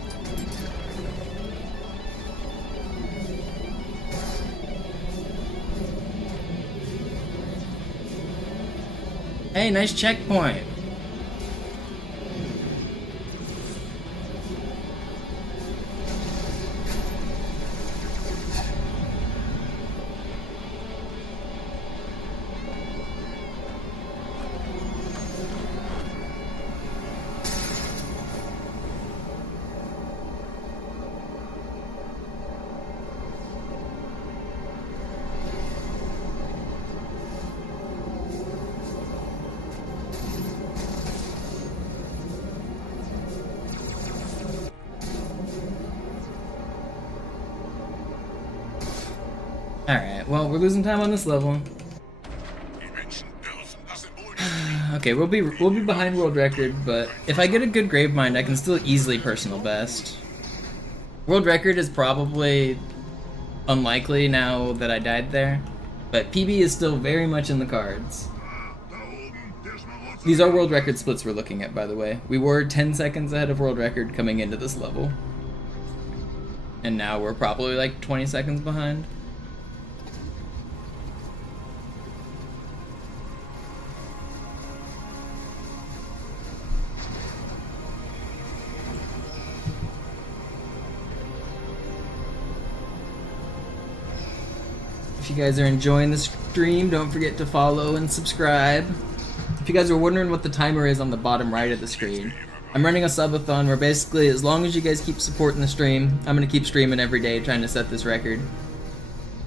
Hey, nice checkpoint. Alright, well, we're losing time on this level. Okay, we'll be behind world record, but if I get a good grave mine, I can still easily personal best. World record is probably unlikely now that I died there, but PB is still very much in the cards. These are world record splits we're looking at, by the way. We were 10 seconds ahead of world record coming into this level. And now we're probably like 20 seconds behind. If you guys are enjoying the stream, don't forget to follow and subscribe. If you guys are wondering what the timer is on the bottom right of the screen, I'm running a subathon where basically as long as you guys keep supporting the stream, I'm going to keep streaming every day trying to set this record.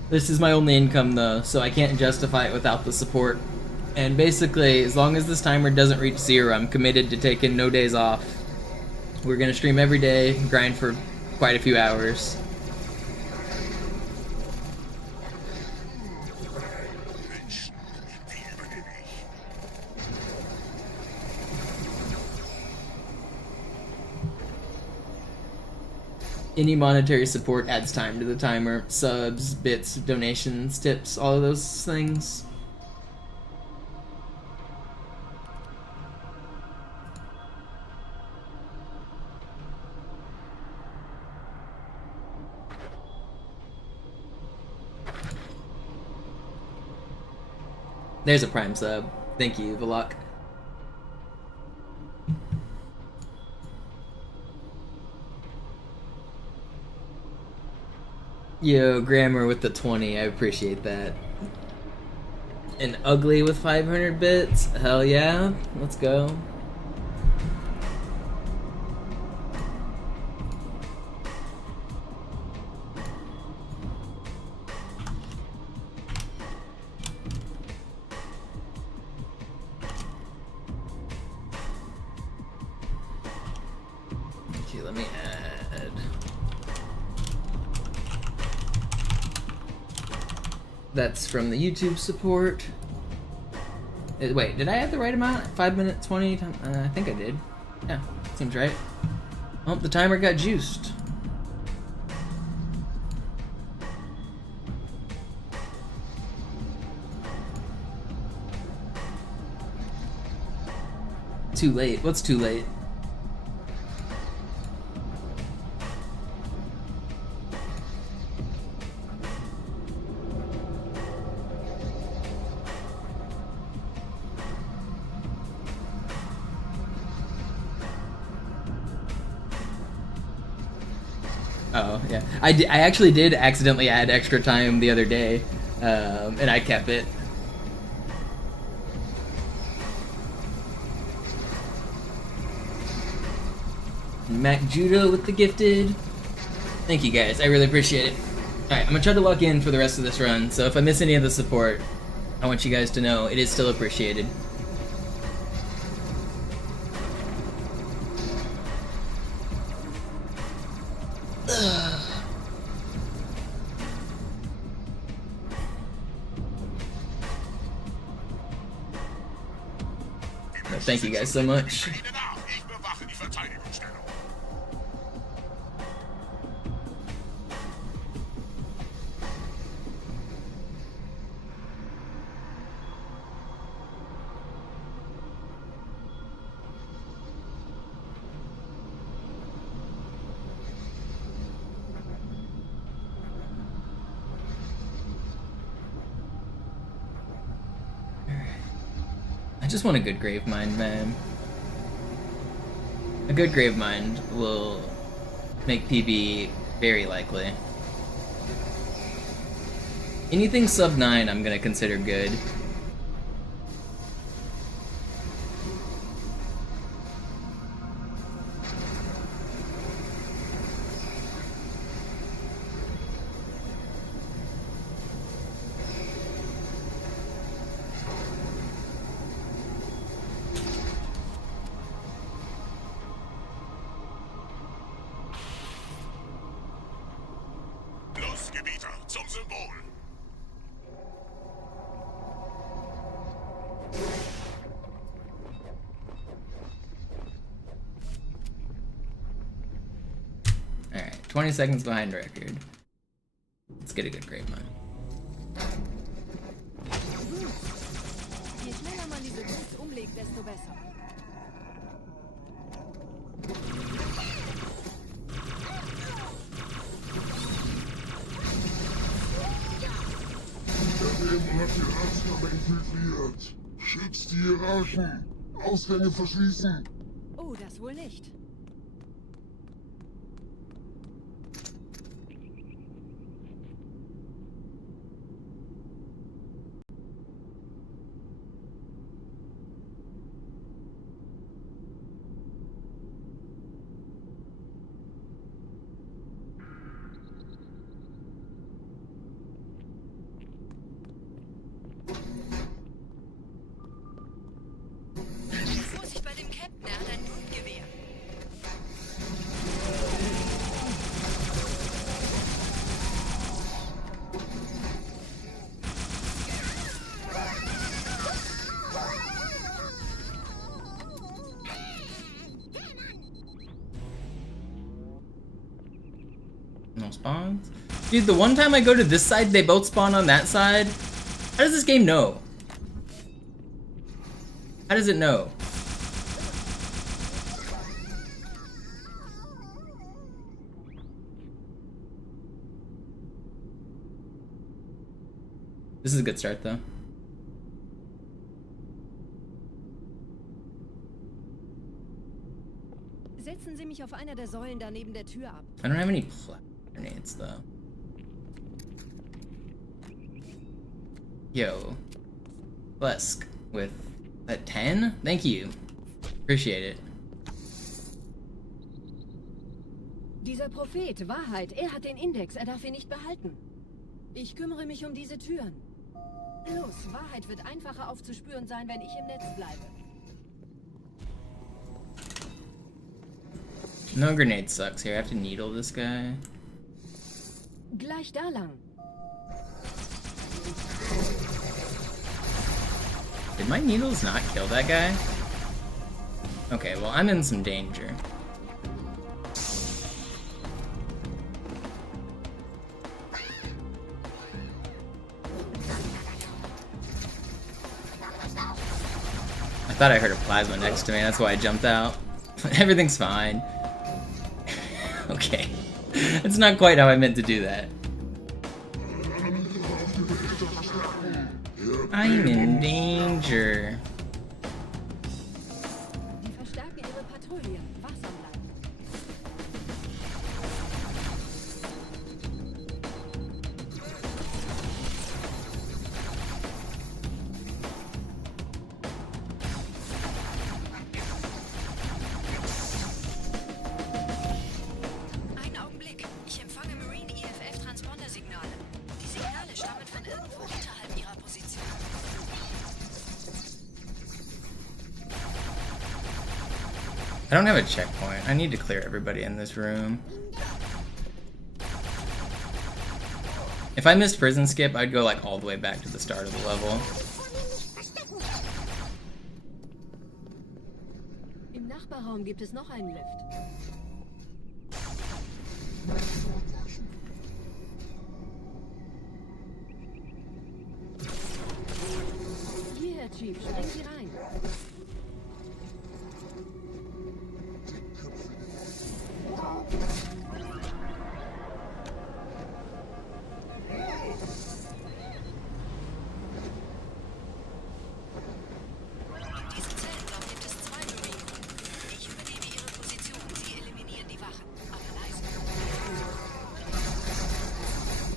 This is my only income though, so I can't justify it without the support. And basically, as long as this timer doesn't reach 0, I'm committed to taking no days off. We're going to stream every day, grind for quite a few hours. Any monetary support adds time to the timer. Subs, bits, donations, tips, all of those things. There's a Prime sub. Thank you, Valak. Yo, Grammar with the 20, I appreciate that. And Ugly with 500 bits? Hell yeah, let's go. Okay, let me add. That's from the YouTube support. Wait, did I add the right amount? 5 minutes, 20 times? I think I did. Yeah, seems right. Oh, the timer got juiced. Too late. What's too late? Oh, yeah. I actually did accidentally add extra time the other day, and I kept it. Mac Judo with the gifted. Thank you guys, I really appreciate it. Alright, I'm gonna try to lock in for the rest of this run, so if I miss any of the support, I want you guys to know it is still appreciated. Thank you guys so much. Ihnen nach. Ich bewache die Verteidigungsstellung. I just want a good grave mine, man. A good grave mine will make PB very likely. Anything sub 9 I'm gonna consider good. Los, Gebieter, zum Symbol. Alright, 20 seconds behind record. Let's get a good grave mine. Je schneller man diese Boots umlegt, desto besser. Daneben hat die Ratskammer infiltriert. Schützt die Hierarchen. Ausgänge verschließen. Oh, das wohl nicht. Vorsicht bei dem Captain, er hat ein Blutgewehr. No spawns? Dude, the one time I go to this side, they both spawn on that side. How does this game know? How does it know? This is a good start, though. Setzen Sie mich auf einer der Säulen da neben der Tür ab. I don't have any grenades, though. Yo. Flesk with a 10? Thank you. Appreciate it. Dieser Prophet, Wahrheit, er hat den Index, er darf ihn nicht behalten. Ich kümmere mich um diese Türen. Los, Wahrheit wird einfacher aufzuspüren sein, wenn ich im Netz bleibe. No grenade sucks here. I have to needle this guy. Gleich da lang. Did my needles not kill that guy? Okay, well, I'm in some danger. I thought I heard a plasma next to me, that's why I jumped out. Everything's fine. Okay. That's not quite how I meant to do that. I'm in danger. Die verstärken ihre Patrouille. Wachsam bleiben. Einen Augenblick. Ich empfange Marine EFF-Transponder-Signale. Die Signale stammen von irgendwo unterhalb ihrer Position. I don't have a checkpoint. I need to clear everybody in this room. If I missed prison skip, I'd go like all the way back to the start of the level. Nachbarraum gibt es noch einen Lift. Hier, Herr Chief, springen Sie rein. Diesem Zellenblock gibt es 2 Marine. Ich übernehme Ihre Position. Sie eliminieren die Wachen. Aber leise.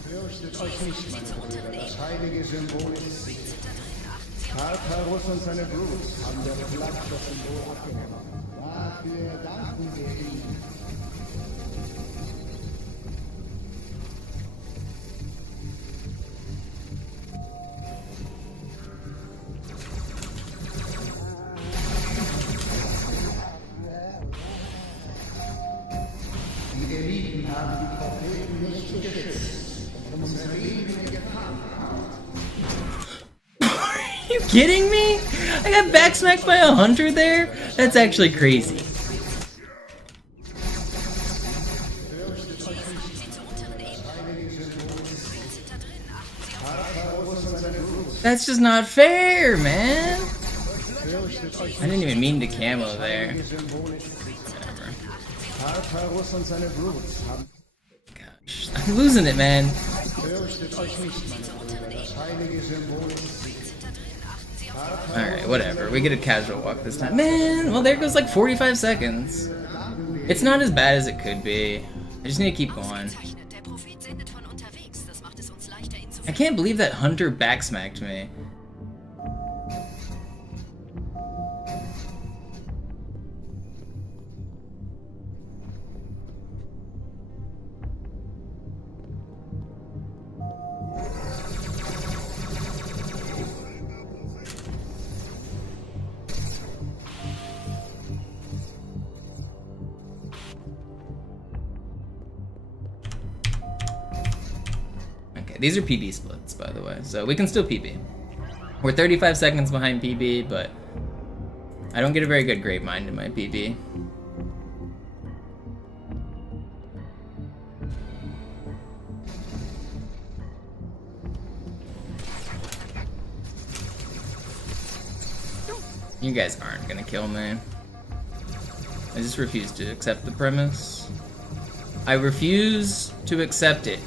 Fürchtet euch nicht, meine Brüder. Das heilige Symbol ist sicher. Sind da drin. Achten Sie auf Tartarus und seine Brutes haben der Flagge das Symbol abgenommen. Dafür danken wir ihnen. Die Eliten haben die Propheten nicht geschützt. Unsere Leben in Gefahr. Are you kidding me? I got backsmacked by a hunter there? That's actually crazy. That's just not fair, man. I didn't even mean to camo there. Whatever. Tartarus und seine Brutes haben. Gosh, I'm losing it, man. Fürchtet euch nicht, meine Brüder. Das heilige Symbol ist sicher. Alright, whatever. We get a casual walk this time. Man, well, there goes like 45 seconds. It's not as bad as it could be. I just need to keep going. Ausgezeichnet. Der Prophet sendet von unterwegs. Das macht es uns leichter, ihn zu I can't believe that hunter backsmacked me. These are PB splits, by the way, so we can still PB. We're 35 seconds behind PB, but I don't get a very good grapevine in my PB. You guys aren't gonna kill me. I just refuse to accept the premise. I refuse to accept it.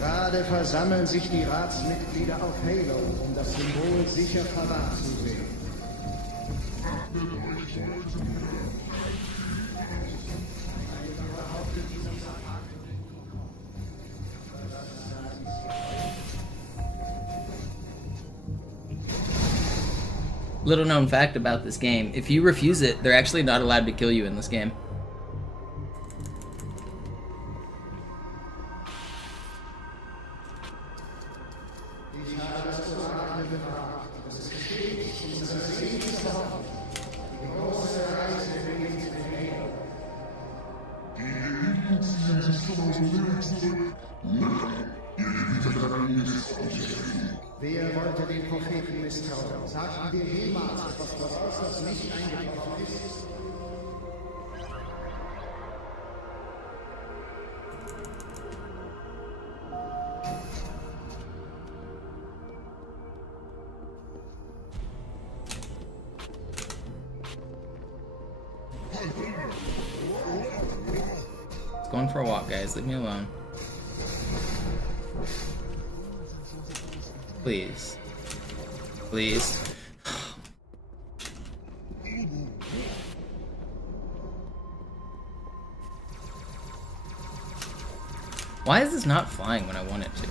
Gerade versammeln sich die Ratsmitglieder auf Halo, um das Symbol sicher verwahrt zu sehen. Little known fact about this game, if you refuse it, they're actually not allowed to kill you in this game. Wer wollte den Propheten misstrauen? Sagten wir jemals etwas voraus, das nicht eingetroffen ist? It's going for a walk, guys. Leave me alone. Please. Please. Why is this not flying when I want it to?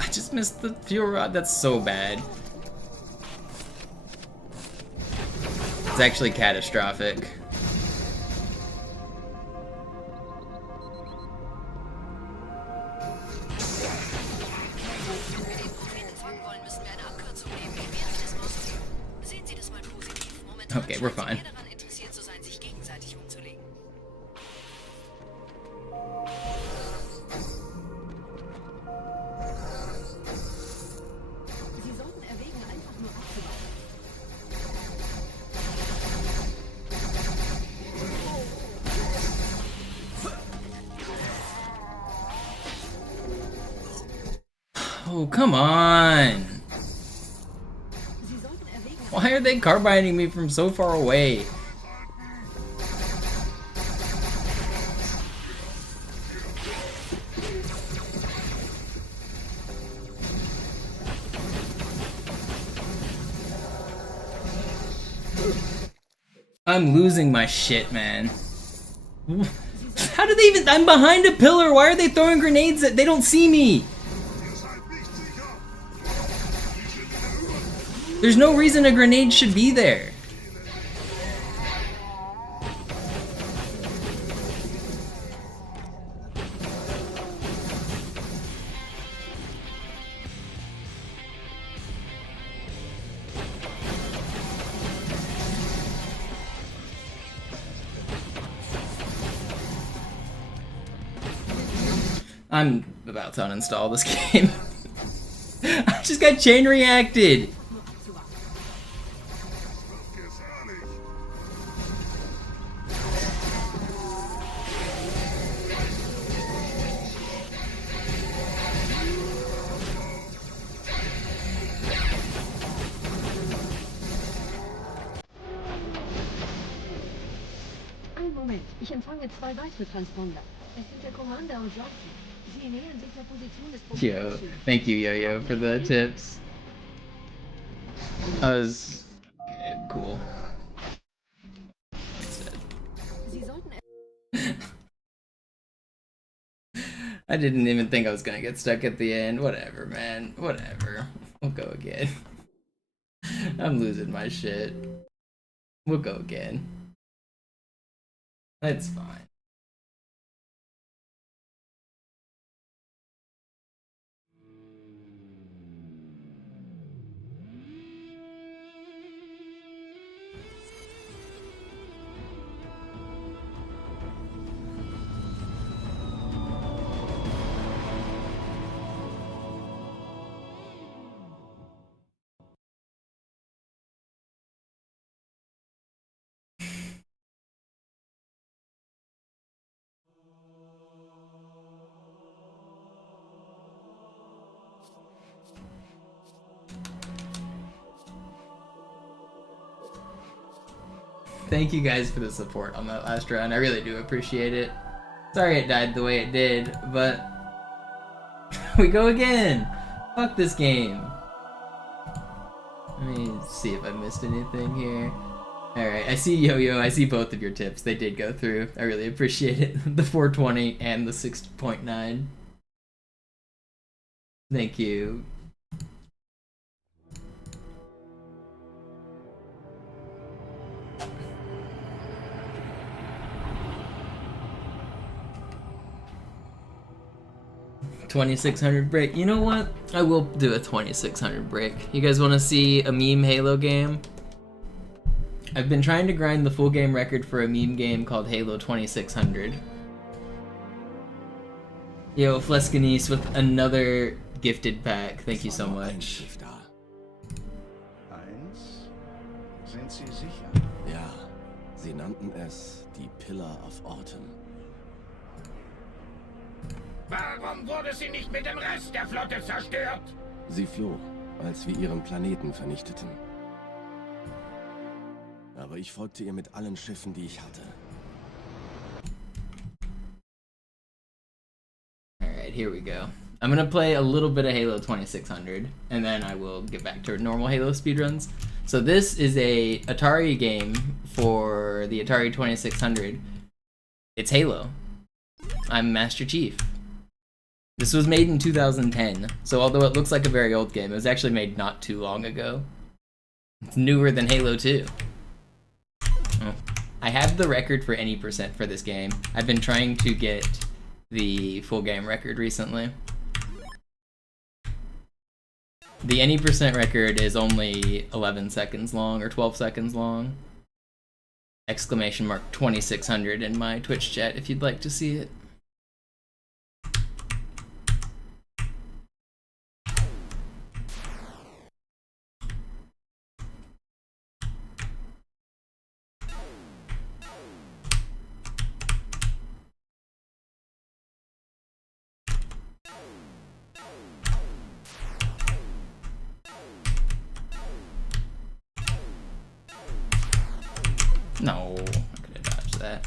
I just missed the fuel rod. That's so bad. It's actually catastrophic. Okay, we're fine. daran interessiert zu sein, sich gegenseitig umzulegen. Sie sollten erwägen, einfach nur abzuwarten. Oh, come on! Why are they carbining me from so far away? I'm losing my shit, man. How do they even— I'm behind a pillar! Why are they throwing grenades at— they don't see me! There's no reason a grenade should be there. I'm about to uninstall this game. I just got chain reacted. Einen Moment, ich empfange 2 weitere Transponder. Es sind der Commander und Johnson. Sie nähern sich der Position des Yo, thank you, Yo-Yo, for the tips. That was cool. I didn't even think I was gonna get stuck at the end. Whatever, man. Whatever. We'll go again. I'm losing my shit. We'll go again. That's fine. Thank you guys for the support on that last run. I really do appreciate it. Sorry it died the way it did, but we go again. Fuck this game. Let me see if I missed anything here. Alright, I see Yo-Yo, I see both of your tips. They did go through. I really appreciate it. The 420 and the 6.9. Thank you. $2,600 break. You know what? I will do a $2,600 break. You guys want to see a meme Halo game? I've been trying to grind the full game record for a meme game called Halo 2600. Yo, Flescanis with another gifted pack. Thank you so much. Eins? Sind Sie sicher? Ja, sie nannten es die Pillar of Autumn. Warum wurde sie nicht mit dem Rest der Flotte zerstört? Sie floh, als wir ihren Planeten vernichteten. Aber ich folgte ihr mit allen Schiffen, die ich hatte. Alright, here we go. I'm gonna play a little bit of Halo 2600, and then I will get back to normal Halo speedruns. So this is a Atari game for the Atari 2600. It's Halo. I'm Master Chief. This was made in 2010, so although it looks like a very old game, it was actually made not too long ago. It's newer than Halo 2. Oh. I have the record for any percent for this game. I've been trying to get the full game record recently. The any percent record is only 11 seconds long or 12 seconds long. exclamation mark 2600 in my Twitch chat if you'd like to see it. No, I could have dodged that.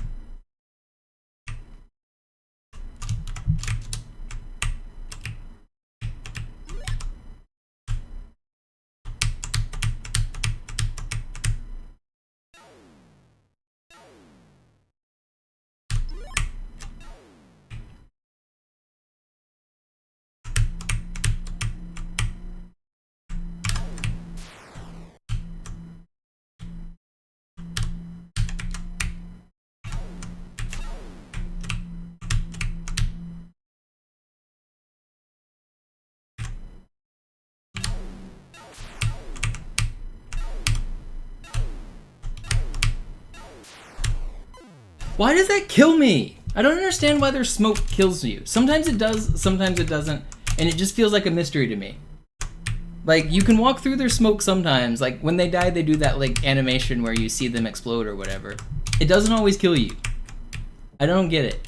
Why does that kill me? I don't understand why their smoke kills you. Sometimes it does, sometimes it doesn't, and it just feels like a mystery to me. Like, you can walk through their smoke sometimes. Like, when they die, they do that, like, animation where you see them explode or whatever. It doesn't always kill you. I don't get it.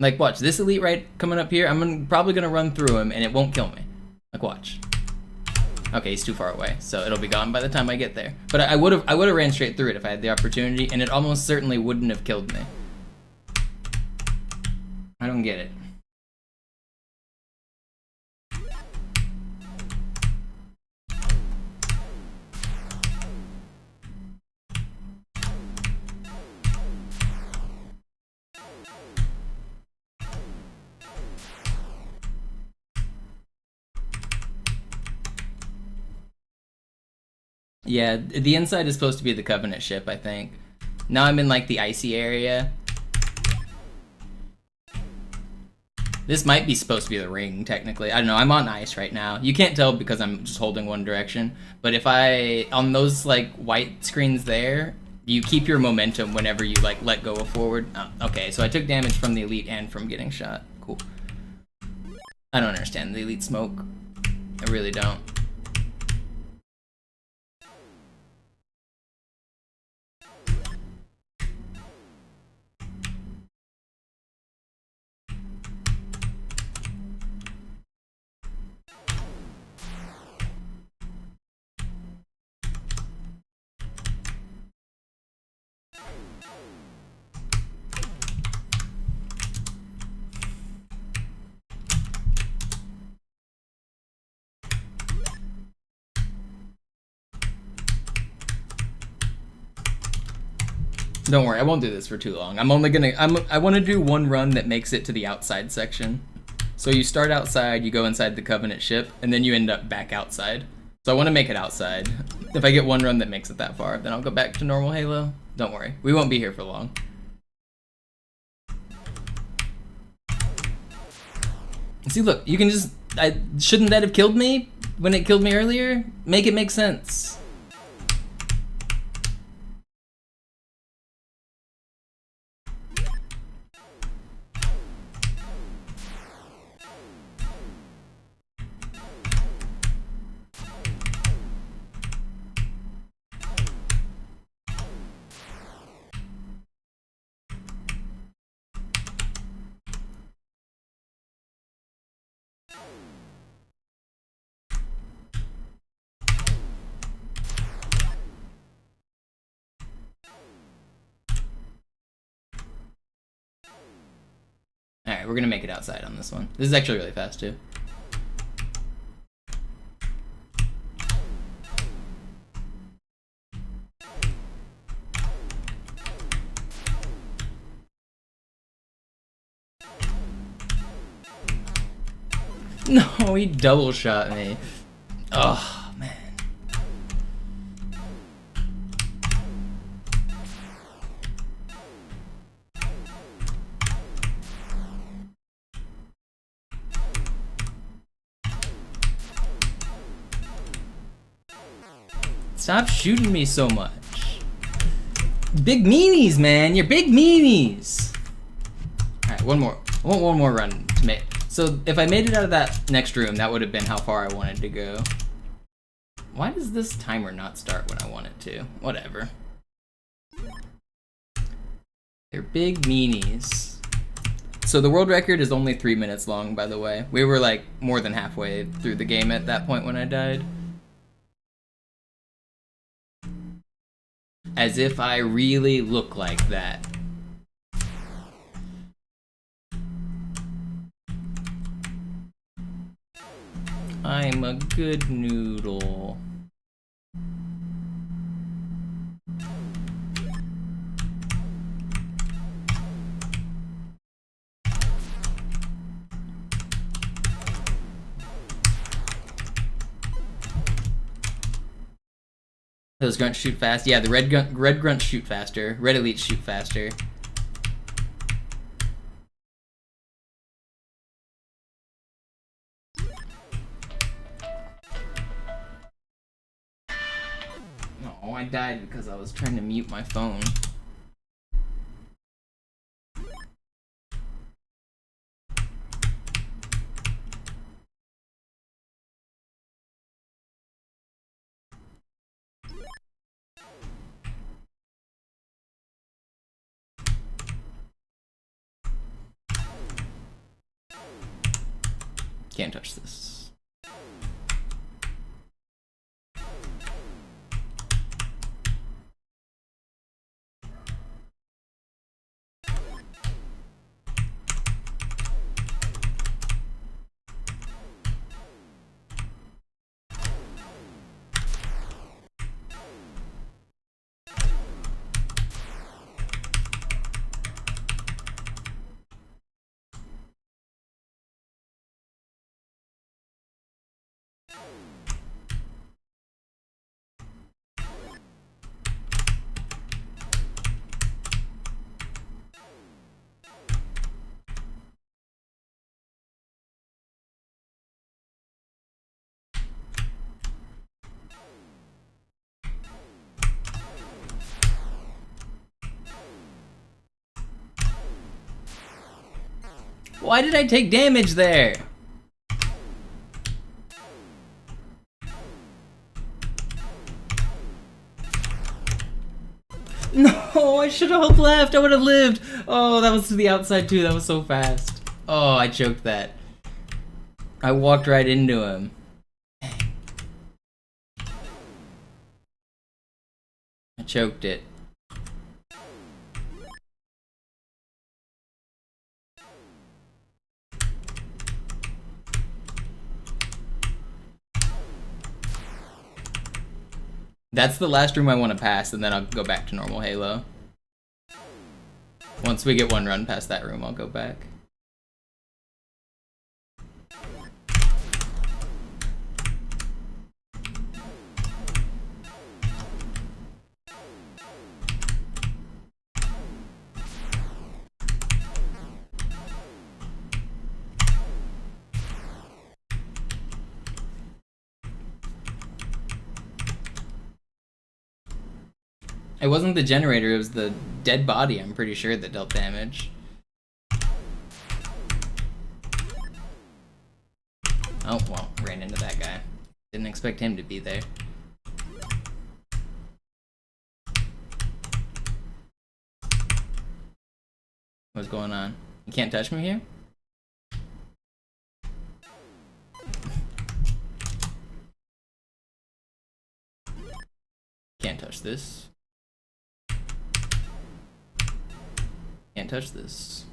Like, watch, this elite right coming up here, probably gonna run through him and it won't kill me. Like, watch. Okay, he's too far away, so it'll be gone by the time I get there. But I would've ran straight through it if I had the opportunity, and it almost certainly wouldn't have killed me. I don't get it. Yeah, the inside is supposed to be the Covenant ship, I think. Now I'm in, like, the icy area. This might be supposed to be the ring, technically. I don't know, I'm on ice right now. You can't tell because I'm just holding one direction. But if on those, like, white screens there, you keep your momentum whenever you, like, let go of forward. Oh, okay, so I took damage from the elite and from getting shot. Cool. I don't understand the elite smoke. I really don't. Don't worry, I won't do this for too long. I want to do one run that makes it to the outside section. So you start outside, you go inside the Covenant ship, and then you end up back outside. So I want to make it outside. If I get one run that makes it that far, then I'll go back to normal Halo. Don't worry, we won't be here for long. See, look, you can just... shouldn't that have killed me when it killed me earlier? Make it make sense. Alright, we're gonna make it outside on this one. This is actually really fast, too. No, he double shot me. Oh, man. Stop shooting me so much. Big meanies, man. You're big meanies. Alright, one more. I want one more run to make. So if I made it out of that next room, that would have been how far I wanted to go. Why does this timer not start when I want it to? Whatever. They're big meanies. So the world record is only 3 minutes long, by the way. We were like more than halfway through the game at that point when I died. As if I really look like that. I'm a good noodle. Those grunts shoot fast. Yeah, the red grunts shoot faster. Red elites shoot faster. Oh, I died because I was trying to mute my phone. Can't touch this. Why did I take damage there? No, I should have left. I would have lived. Oh, that was to the outside too. That was so fast. Oh, I choked that. I walked right into him. I choked it. That's the last room I want to pass, and then I'll go back to normal Halo. Once we get one run past that room, I'll go back. It wasn't the generator, it was the dead body, I'm pretty sure, that dealt damage. Oh, well, ran into that guy. Didn't expect him to be there. What's going on? You can't touch me here? Can't touch this. Can't touch this.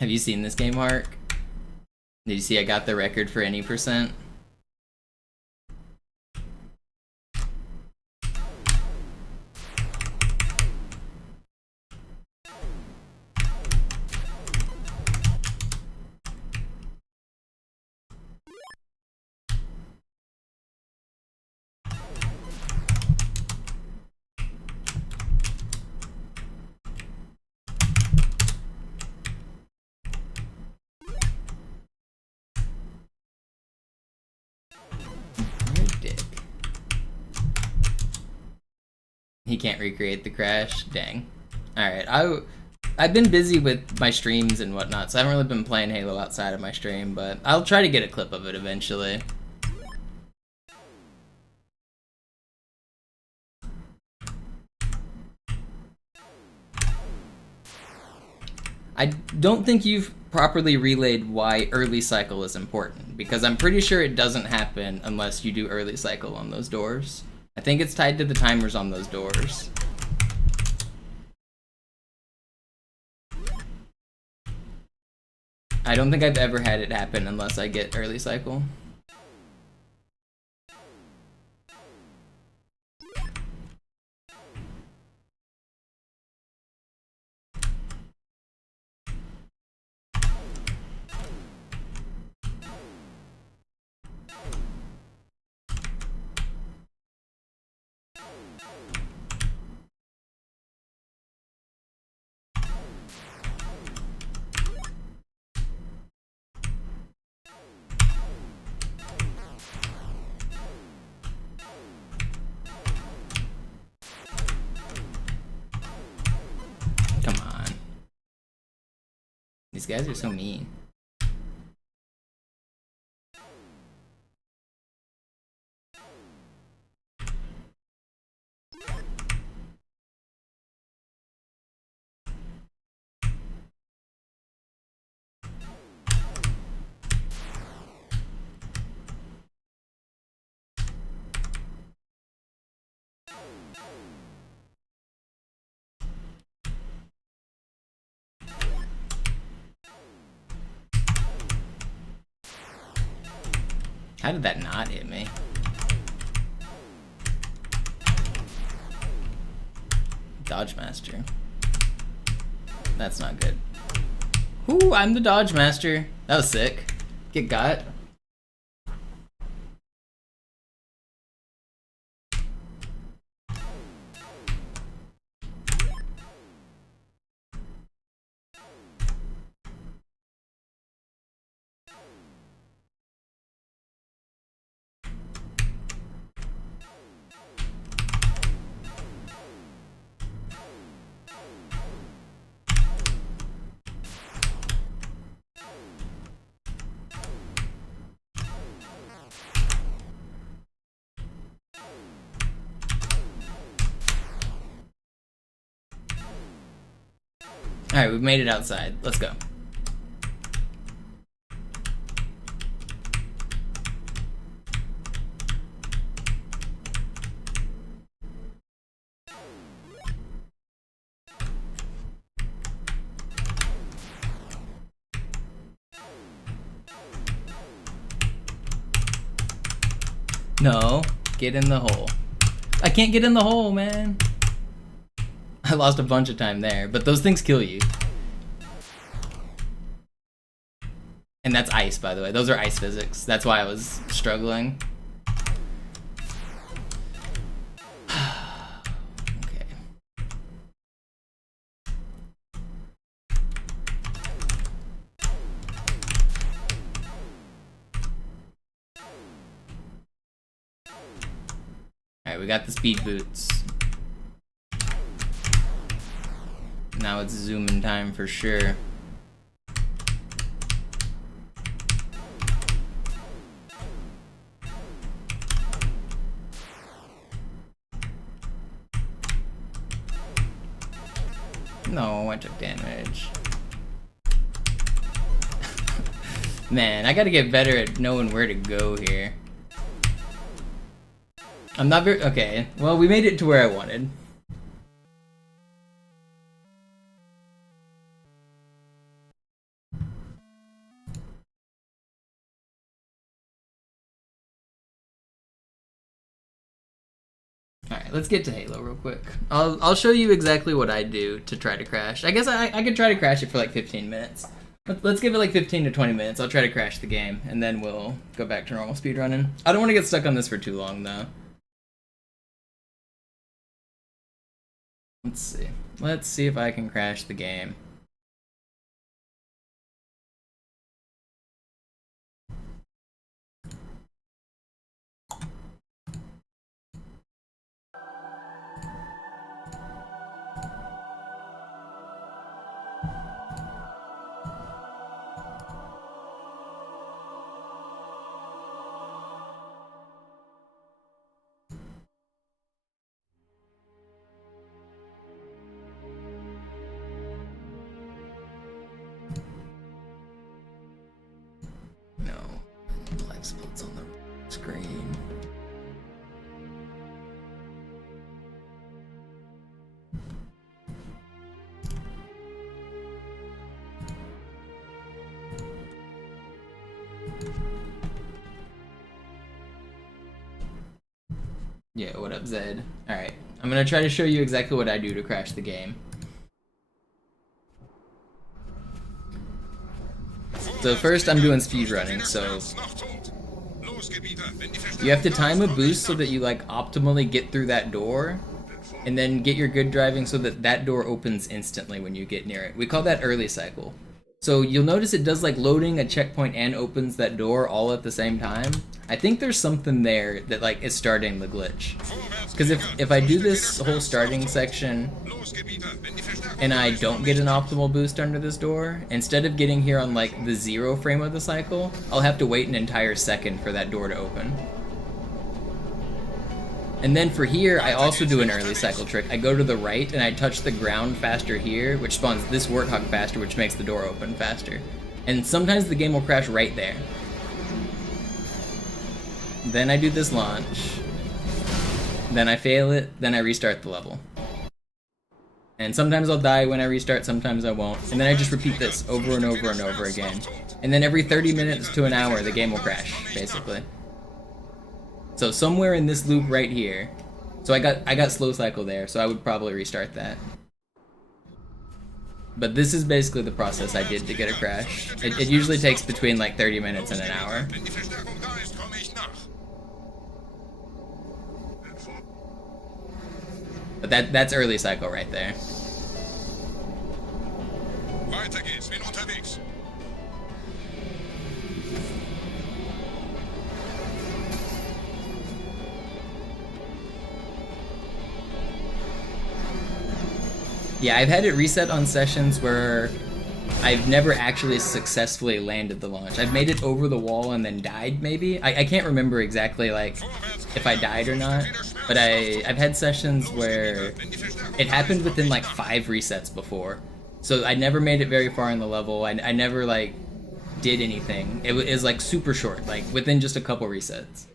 Have you seen this game, Mark? Did you see I got the record for any percent? He can't recreate the crash. Dang. Alright, I've been busy with my streams and whatnot, so I haven't really been playing Halo outside of my stream, but I'll try to get a clip of it eventually. I don't think you've properly relayed why early cycle is important, because I'm pretty sure it doesn't happen unless you do early cycle on those doors. I think it's tied to the timers on those doors. I don't think I've ever had it happen unless I get early cycle. These guys are so mean. How did that not hit me? Dodge Master. That's not good. Ooh, I'm the Dodge Master. That was sick. Get got. Alright, we've made it outside. Let's go. No, get in the hole. I can't get in the hole, man. I lost a bunch of time there, but those things kill you. And that's ice, by the way. Those are ice physics. That's why I was struggling. Okay. Alright, we got the speed boots. Now it's zooming time for sure. No, I took damage. Man, I gotta get better at knowing where to go here. I'm not very... Okay, well, we made it to where I wanted. Alright, let's get to Halo real quick. I'll show you exactly what I do to try to crash. I guess I could try to crash it for like 15 minutes. Let's give it like 15 to 20 minutes. I'll try to crash the game, and then we'll go back to normal speedrunning. I don't want to get stuck on this for too long, though. Let's see. Let's see if I can crash the game. Yeah, what up, Zed? Alright, I'm gonna try to show you exactly what I do to crash the game. So first I'm doing speedrunning, so you have to time a boost so that you like optimally get through that door, and then get your good driving so that that door opens instantly when you get near it. We call that early cycle. So you'll notice it does like loading, a checkpoint, and opens that door all at the same time. I think there's something there that like is starting the glitch. Because if I do this whole starting section and I don't get an optimal boost under this door, instead of getting here on like the 0 frame of the cycle, I'll have to wait an entire second for that door to open. And then for here, I also do an early cycle trick. I go to the right and I touch the ground faster here, which spawns this warthog faster, which makes the door open faster. And sometimes the game will crash right there. Then I do this launch. Then I fail it, then I restart the level. And sometimes I'll die when I restart, sometimes I won't. And then I just repeat this over and over and over again. And then every 30 minutes to an hour, the game will crash, basically. So somewhere in this loop right here, so I got slow cycle there, so I would probably restart that. But this is basically the process I did to get a crash. It usually takes between like 30 minutes and an hour. But that's early cycle right there. Weiter geht's, bin unterwegs. Yeah, I've had it reset on sessions where I've never actually successfully landed the launch. I've made it over the wall and then died, maybe? I can't remember exactly, like, if I died or not, but I've had sessions where it happened within, like, 5 resets before. So I never made it very far in the level. I never, like, did anything. It was, like, super short, like, within just a couple resets.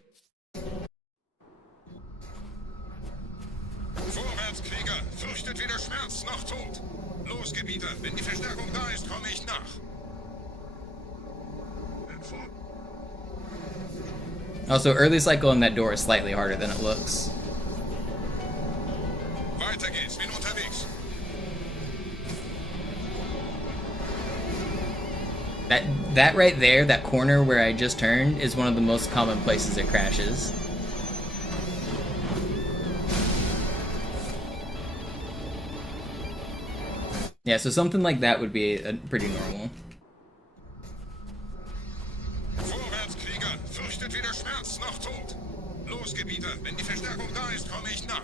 Wenn die Verstärkung da ist, komme ich nach. Also, early cycle on that door is slightly harder than it looks. Weiter geht's, bin unterwegs. That right there, that corner where I just turned, is one of the most common places it crashes. Yeah, so something like that would be pretty normal. Vorwärtskrieger, fürchtet weder Schmerz noch Tod. Los, Gebieter, wenn die Verstärkung da ist, komme ich nach.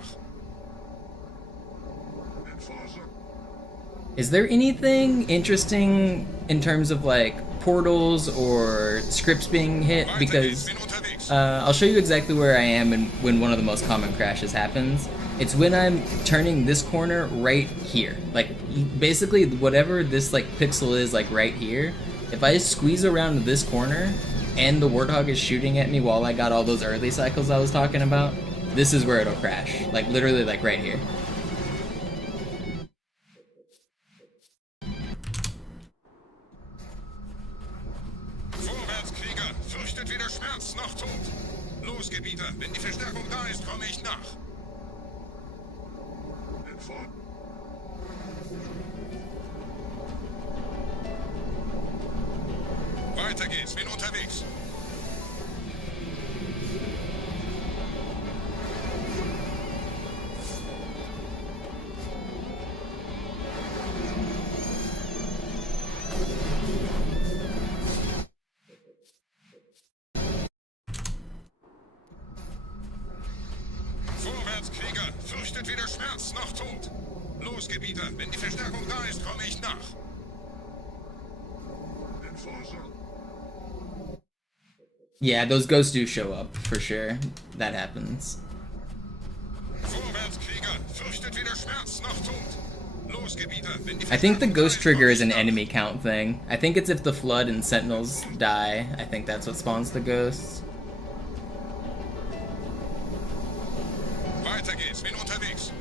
Is there anything interesting in terms of like portals or scripts being hit? Because I'll show you exactly where I am and when one of the most common crashes happens. It's when I'm turning this corner right here. Like, basically, whatever this, like, pixel is, like, right here, if I squeeze around this corner, and the Warthog is shooting at me while I got all those early cycles I was talking about, this is where it'll crash. Like, literally, like, right here. Vorwärtskrieger, fürchtet weder Schmerz noch Tod. Los, Gebieter, wenn die Verstärkung da ist, komme ich nach. Weiter geht's, bin unterwegs. Vorwärtskrieger, fürchtet weder Schmerz noch Tod. Los, Gebieter, wenn die Verstärkung da ist, komme ich nach. Yeah, those ghosts do show up, for sure. That happens. I think the ghost trigger is an enemy count thing. I think it's if the flood and sentinels die. I think that's what spawns the ghosts. Weiter geht's, bin unterwegs.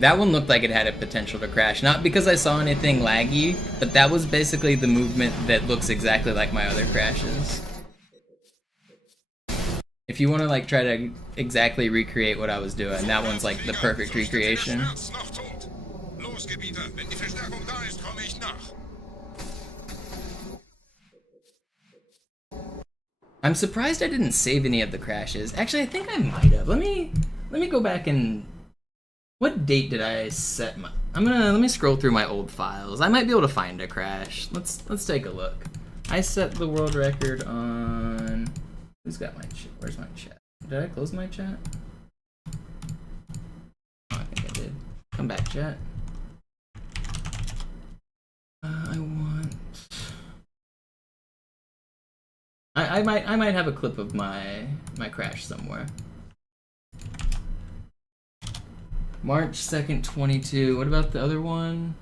That one looked like it had a potential to crash. Not because I saw anything laggy, but that was basically the movement that looks exactly like my other crashes. If you want to like try to exactly recreate what I was doing, that one's like the perfect recreation. I'm surprised I didn't save any of the crashes. Actually, I think I might have. Let me go back and what date did I set my let me scroll through my old files. I might be able to find a crash. Let's take a look. I set the world record on who's got my chat? Where's my chat? Did I close my chat? Oh, I think I did. Come back, chat. I want. I might have a clip of my crash somewhere. March 2nd, 22. What about the other one?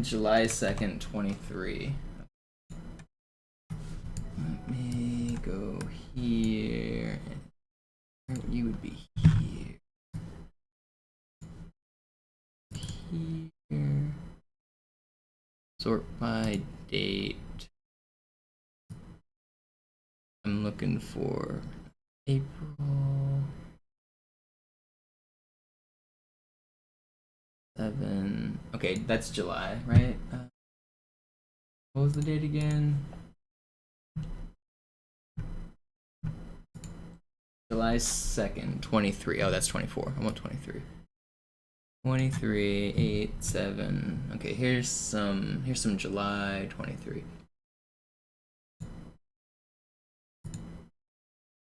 July 2nd, 23. Let me go here. You would be here. Here. Sort by date. I'm looking for April 7. Okay, that's July, right? What was the date again? July 2nd, 23. Oh, that's 24. I want 23. 23, 8, 7. Okay, here's some July 23.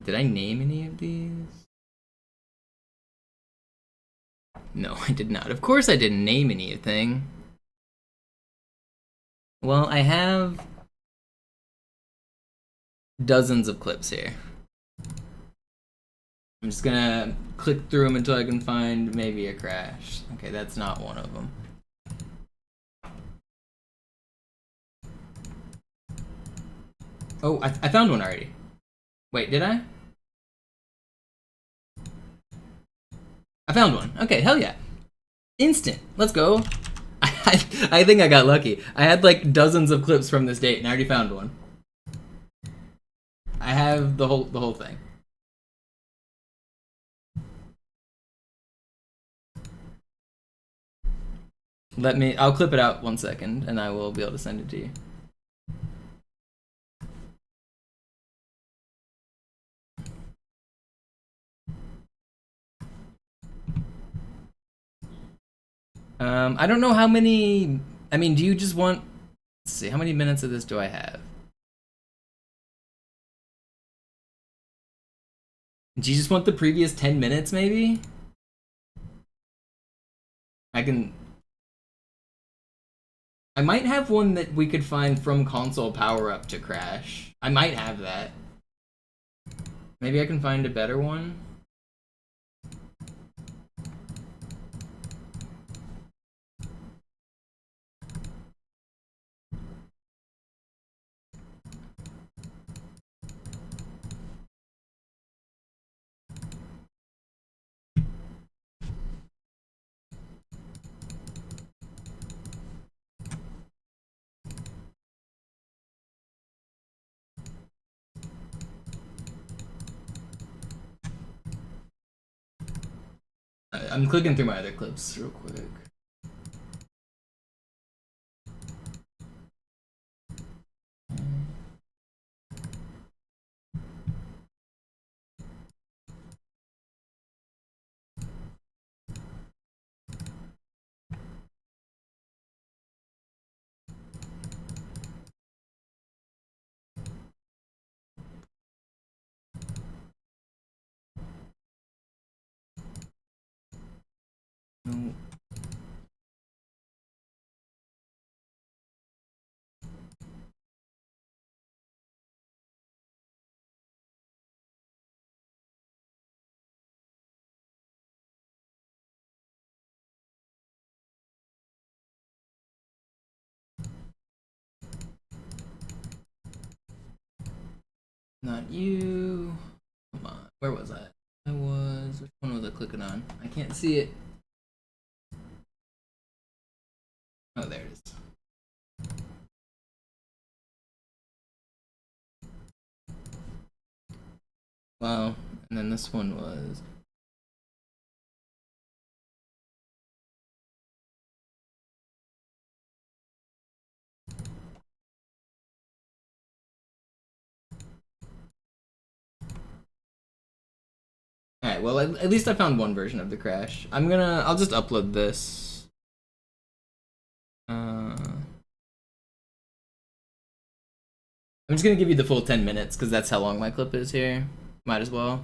Did I name any of these? No, I did not. Of course I didn't name anything. Well, I have dozens of clips here. I'm just gonna click through them until I can find maybe a crash. Okay, that's not one of them. Oh, I found one already. Wait, did I? I found one. Okay, hell yeah. Instant. Let's go. I think I got lucky. I had like dozens of clips from this date and I already found one. I have the whole thing. I'll clip it out 1 second and I will be able to send it to you. I don't know how many, I mean, do you just want, let's see, how many minutes of this do I have? Do you just want the previous 10 minutes maybe? I might have one that we could find from console power up to crash. I might have that. Maybe I can find a better one. I'm clicking through my other clips real quick. No. Not you. Come on. Where was I? I was which one was I clicking on? I can't see it. Oh, there it is. Wow, and then this one was. Alright, well, at least I found one version of the crash. I'll just upload this. I'm just gonna give you the full 10 minutes, because that's how long my clip is here. Might as well.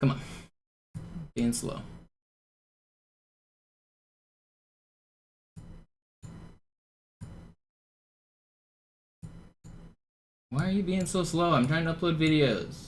Come on. Being slow. Why are you being so slow? I'm trying to upload videos.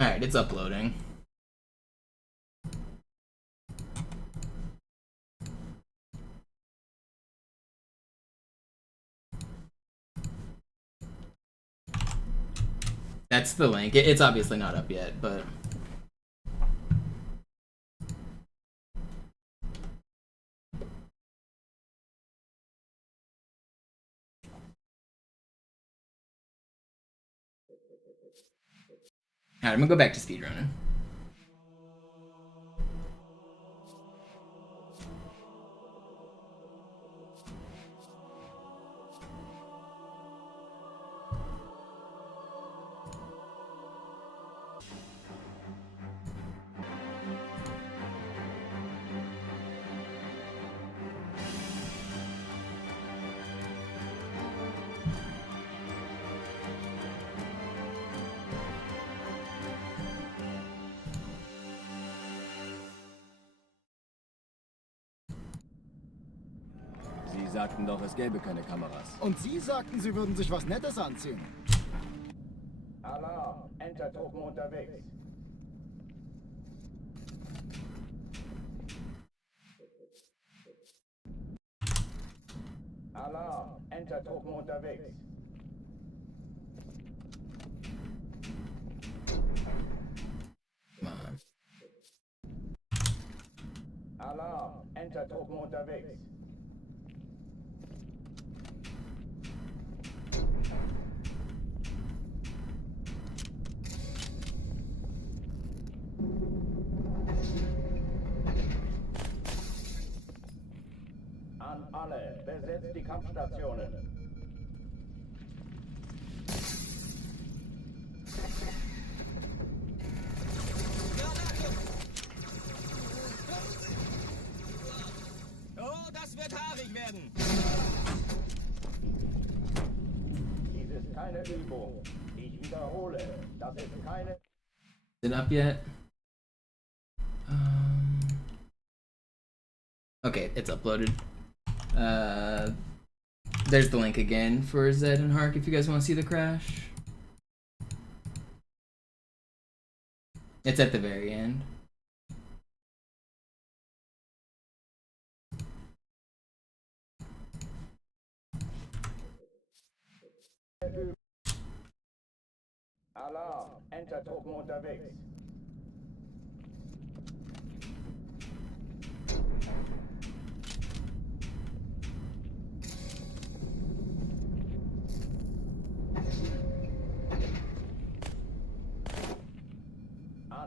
Alright, it's uploading. That's the link. It's obviously not up yet, but... Alright, I'm gonna go back to speedrunning. Sie sagten doch, es gäbe keine Kameras. Und Sie sagten, Sie würden sich was Nettes anziehen. Alarm, Entertruppen unterwegs. Alarm, Entertruppen unterwegs. Alarm, Entertruppen unterwegs. An alle, besetzt die Kampfstationen. Oh, das wird haarig werden. Dies ist keine Übung. Ich wiederhole, das ist keine... Is it up yet? Okay, it's uploaded. There's the link again for Zed and Hark if you guys want to see the crash. It's at the very end. Alarm, Entertruppen unterwegs.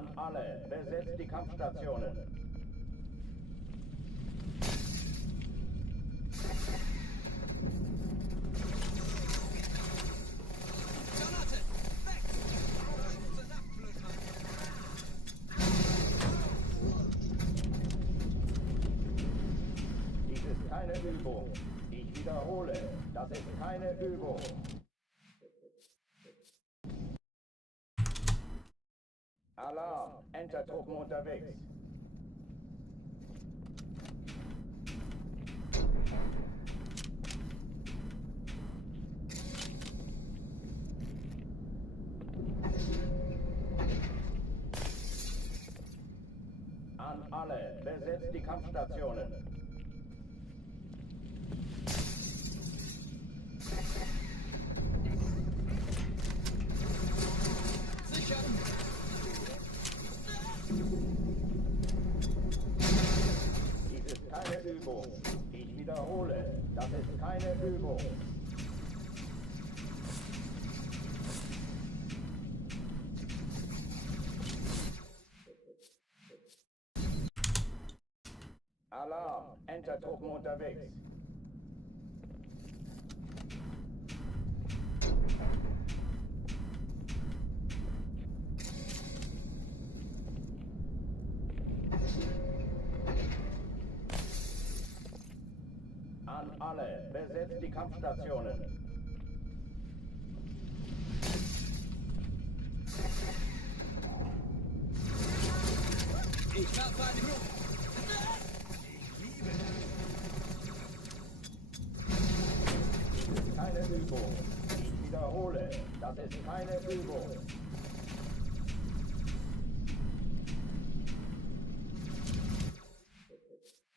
An alle, besetzt die Kampfstationen. Dies ist keine Übung. Ich wiederhole, das ist keine Übung. Alarm, Entertruppen unterwegs. An alle, besetzt die Kampfstationen. Dies ist keine Übung. Ich wiederhole, das ist keine Übung. Alarm, Entertruppen unterwegs. An alle, besetzt die Kampfstationen. Ich werfe eine Blume. Keine Übung. Ich wiederhole, das ist keine Übung.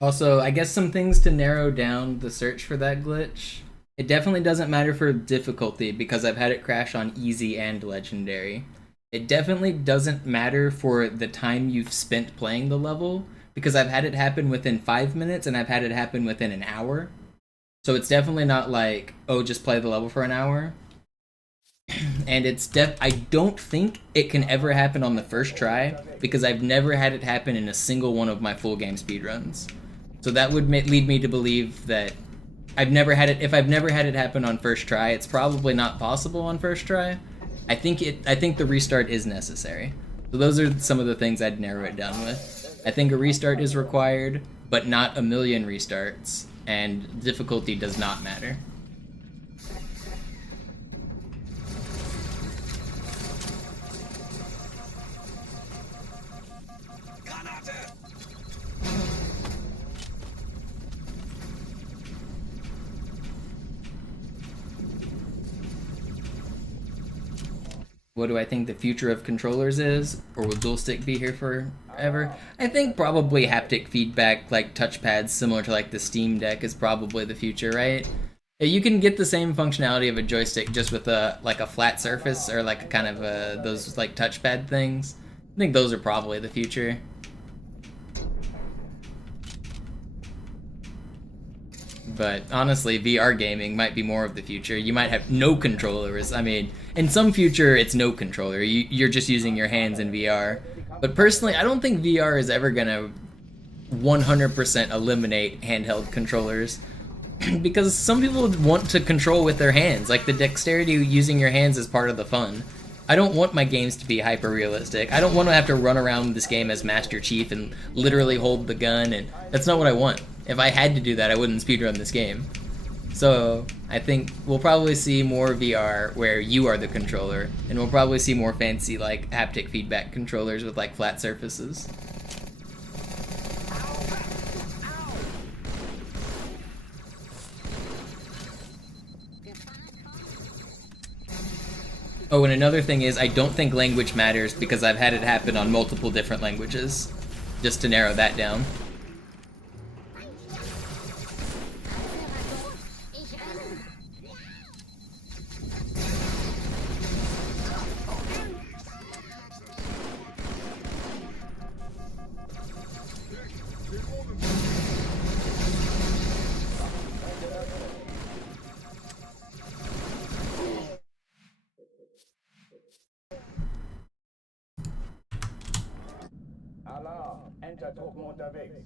Also, I guess some things to narrow down the search for that glitch. It definitely doesn't matter for difficulty because I've had it crash on easy and legendary. It definitely doesn't matter for the time you've spent playing the level because I've had it happen within 5 minutes and I've had it happen within an hour. So it's definitely not like, oh, just play the level for an hour. And I don't think it can ever happen on the first try because I've never had it happen in a single one of my full game speedruns. So that would lead me to believe that if I've never had it happen on first try, it's probably not possible on first try. I think the restart is necessary. So those are some of the things I'd narrow it down with. I think a restart is required, but not a million restarts, and difficulty does not matter. What do I think the future of controllers is? Or will dual stick be here forever? I think probably haptic feedback, like touchpads similar to like the Steam Deck is probably the future, right? You can get the same functionality of a joystick just with a flat surface or like a kind of those like touchpad things. I think those are probably the future. But honestly, VR gaming might be more of the future. You might have no controllers. I mean, in some future, it's no controller. You're just using your hands in VR. But personally, I don't think VR is ever gonna 100% eliminate handheld controllers. Because some people want to control with their hands. Like, the dexterity using your hands is part of the fun. I don't want my games to be hyper-realistic. I don't want to have to run around this game as Master Chief and literally hold the gun, and that's not what I want. If I had to do that, I wouldn't speedrun this game. So, I think we'll probably see more VR where you are the controller, and we'll probably see more fancy, like, haptic feedback controllers with, like, flat surfaces. Oh, and another thing is, I don't think language matters because I've had it happen on multiple different languages. Just to narrow that down. Entertruppen unterwegs.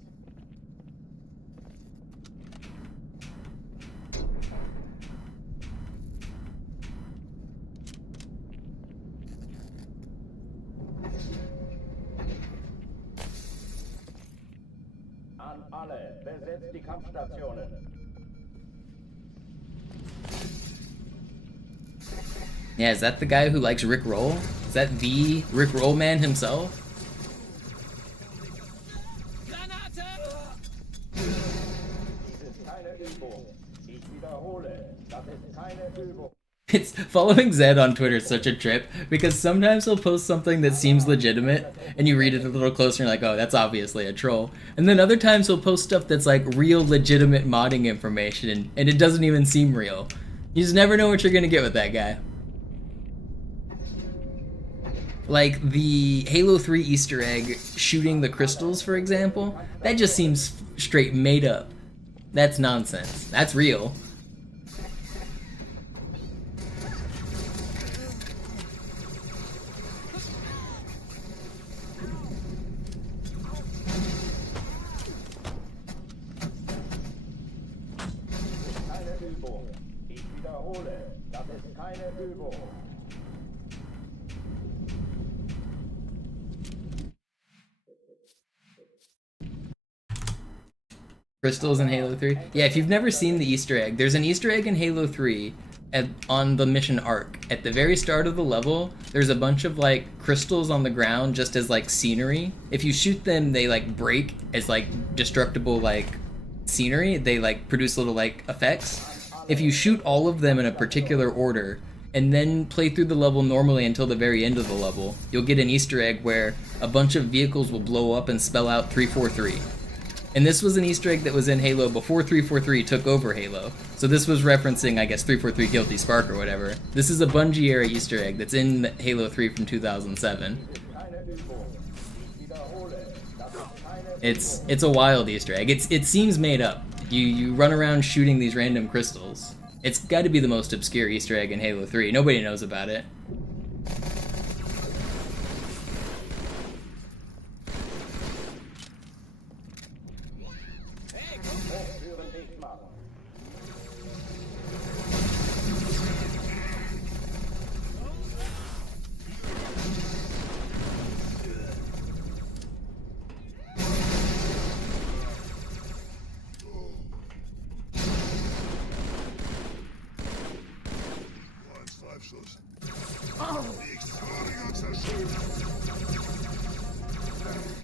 An alle, besetzt die Kampfstationen. Yeah, is that the guy who likes Rick Roll? Is that the Rick Roll man himself? Dies ist keine Übung. Ich wiederhole, das ist keine Übung. It's following Zed on Twitter is such a trip because sometimes he'll post something that seems legitimate and you read it a little closer and you're like, oh, that's obviously a troll. And then other times he'll post stuff that's like real legitimate modding information and it doesn't even seem real. You just never know what you're gonna get with that guy. Like the Halo 3 Easter egg shooting the crystals, for example, that just seems straight made up. That's nonsense. That's real. Keine Übung. Ich wiederhole, das ist keine Übung. Crystals in Halo 3? Yeah, if you've never seen the Easter egg, there's an Easter egg in Halo 3 on the mission arc. At the very start of the level, there's a bunch of like crystals on the ground just as like scenery. If you shoot them, they like break as like destructible like scenery. They like produce little like effects. If you shoot all of them in a particular order and then play through the level normally until the very end of the level, you'll get an Easter egg where a bunch of vehicles will blow up and spell out 343. And this was an Easter egg that was in Halo before 343 took over Halo. So this was referencing, I guess, 343 Guilty Spark or whatever. This is a Bungie era Easter egg that's in Halo 3 from 2007. It's a wild Easter egg. It seems made up. You run around shooting these random crystals. It's got to be the most obscure Easter egg in Halo 3. Nobody knows about it.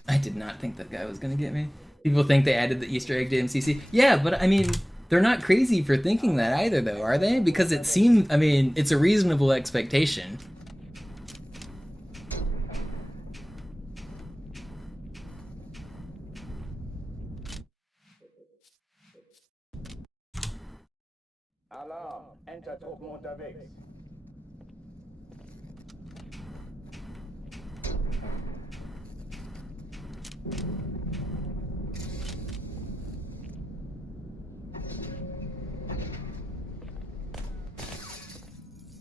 I did not think that guy was gonna get me. People think they added the Easter egg to MCC. Yeah, but I mean, they're not crazy for thinking that either, though, are they? Because it seems, I mean, it's a reasonable expectation. Alarm, Entertruppen unterwegs.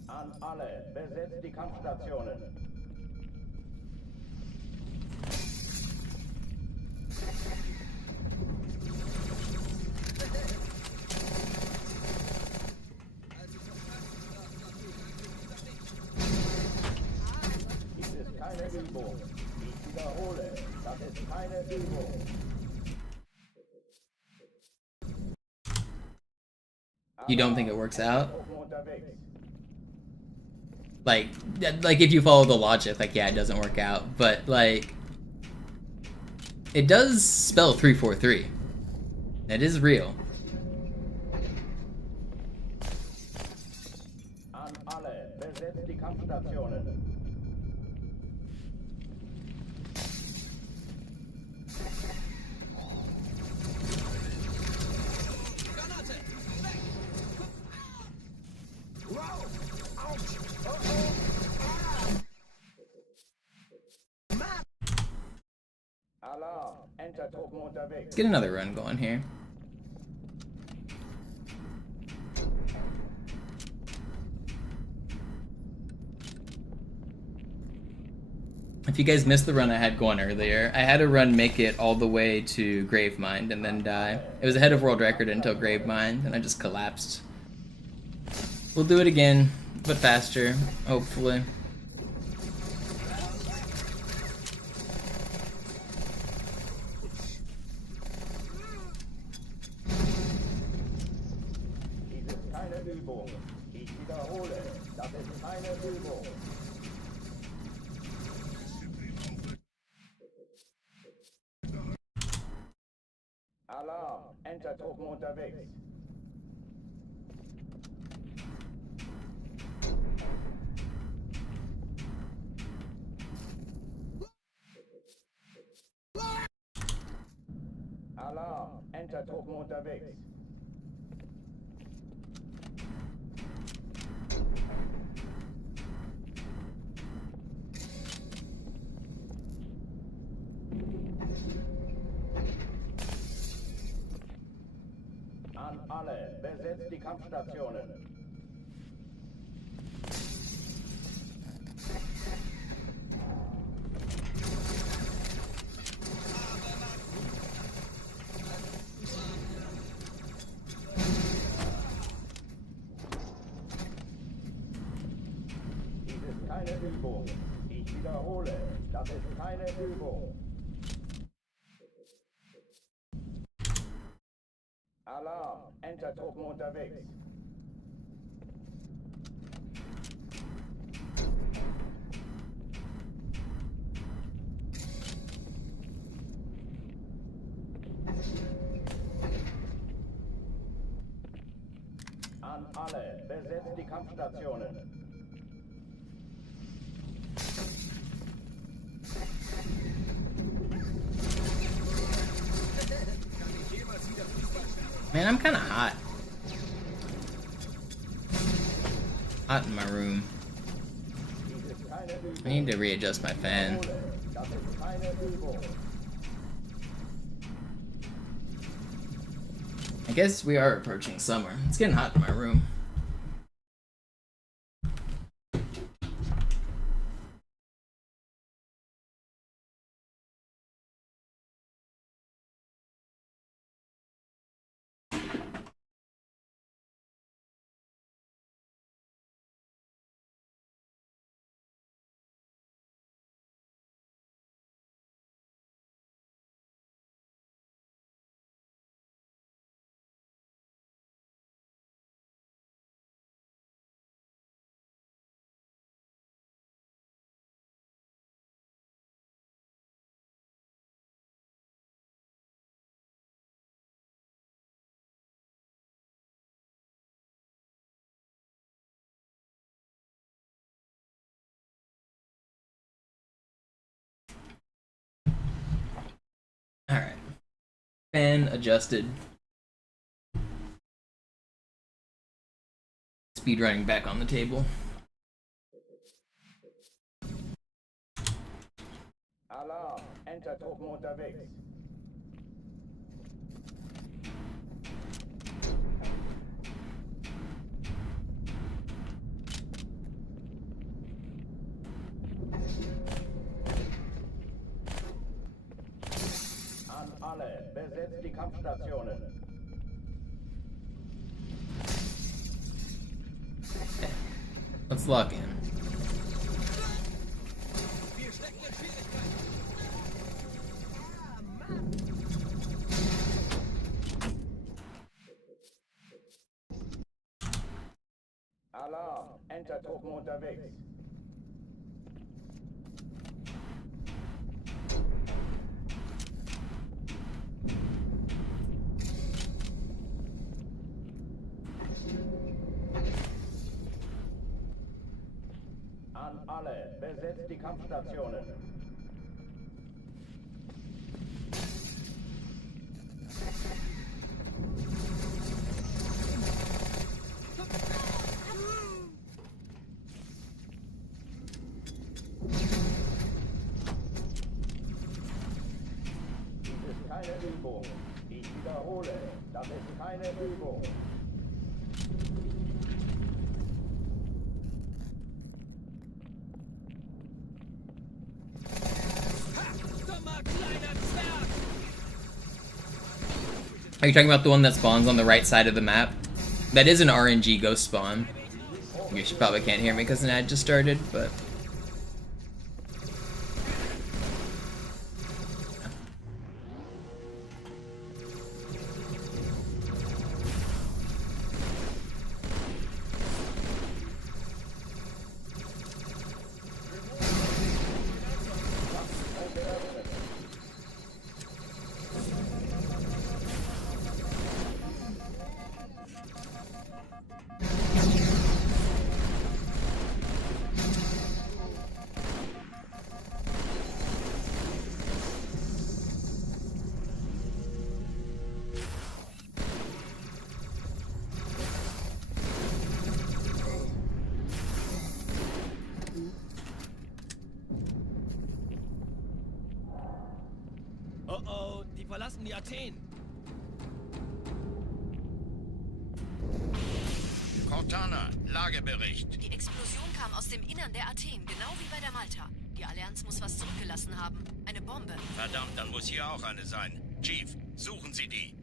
An alle, besetzt die Kampfstationen. Dies ist keine Übung. Ich wiederhole, das ist keine Übung. You don't think it works out? Like if you follow the logic, like, yeah, it doesn't work out, but like, it does spell 343. That is real. An alle, besetzt die Kampfstationen. Alarm, Entertruppen unterwegs. Let's get another run going here. If you guys missed the run I had going earlier, I had a run make it all the way to Gravemind and then die. It was ahead of world record until Gravemind, and I just collapsed. We'll do it again, but faster, hopefully. Dies ist keine Übung. Ich wiederhole, das ist keine Übung. Alarm! Entertruppen unterwegs. Alarm! Entertruppen unterwegs. An alle, besetzt die Kampfstationen. Dies ist keine Übung. Ich wiederhole, das ist keine Übung. Alarm! Entertruppen unterwegs. An alle, besetzt die Kampfstationen. Man, I'm kind of hot. Hot in my room. I need to readjust my fan. Das ist keine Übung. I guess we are approaching summer. It's getting hot in my room. Alright. Fan adjusted. Speedrunning back on the table. Alarm! Entertruppen unterwegs. An alle, besetzt die Kampfstationen. Okay. Let's lock in. Alarm! Entertruppen unterwegs. An alle, besetzt die Kampfstationen. Dies ist keine Übung. Ich wiederhole, das ist keine Übung. Are you talking about the one that spawns on the right side of the map? That is an RNG ghost spawn. I guess you probably can't hear me because an ad just started, but... Oh oh, die verlassen die Athen. Cortana, Lagebericht. Die Explosion kam aus dem Innern der Athen, genau wie bei der Malta. Die Allianz muss was zurückgelassen haben. Eine Bombe. Verdammt, dann muss hier auch eine sein. Chief, suchen Sie die.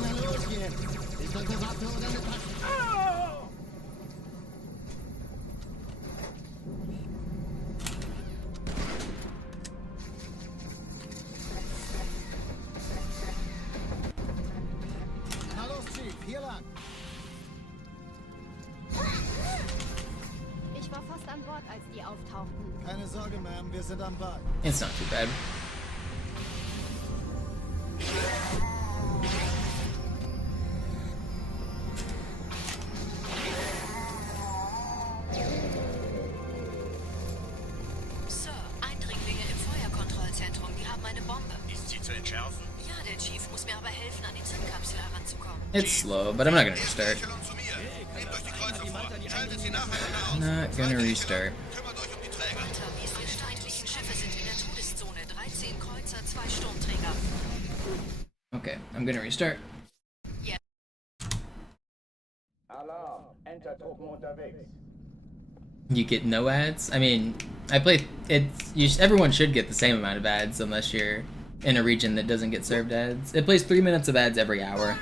Na los jetzt! Ist das eine Waffe oder eine Tasche? Na los, Chief, hier lang! Ich war fast an Bord, als die auftauchten. Keine Sorge, Ma'am, wir sind am Ball. It's not too bad. Sir, Eindringlinge im Feuerkontrollzentrum, die haben eine Bombe. Ist sie zu entschärfen? Ja, der Chief muss mir aber helfen, an die Zündkapsel heranzukommen. It's slow, but I'm not gonna restart. Echelon zu mir. Nehmt euch die Kreuzer vor. Schaltet sie nacheinander aus. Not gonna restart. Kümmert euch um die Träger. Walter, die feindlichen Schiffe sind in der Todeszone. 13 Kreuzer, 2 Sturmträger. Okay, I'm gonna restart. Alarm. Entertruppen unterwegs. You get no ads? I mean, I play... everyone should get the same amount of ads unless you're in a region that doesn't get served ads. It plays 3 minutes of ads every hour.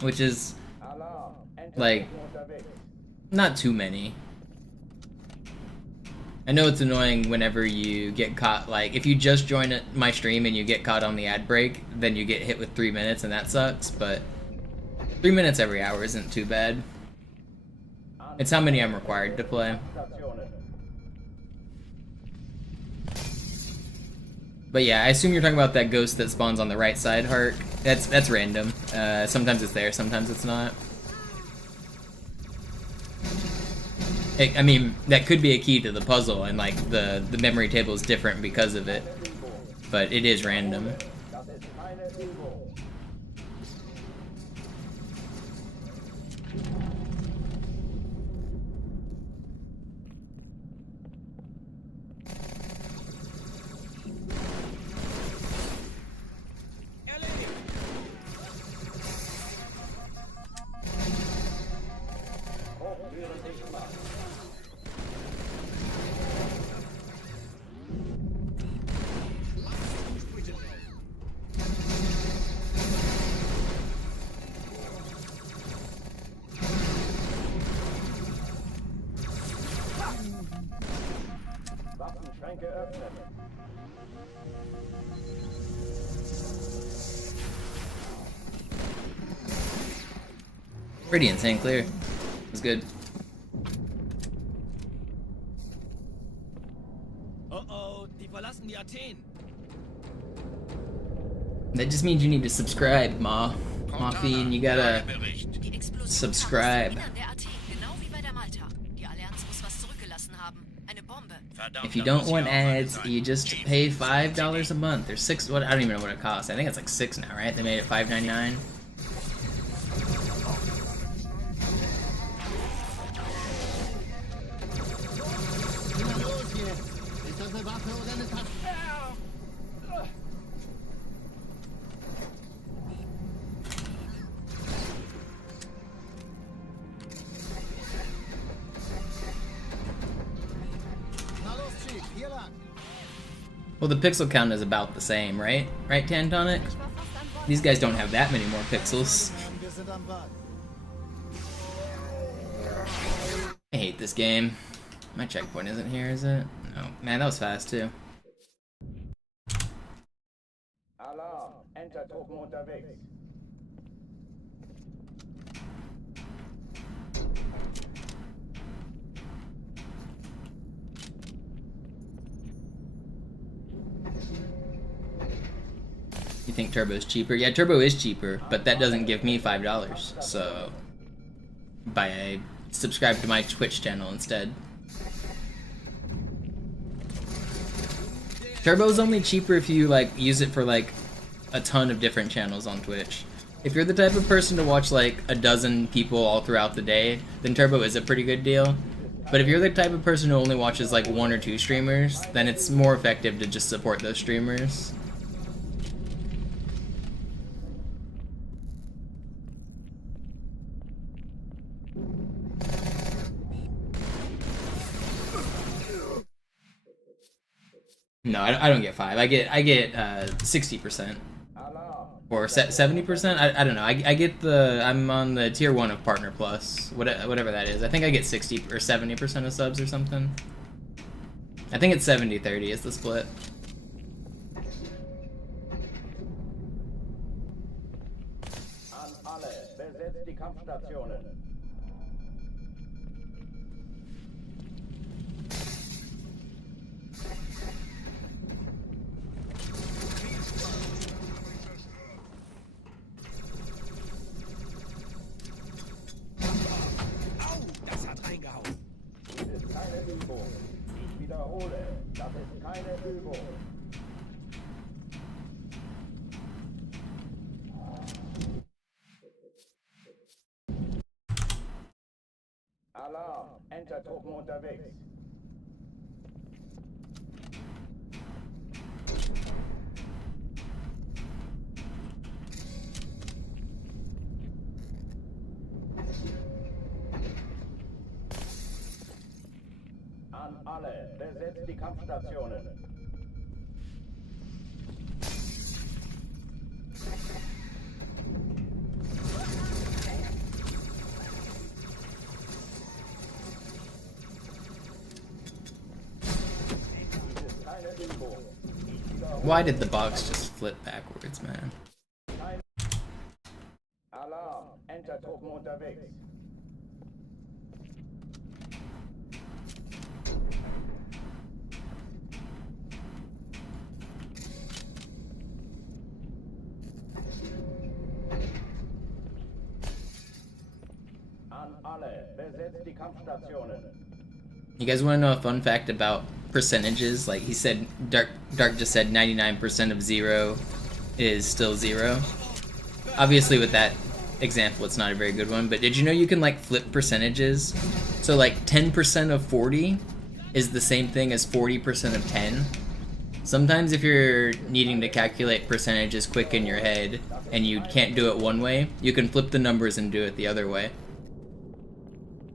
Which is... Alarm. like... Entertruppen unterwegs. not too many. I know it's annoying whenever you get caught, like, if you just join my stream and you get caught on the ad break, then you get hit with 3 minutes and that sucks, but 3 minutes every hour isn't too bad. It's how many I'm required to play. Stationen. But yeah, I assume you're talking about that ghost that spawns on the right side, Hark. That's random. Sometimes it's there, sometimes it's not. I mean, that could be a key to the puzzle, and like the memory table is different because of it. But it is random. Das ist keine Übung. Hochtüren dicht machen. Waffenschränke öffnen. Pretty insane clear. It was good. Oh oh, die verlassen die Athen. That just means you need to subscribe, Mafi, and you gotta Lagebericht. Die Explosion subscribe. kam aus dem Innern der Athen, genau wie bei der Malta. Die Allianz muss was zurückgelassen haben. Eine Bombe. Verdammt, If you dann don't muss want hier auch eine ads, sein. you just Chief, pay suchen $5 Sie a die. month or $6. What? I don't even know what it costs. I think it's like $6 now, right? They made it $5.99. Na los jetzt! Ist das eine Waffe oder eine Tasche? Na los, Chief! Well, the pixel count is about the same, right? Right, Tantonic? These guys don't have that many more pixels. Wir sind am Bad. I hate this game. My checkpoint isn't here, is it? No. Man, that was fast, too. Alarm! Enter-Truppen unterwegs. You think Turbo is cheaper? Yeah, Turbo is cheaper, but that doesn't give me $5. So, subscribe to my Twitch channel instead. Turbo's only cheaper if you like use it for like a ton of different channels on Twitch. If you're the type of person to watch like a dozen people all throughout the day, then Turbo is a pretty good deal. But if you're the type of person who only watches like 1 or 2 streamers, then it's more effective to just support those streamers. No, I don't get 5. I get 60%. Or 70%? I don't know. I get I'm on the tier 1 of Partner Plus. Whatever that is. I think I get 60 or 70% of subs or something. I think it's 70-30 is the split. An alle, besetzt die Kampfstationen. Das ist keine Übung. Ich wiederhole, das ist keine Übung. Alarm! Enter-Truppen unterwegs. An alle, besetzt die Kampfstationen. Keine Übung. Why did the box just flip backwards, man? Alarm! Enter-Truppen unterwegs. An alle, besetzt die Kampfstationen. You guys want to know a fun fact about percentages? Like he said, Dark just said 99% of 0 is still 0. Obviously with that example it's not a very good one, but did you know you can like flip percentages? So like 10% of 40 is the same thing as 40% of 10. Sometimes if you're needing to calculate percentages quick in your head and you can't do it one way, you can flip the numbers and do it the other way.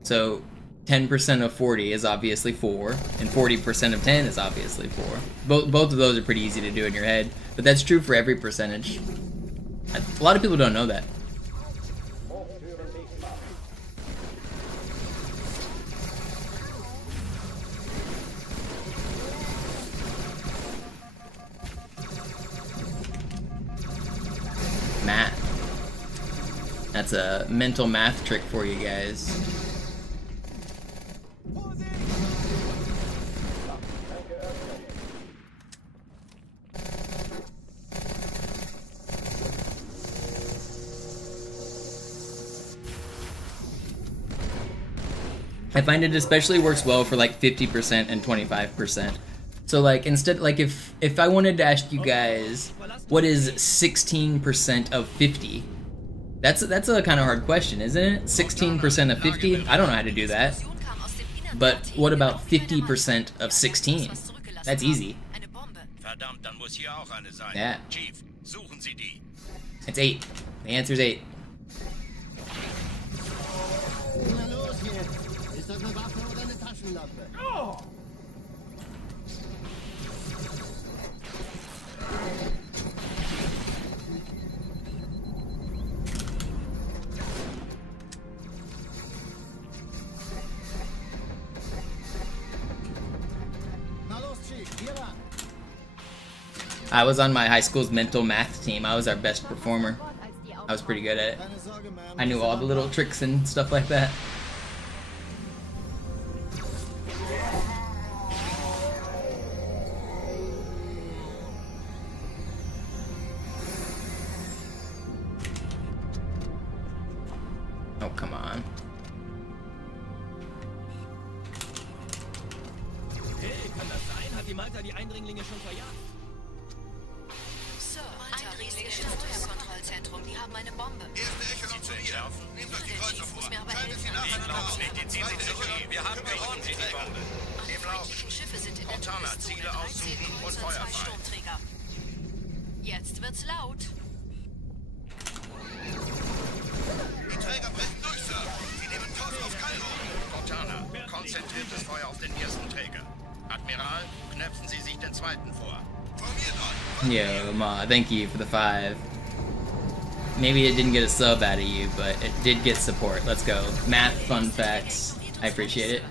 So 10% of 40 is obviously 4, and 40% of 10 is obviously 4. Both of those are pretty easy to do in your head, but that's true for every percentage. A lot of people don't know that. Math. That's a mental math trick for you guys. I find it especially works well for like 50% and 25%. So like instead, like if I wanted to ask you guys, what is 16% of 50? That's a kind of hard question, isn't it? 16% of 50? I don't know how to do that. But what about 50% of 16? That's easy. Verdammt, dann muss hier auch eine sein. Yeah. Chief, suchen Sie die. It's 8. The answer's 8. Na los jetzt! Ist das eine Waffe oder eine Taschenlampe? I was on my high school's mental math team. I was our best performer. I was pretty good at it. I knew all the little tricks and stuff like that. Oh, come on. Hey, kann das sein? Hat die Malta die Eindringlinge schon verjagt? Sir, ein riesiges Steuerkontrollzentrum. Die haben eine Bombe. Erste Echelon zu ihr. Nehmt euch die Kreuzer vor. Mir aber Schaltet sie helfen. nacheinander auf. Die ziehen sie zurück. Wir haben gewonnen, die Bombe. Alle Im Lauf. feindlichen Schiffe sind in der Cortana, Touristzone. Ziele 13 aussuchen und Kreuzer, Feuer 2 frei. Sturmträger. Jetzt wird's laut. Die Träger brechen durch, Sir. Sie nehmen Kurs auf Kairo. Cortana, konzentriertes Feuer auf den ersten Träger. Admiral, knöpfen Sie sich den zweiten vor. Formiert euch. Yo, Ma, thank you for the 5. Maybe it didn't get a sub out of you, but it did get support. Let's go. Math fun facts. I appreciate it.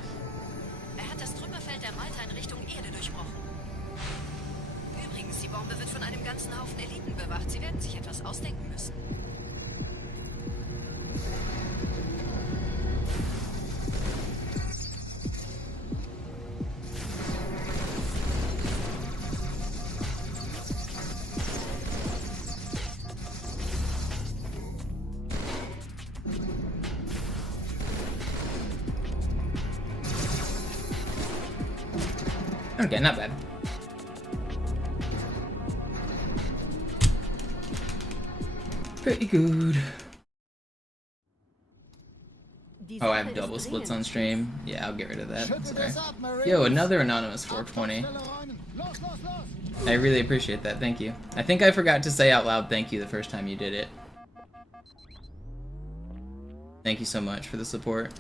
Er hat das Trümmerfeld der Malta in Richtung Erde durchbrochen. Übrigens, die Bombe wird von einem ganzen Haufen Eliten bewacht. Sie werden sich etwas ausdenken müssen. Okay, not bad. Pretty good. Oh, I have double splits on stream. Yeah, I'll get rid of that. Sorry. Yo, another anonymous 420. I really appreciate that. Thank you. I think I forgot to say out loud thank you the first time you did it. Thank you so much for the support.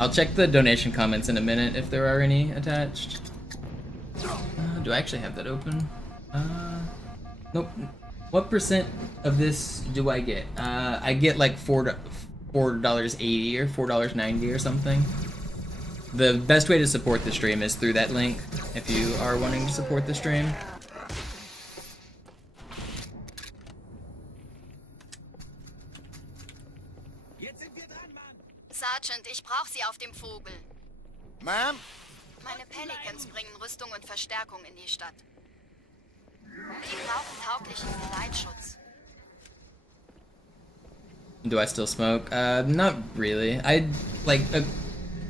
I'll check the donation comments in a minute if there are any attached. Do I actually have that open? Nope. What percent of this do I get? I get like $4.80 or $4.90 or something. The best way to support the stream is through that link if you are wanting to support the stream. Sergeant, ich brauche Sie auf dem Vogel. Ma'am? Meine Pelicans bringen Rüstung und Verstärkung in die Stadt. Die brauchen tauglichen Geleitschutz. Do I still smoke? Not really. I like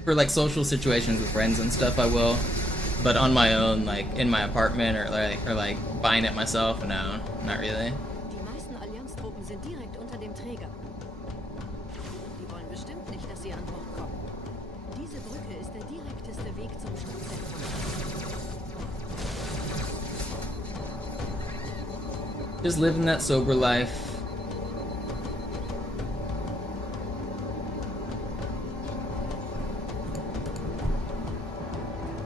for like social situations with friends and stuff I will, but on my own, like in my apartment or like buying it myself, no, not really. Die meisten Allianztruppen sind direkt unter dem Träger. Die wollen bestimmt nicht, dass sie an Bord kommen. Diese Brücke ist der direkteste Weg zum Stadtzentrum. Just living that sober life.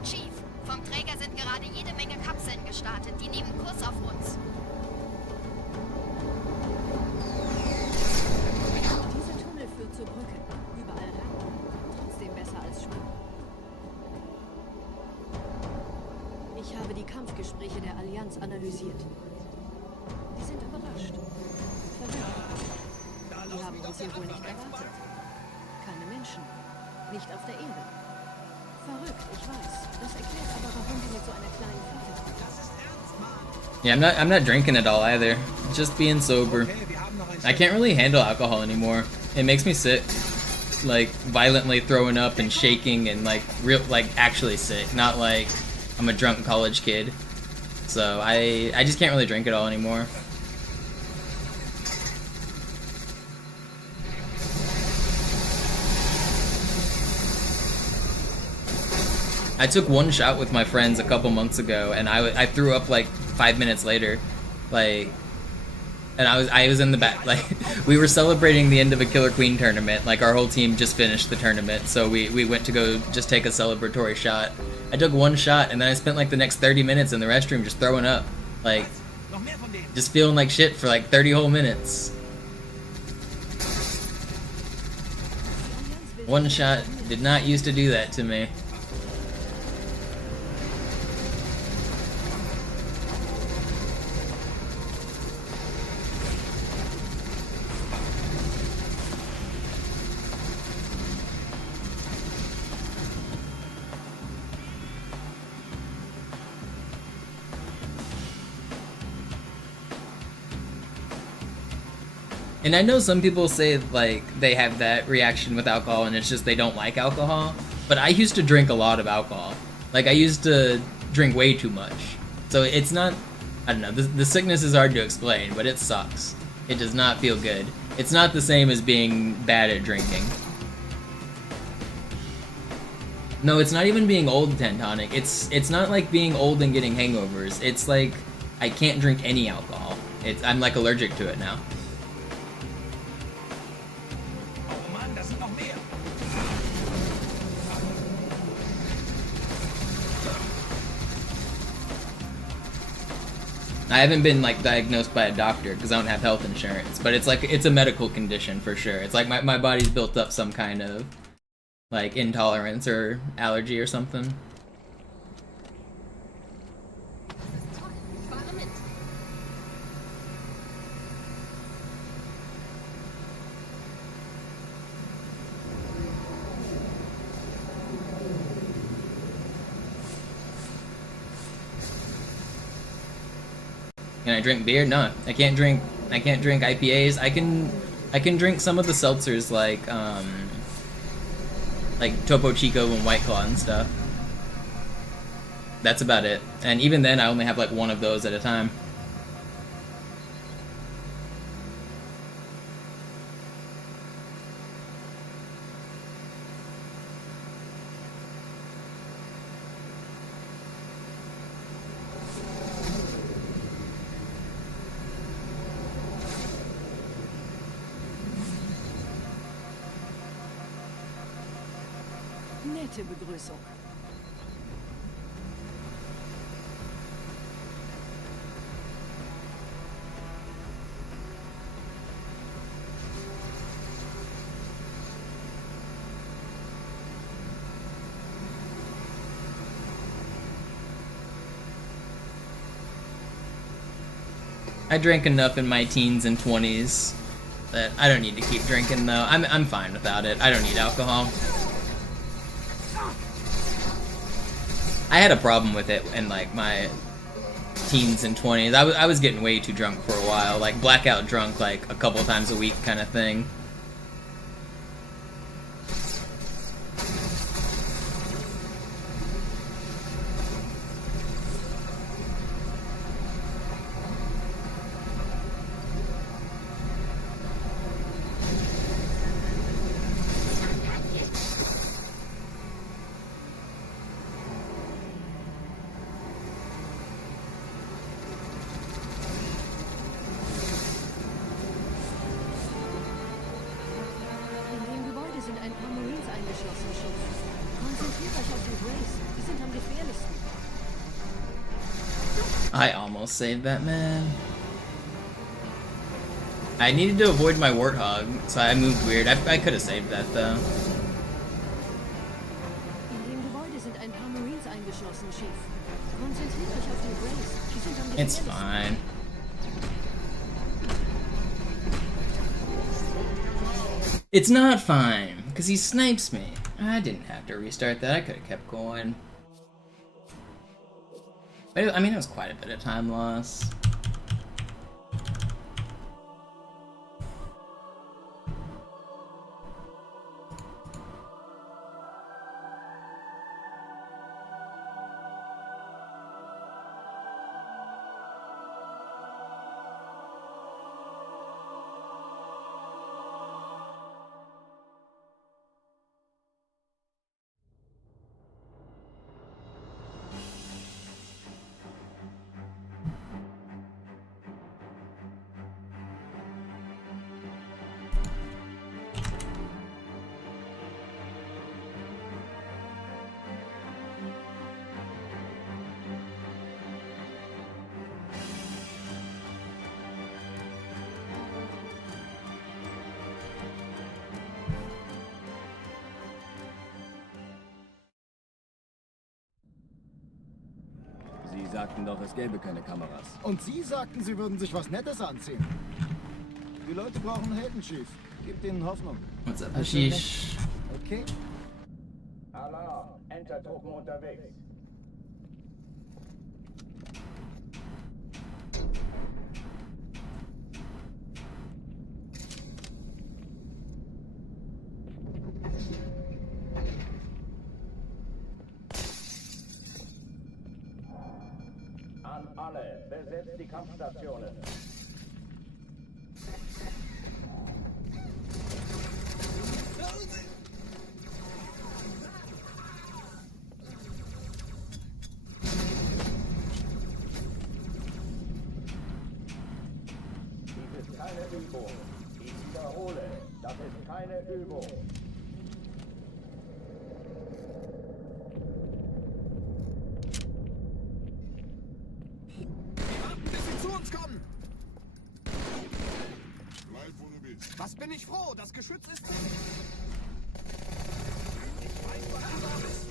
Chief, vom Träger sind gerade jede Menge Kapseln gestartet. Die nehmen Kurs auf uns. Dieser Tunnel führt zur Brücke. Überall Rampen. Trotzdem besser als Schwimmen. Ich habe die Kampfgespräche der Allianz analysiert. Die sind überrascht. Verwirrt. Die haben uns hier wohl nicht erwartet. Keine Menschen. Nicht auf der Erde. Verrückt, ich weiß. Das erklärt aber, warum die mit so einer kleinen Flotte kommen. Yeah, I'm not drinking at all either. Just being sober. I can't really handle alcohol anymore. It makes me sick. Like violently throwing up and shaking and like actually sick. Not like I'm a drunk college kid. So I just can't really drink at all anymore. I took one shot with my friends a couple months ago, and I threw up like 5 minutes later, like, and I was in the back, like, we were celebrating the end of a Killer Queen tournament, like our whole team just finished the tournament, so we went to go just take a celebratory shot. I took one shot, and then I spent like the next 30 minutes in the restroom just throwing up, like, Noch mehr von denen. Just feeling like shit for like 30 whole minutes. One shot did not used to do that to me. And I know some people say like they have that reaction with alcohol and it's just they don't like alcohol, but I used to drink a lot of alcohol. Like I used to drink way too much. So it's not, I don't know, the sickness is hard to explain, but it sucks. It does not feel good. It's not the same as being bad at drinking. No, it's not even being old, Tentonic. It's not like being old and getting hangovers. It's like I can't drink any alcohol. I'm like allergic to it now. I haven't been like diagnosed by a doctor because I don't have health insurance, but it's a medical condition for sure. It's like my body's built up some kind of like intolerance or allergy or something. Can I drink beer? No, I can't drink IPAs. I can drink some of the seltzers like Topo Chico and White Claw and stuff. That's about it. And even then I only have like one of those at a time. Nette Begrüßung. I drank enough in my teens and 20s that I don't need to keep drinking though. I'm fine without it. I don't need alcohol. I had a problem with it in like my teens and 20s. I was getting way too drunk for a while, like blackout drunk like a couple times a week kind of thing. I almost saved that man. I needed to avoid my warthog, so I moved weird. I could have saved that though. It's fine. It's not fine, because he snipes me. I didn't have to restart that. I could have kept going. But I mean, it was quite a bit of time loss. sagten doch, es gäbe keine Kameras. Und Sie sagten, Sie würden sich was Nettes anziehen. Die Leute brauchen Helden, Chief. Gebt ihnen Hoffnung. What's up, Hashish? Okay? Alarm, Enter-Truppen unterwegs. An alle, besetzt die Kampfstationen. Dies ist keine Übung. Ich wiederhole, das ist keine Übung. Bis sie zu uns kommen. Bleib, wo du bist. Was bin ich froh, das Geschütz ist... Ich weiß, was du da bist.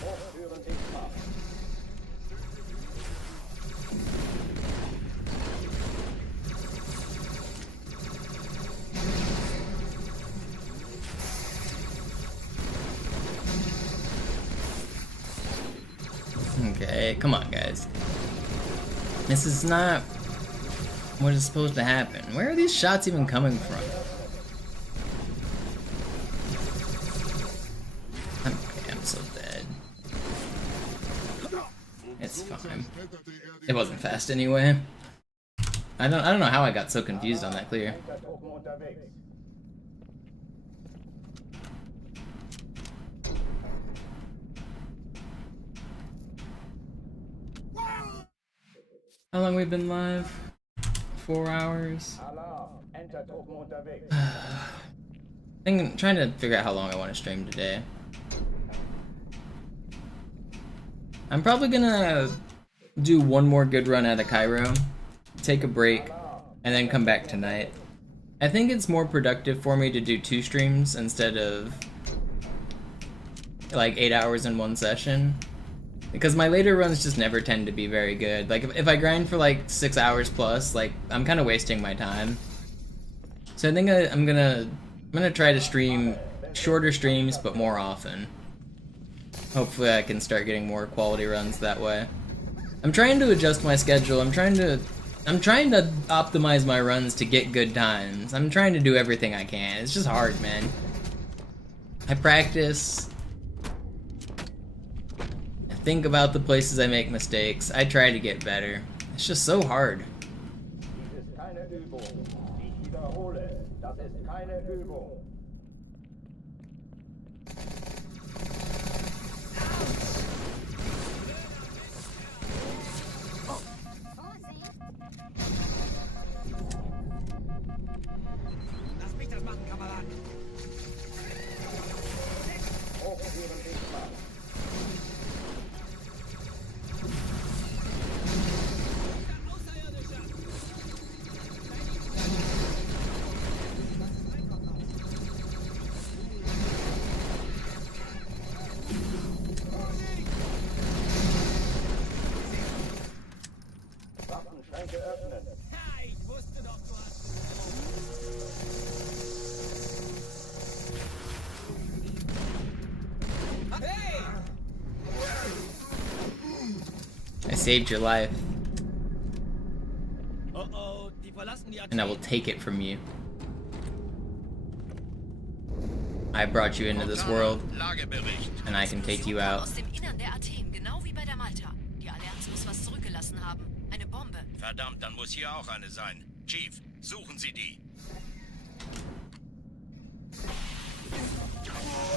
Hochführen sichtbar. Okay, come on, guys. This is not what is supposed to happen. Where are these shots even coming from? I'm so dead. It's fine. It wasn't fast anyway. I don't know how I got so confused on that clear. Enter-Truppen unterwegs. How long we've been live? 4 hours. Alarm, Enter-Truppen unterwegs. I'm trying to figure out how long I want to stream today. I'm probably gonna do one more good run out of Cairo, take a break, and then come back tonight. I think it's more productive for me to do 2 streams instead of like 8 hours in one session. Because my later runs just never tend to be very good. Like, if I grind for like 6 hours plus, like, I'm kind of wasting my time. So I think I'm gonna try to stream shorter streams, but more often. Hopefully I can start getting more quality runs that way. I'm trying to adjust my schedule. I'm trying to optimize my runs to get good times. I'm trying to do everything I can. It's just hard, man. I practice. Think about the places I make mistakes. I try to get better. It's just so hard. Dies ist keine Übung. Ich wiederhole, das ist keine Übung. Lass mich das machen, Kamerad. Hochführen sichtbar. Waffenschränke öffnen. Ja, ich wusste doch, du hast... Hey! I saved your life, Oh, die verlassen die and I will take it from you. I brought you into this world, Lagebericht. and I can take you Explosion kam out. aus dem Innern der Athen, genau wie bei der Malta. Die Allianz muss was zurückgelassen haben. Eine Bombe. Verdammt, dann muss hier auch eine sein. Chief, suchen Sie die.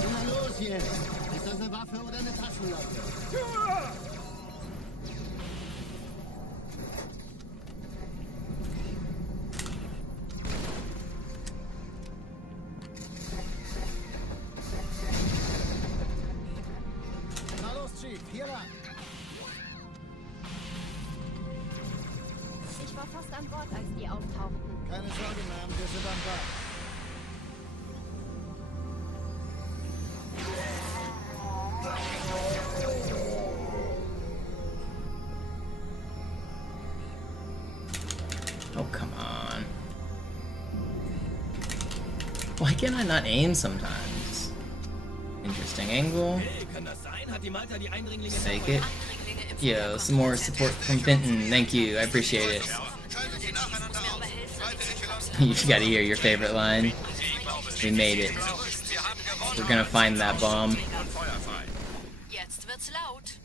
Na los jetzt! Ist das eine Waffe oder eine Taschenlampe? Na los, Chief, hier lang! Ich war fast an Bord, als die auftauchten. Keine Sorge, Ma'am, wir sind am Ball. Oh, come on. Why can I not aim sometimes? Interesting angle. Take it. Yo, some more support from Fenton. Thank you. I appreciate it. You gotta hear your favorite line. We made it. We're gonna find that bomb. Jetzt wird's laut.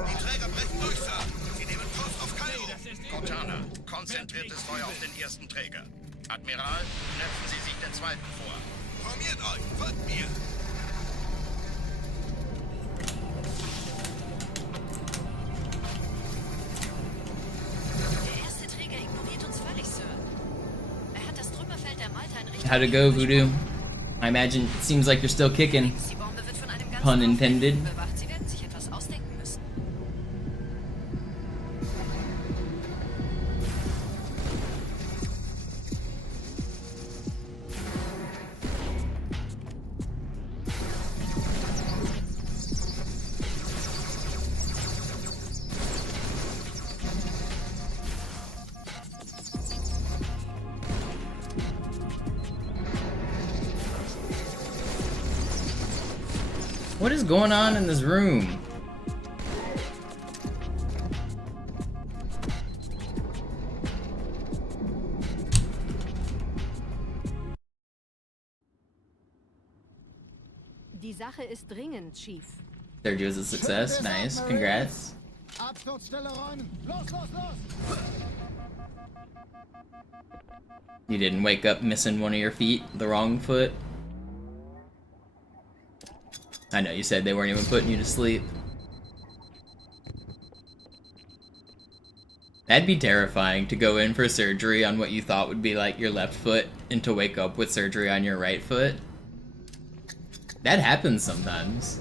Die Träger brechen durch, Sir. Sie nehmen Kurs auf Kairo. Cortana, konzentriertes Feuer auf den ersten Träger. Admiral, knöpfen Sie sich den zweiten vor. Formiert euch, folgt mir. Der erste Träger ignoriert uns völlig, Sir. Er hat das Trümmerfeld der Malta in Richtung... How'd it go, Voodoo? I imagine it seems like you're still kicking. Die Bombe wird von einem ganzen Pun Haufen intended. Eliten bewacht. Sie werden sich etwas ausdenken müssen. What is going on in this room? Die Sache ist dringend, Chief. Sergio's a success. Nice. Congrats. Absturzstelle räumen. Los, los, los! You didn't wake up missing one of your feet, the wrong foot. I know you said they weren't even putting you to sleep. That'd be terrifying to go in for surgery on what you thought would be like your left foot and to wake up with surgery on your right foot. That happens sometimes.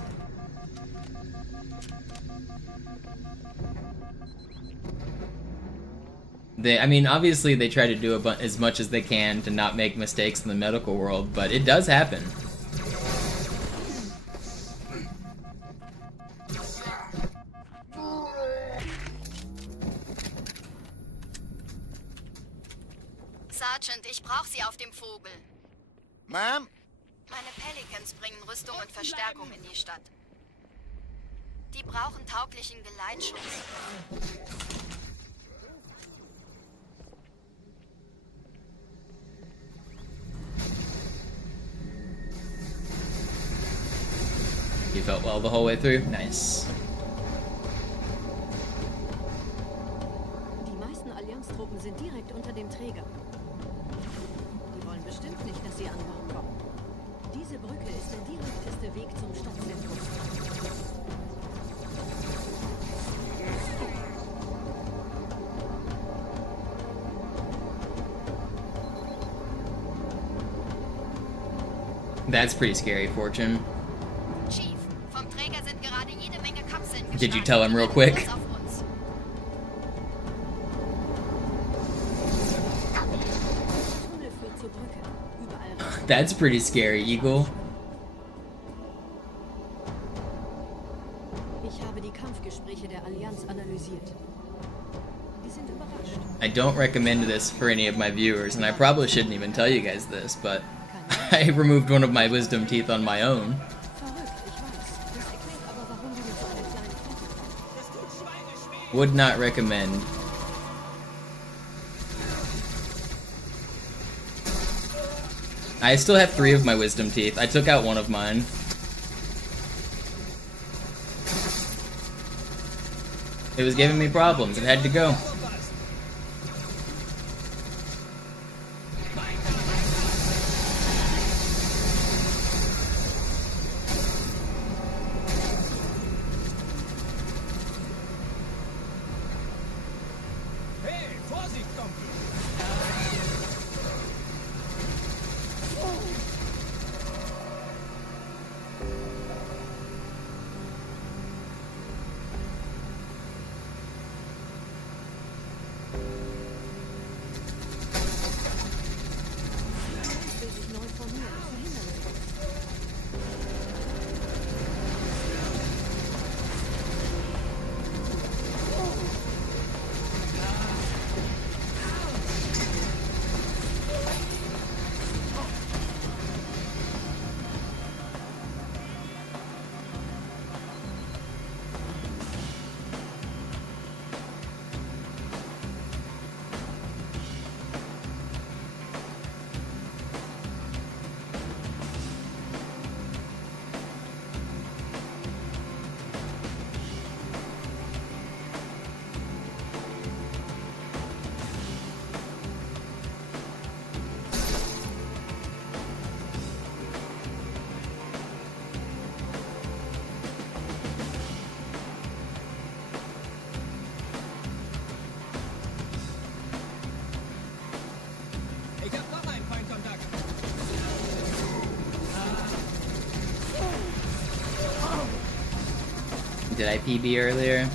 I mean, obviously they try to do as much as they can to not make mistakes in the medical world, but it does happen. Sergeant, ich brauche Sie auf dem Vogel. Ma'am? Meine Pelicans bringen Rüstung und Verstärkung in die Stadt. Die brauchen tauglichen Geleitschutz. You felt well the whole way through? Nice. Die meisten Allianztruppen sind direkt unter dem Träger. Die wollen bestimmt nicht, dass sie an Bord kommen. Diese Brücke ist der direkteste Weg zum Stadtzentrum. That's pretty scary, Fortune. Chief, vom Träger sind gerade jede Menge Kapseln Did you gestartet. tell him real Die quick? warten kurz auf uns. Tunnel führt zur Brücke. Überall That's pretty scary, Eagle. Ich habe die Kampfgespräche der Allianz analysiert. Die sind überrascht. I don't recommend this for any of my viewers, and I probably shouldn't even tell you guys this, but I removed one of my wisdom teeth on my own. Verrückt, ich weiß. Das erklärt aber, warum wir mit so einer kleinen Flotte kommen. Would not recommend. I still have 3 of my wisdom teeth. I took out one of mine. It was giving me problems. It had to go. Hey, Vorsicht, Kumpel! Did I PB earlier?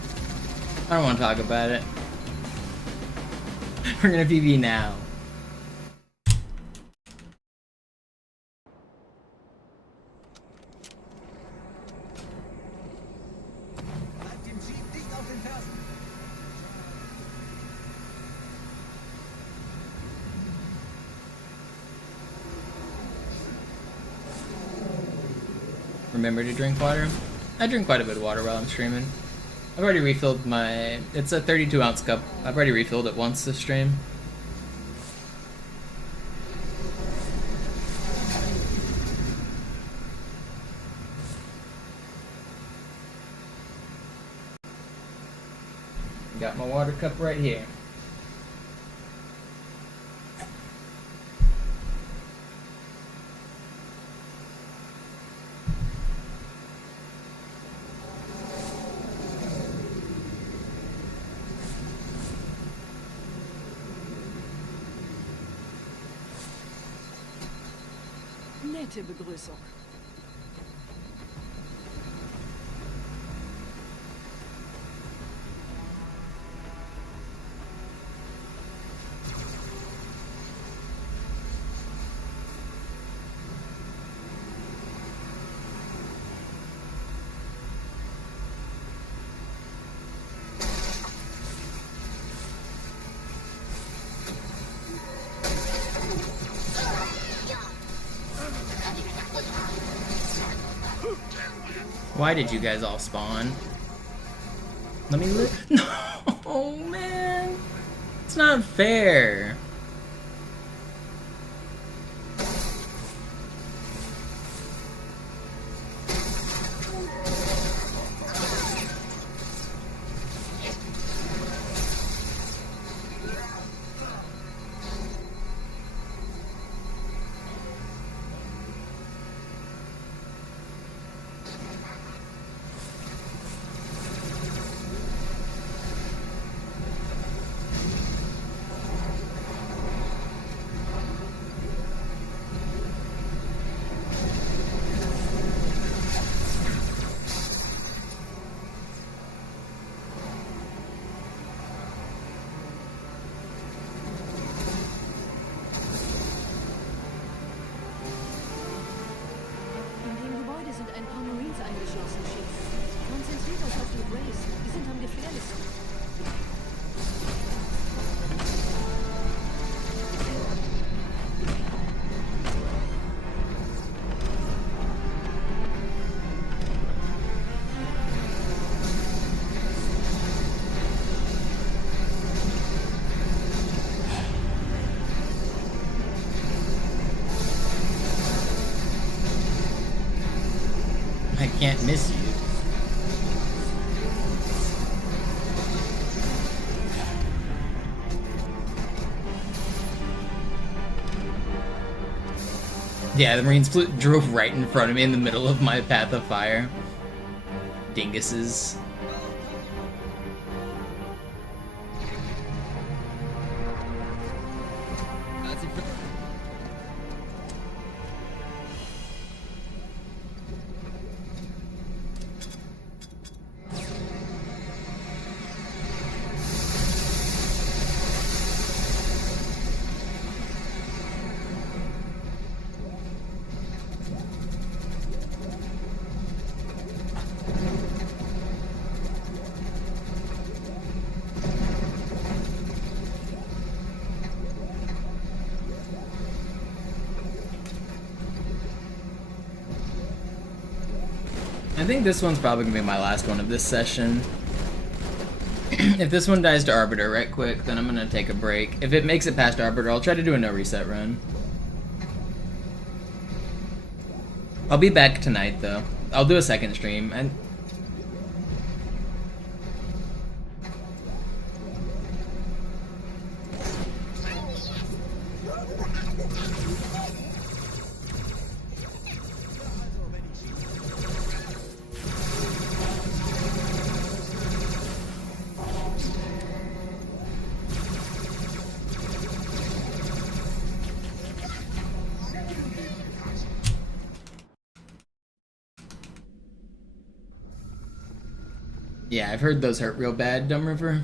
I don't want to talk about it. We're gonna PB now. Remember to drink water? I drink quite a bit of water while I'm streaming. I've already refilled my... It's a 32-ounce cup. I've already refilled it once this stream. Got my water cup right here. Nette Begrüßung. Why did you guys all spawn? Let me look. No, oh man, it's not fair. I can't miss you. Yeah, the Marines drove right in front of me in the middle of my path of fire. Dinguses. I think this one's probably gonna be my last one of this session. If this one dies to Arbiter right quick, then I'm gonna take a break. If it makes it past Arbiter, I'll try to do a no reset run. I'll be back tonight though. I'll do a second stream. And Yeah, I've heard those hurt real bad, Dumb River.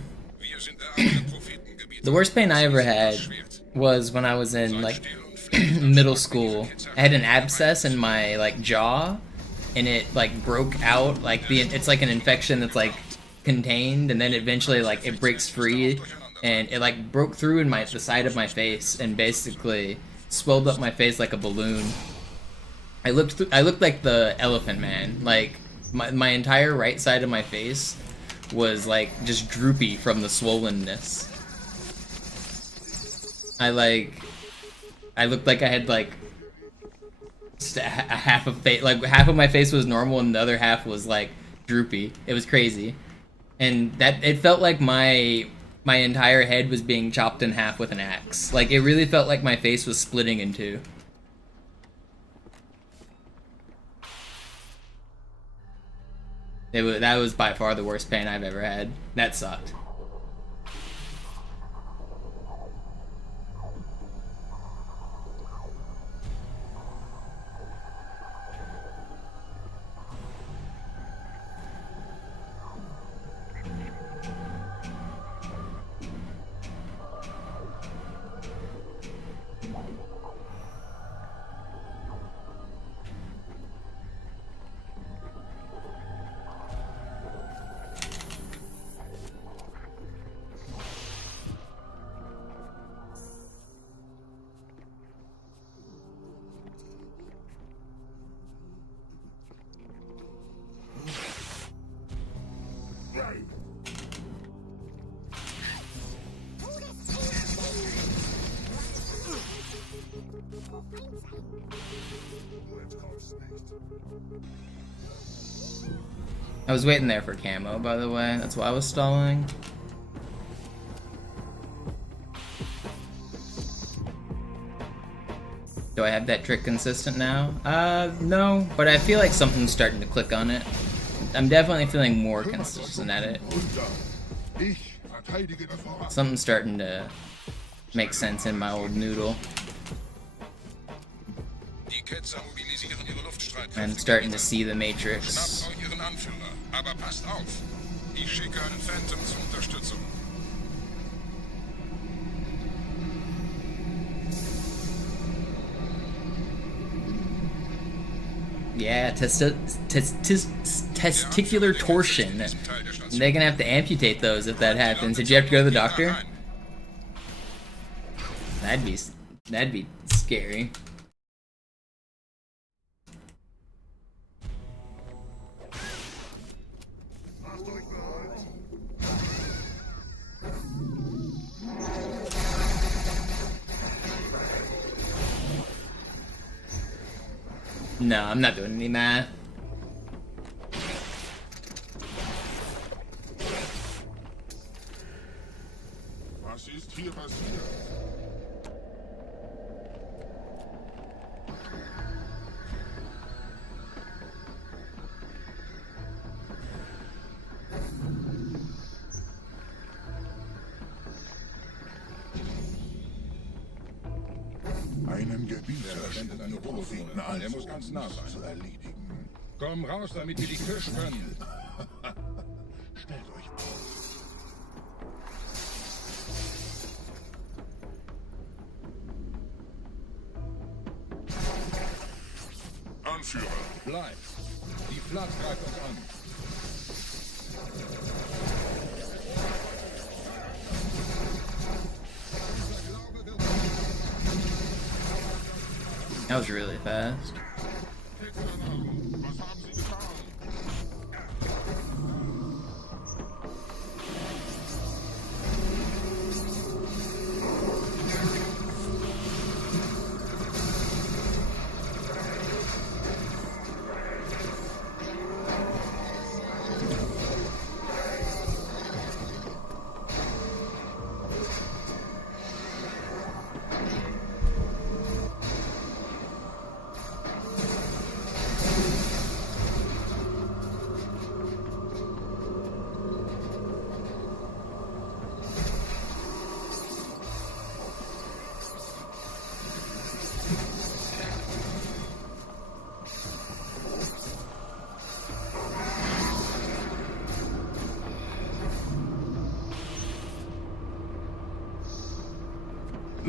The worst pain I ever had was when I was in like middle school. I had an abscess in my like jaw, and it like broke out. Like it's like an infection that's like contained, and then eventually like it breaks free, and it like broke through in the side of my face, and basically swelled up my face like a balloon. I looked like the Elephant Man. Like my entire right side of my face was like just droopy from the swollenness. I looked like I had like a half of face, like half of my face was normal and the other half was like droopy. It was crazy, and that it felt like my entire head was being chopped in half with an axe. Like it really felt like my face was splitting in two. That was by far the worst pain I've ever had. That sucked. I was waiting there for camo, by the way. That's why I was stalling. Do I have that trick consistent now? No, but I feel like something's starting to click on it. I'm definitely feeling more consistent at it. Something's starting to make sense in my old noodle. I'm starting to see the Matrix. Aber passt auf. Ich schicke einen Phantom zur Unterstützung. Yeah, testicular torsion. They're gonna have to amputate those if that happens. Did you have to go to the doctor? That'd be scary. No, I'm not doing any math. Was ist hier passiert? Einen Gebieter schicken eine Propheten als er muss ganz nah sein zu erledigen. Komm raus, damit wir die Kirche können. Stellt euch Anführer, bleibt. Die Flat greift uns an. That was really fast.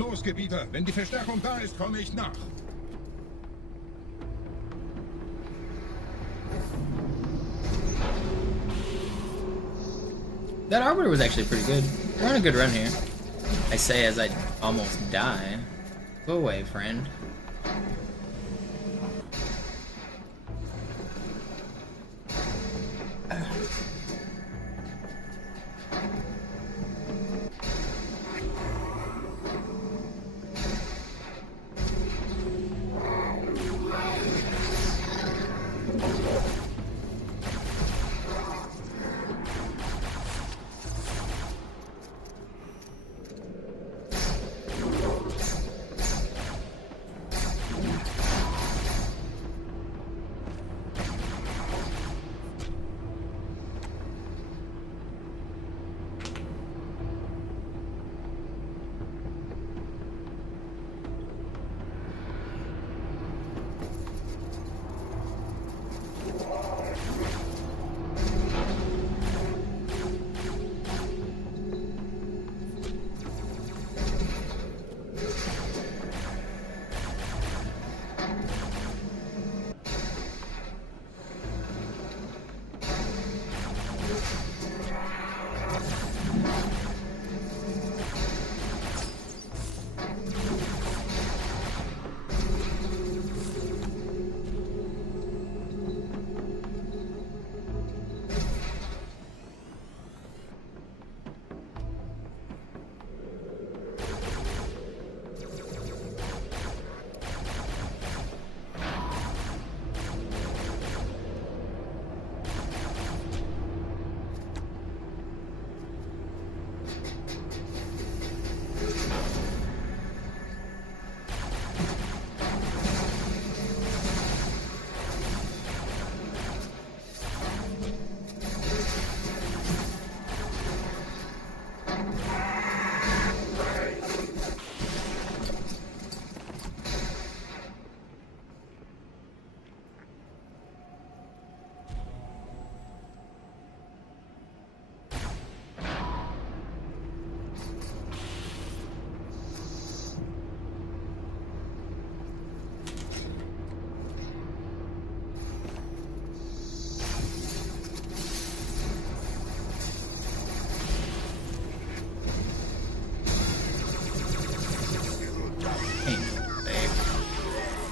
Los, Gebieter, wenn die Verstärkung da ist, komme ich nach. That arbiter was actually pretty good. We're on a good run here. I say as I almost die. Go away, friend.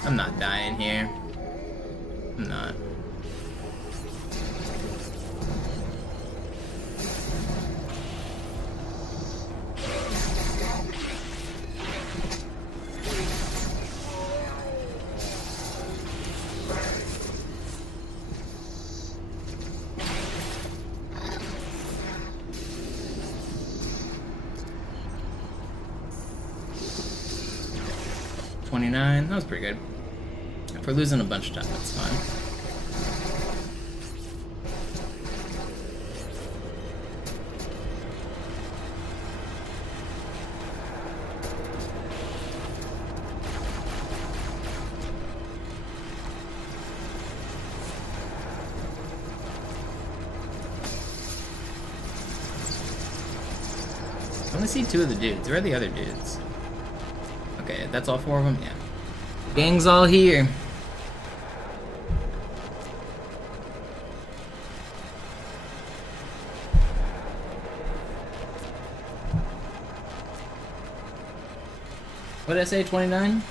I'm not dying here. I'm not. $29, that was pretty good. If we're losing a bunch of time, that's fine. I only see 2 of the dudes. Where are the other dudes? Okay, that's all 4 of them? Yeah. Gang's all here. What did I say, 29?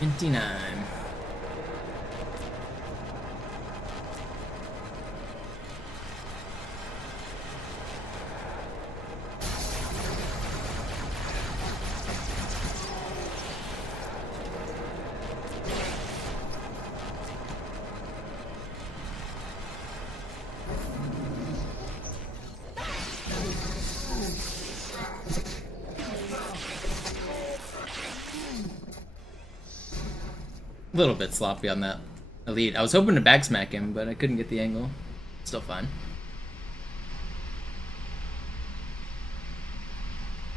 $29. A little bit sloppy on that elite. I was hoping to backsmack him, but I couldn't get the angle. Still fine.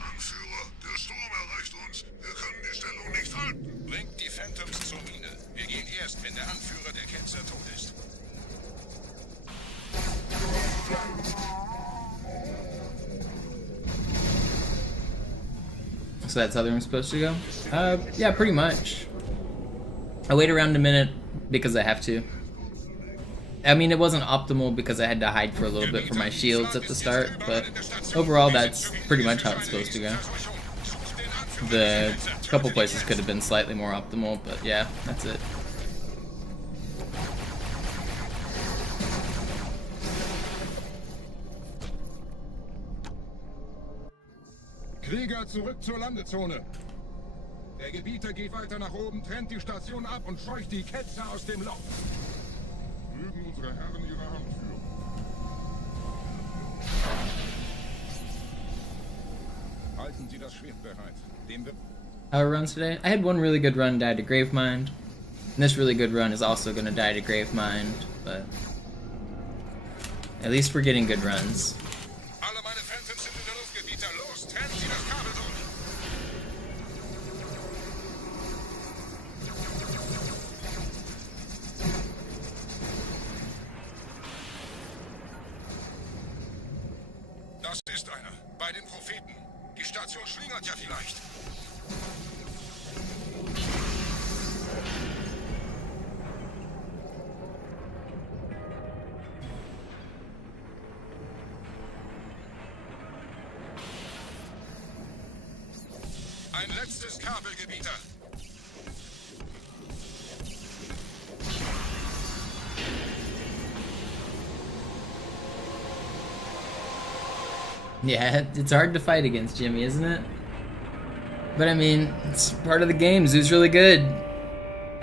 Anführer, der Sturm erreicht uns. Wir können die Stellung nicht halten. Bringt die Phantoms zur Mine. Wir gehen erst, wenn der Anführer der Ketzer tot ist. So that's how they're supposed to go? Yeah, pretty much. I wait around a minute because I have to. I mean, it wasn't optimal because I had to hide for a little bit for my shields at the start, but overall that's pretty much how it's supposed to go. The couple places could have been slightly more optimal, but yeah, that's it. Krieger, zurück zur Landezone. Der Gebieter geht weiter nach oben, trennt die Station ab und scheucht die Ketzer aus dem Loch. Mögen unsere Herren ihre Hand führen. Halten Sie das Schwert bereit. Dem wir How it runs today? I had one really good run, died to Gravemind. And this really good run is also gonna die to Gravemind, but at least we're getting good runs. Alle meine Phantoms sind in der Luft, Gebieter. Los, trennen Sie das Kabel durch. Das ist einer. Bei den Propheten. Die Station schlingert ja vielleicht. Ein letztes Kabelgebieter. Yeah, it's hard to fight against Jimmy, isn't it? But I mean, it's part of the game. Zoo's really good.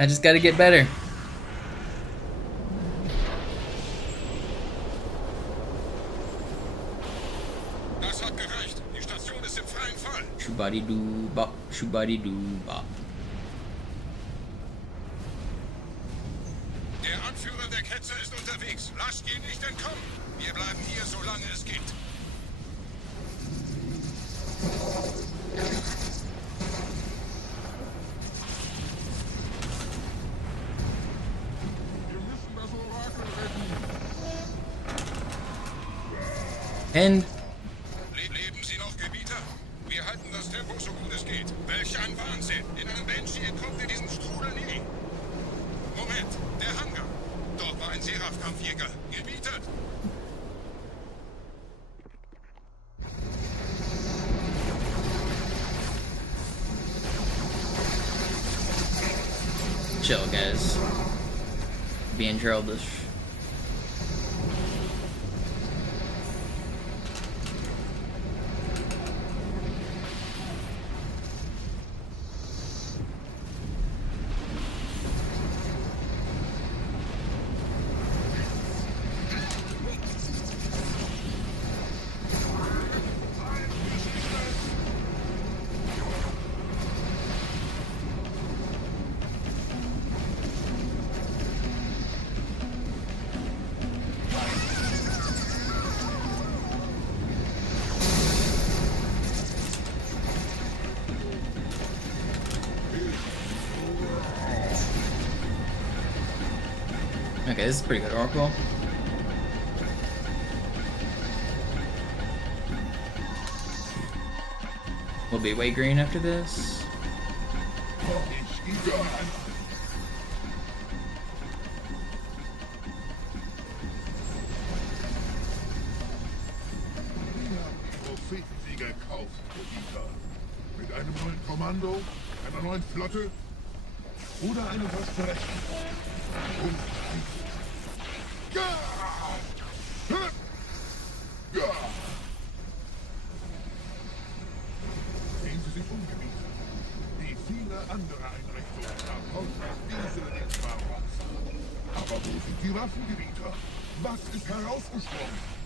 I just gotta get better. Das hat gereicht. Die Station ist im freien Fall. Shubadi-doo-bop, shubadi-doo-bop. Der Anführer der Ketzer ist unterwegs. Lasst ihn nicht entkommen. Wir bleiben hier, solange es geht. Wir müssen das Orakel retten. And Leben Sie noch, Gebieter? Wir halten das Tempo so gut es geht. Welch ein Wahnsinn! In einem Banshee entkommt ihr diesem Strudel nie. Moment, der Hangar. Dort war ein Seraph-Kampfjäger. Gebietet! chill, guys. Being childish. Okay, this is pretty good, Oracle. We'll be way green after this. Mit einem neuen Kommando, einer neuen Flotte oder einem Versprechen. Sehen Sie sich um, Gebieter. Wie viele andere Einrichtungen erfolgreich diese in Fahrwasser. Aber wo sind die Waffengebieter? Was ist herausgesprungen?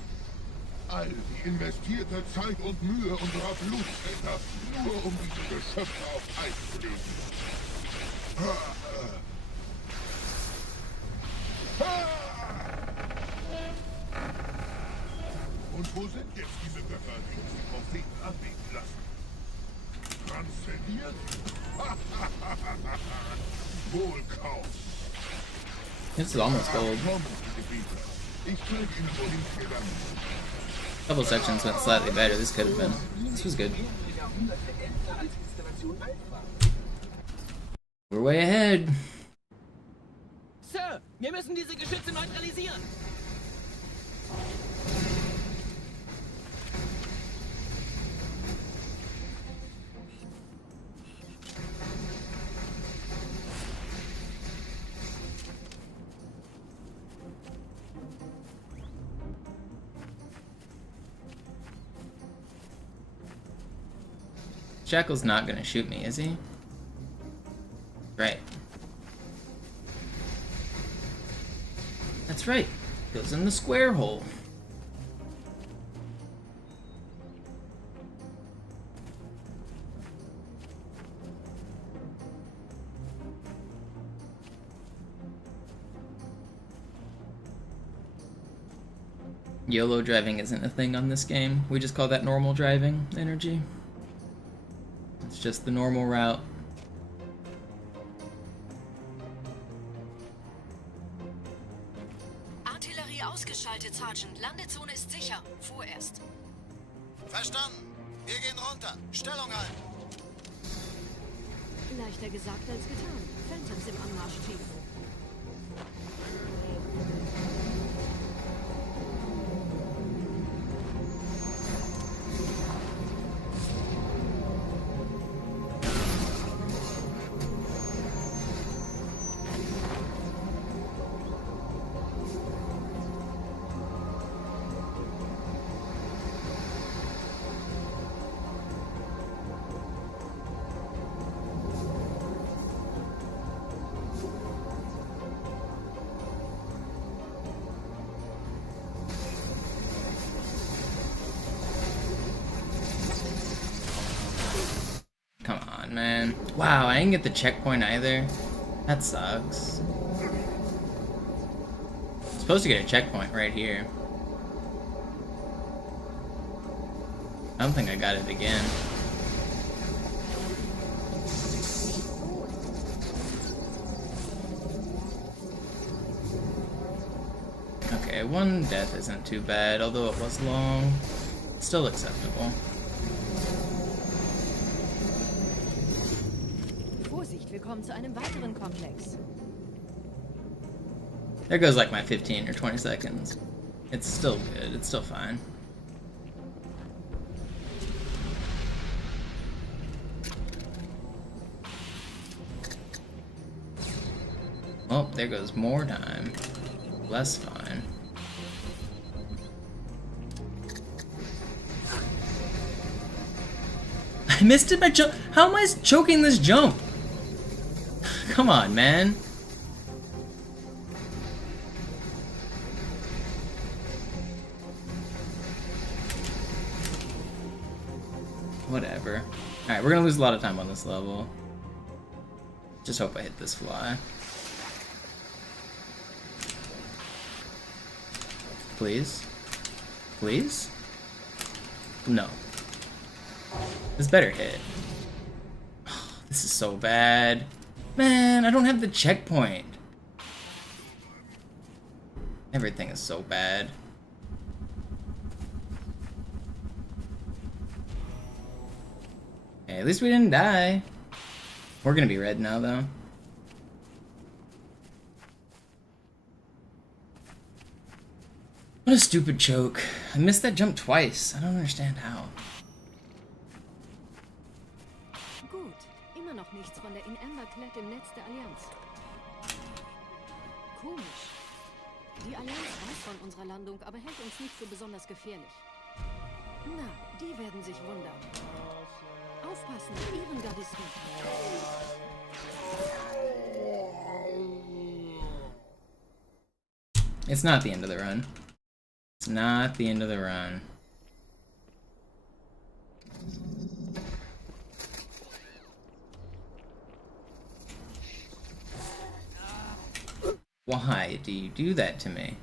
All die investierte Zeit und Mühe unserer Blutväter, nur um diese Geschöpfe auf Eis zu legen. Und wo sind jetzt diese Götter, die uns die Propheten anbeten lassen? Transzendiert? Wohl kaum. This is almost gold. Ich zeige Ihnen, wohin wir landen. Couple sections went slightly better. This could have been. This was good. We're way ahead. Sir, wir müssen diese Geschütze neutralisieren. Jackal's not gonna shoot me, is he? Right. That's right. Goes in the square hole. YOLO driving isn't a thing on this game. We just call that normal driving energy. It's just the normal route. Artillerie ausgeschaltet, Sergeant. Landezone ist sicher. Vorerst. Verstanden. Wir gehen runter. Stellung halten. Leichter gesagt als getan. Phantoms im Anmarsch, Chief. Come on, man. Wow, I didn't get the checkpoint either. That sucks. I'm supposed to get a checkpoint right here. I don't think I got it again. Okay, one death isn't too bad, although it was long. Still acceptable. Vorsicht, wir kommen zu einem weiteren Komplex. There goes like my 15 or 20 seconds. It's still good, it's still fine. Oh, there goes more time. Less fine. I missed it by jump. How am I choking this jump? Come on, man. Whatever. Alright, we're gonna lose a lot of time on this level. Just hope I hit this fly. Please? Please? No. This better hit. This is so bad. Man, I don't have the checkpoint. Everything is so bad. Okay, at least we didn't die. We're gonna be red now, though. What a stupid choke. I missed that jump twice. I don't understand how. Gut, immer noch nichts von der in Amber Klett im Netz der Allianz. Komisch. Die Allianz weiß von unserer Landung, aber hält uns nicht für besonders gefährlich. Na, die werden sich wundern. Aufpassen, Ehrengardisten. It's not the end of the run. It's not the end of the run. Why do you do that to me?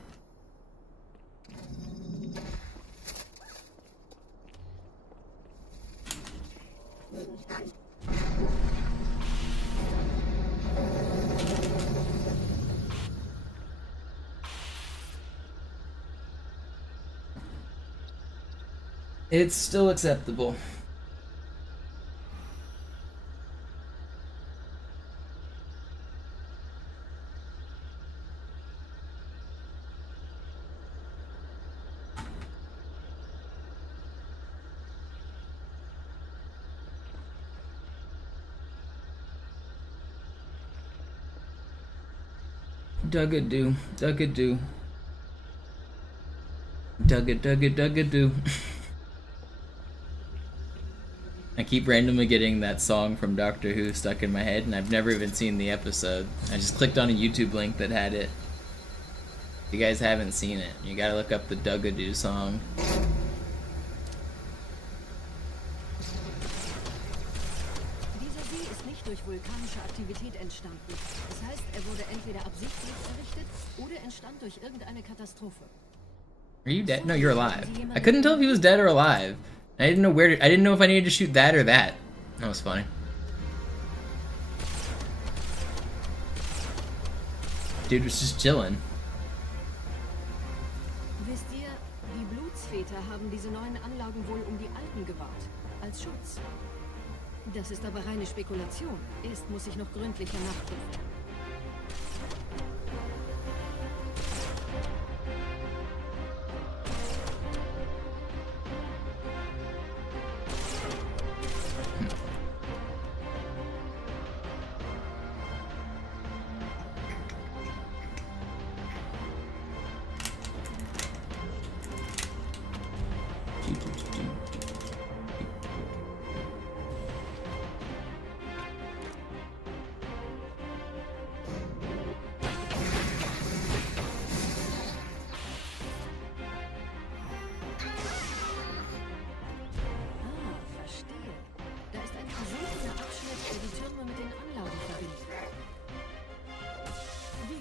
It's still acceptable. Duggadoo, Duggadoo. Duggadoo. I keep randomly getting that song from Doctor Who stuck in my head, and I've never even seen the episode. I just clicked on a YouTube link that had it. If you guys haven't seen it, you gotta look up the Duggadoo song. Dieser See ist nicht durch vulkanische Aktivität entstanden. Das heißt, er wurde entweder absichtlich errichtet oder entstand durch irgendeine Katastrophe. Are you dead? No, you're alive. I couldn't tell if he was dead or alive. I didn't know where to, I didn't know if I needed to shoot that or that. That was funny. Dude was just chilling. Wisst ihr, die Blutsväter haben diese neuen Anlagen wohl um die alten gebaut. Als Schutz. Das ist aber reine Spekulation. Erst muss ich noch gründlicher nachprüfen.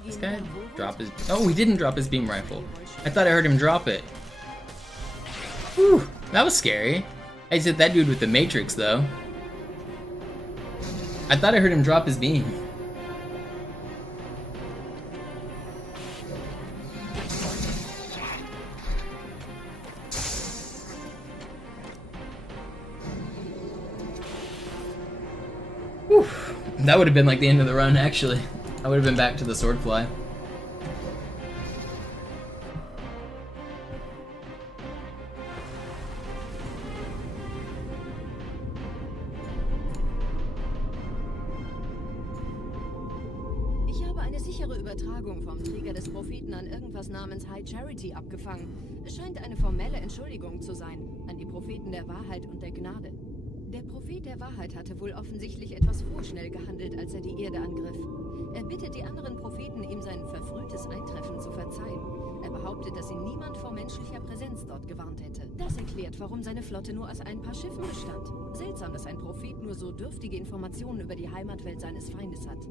This guy drop his... Oh, he didn't drop his beam rifle. I thought I heard him drop it. Whew, that was scary. I said that dude with the Matrix, though. I thought I heard him drop his beam. Whew. That would have been like the end of the run, actually. I would have been back to the swordfly. Ich habe eine sichere Übertragung vom Träger des Propheten an irgendwas namens High Charity abgefangen. Es scheint eine formelle Entschuldigung zu sein, an die Propheten der Wahrheit und der Gnade. Der Prophet der Wahrheit hatte wohl offensichtlich etwas vorschnell gehandelt, als er die Erde angriff. Er bittet die anderen Propheten, ihm sein verfrühtes Eintreffen zu verzeihen. Er behauptet, dass ihn niemand vor menschlicher Präsenz dort gewarnt hätte. Das erklärt, warum seine Flotte nur aus ein paar Schiffen bestand. Seltsam, dass ein Prophet nur so dürftige Informationen über die Heimatwelt seines Feindes hat.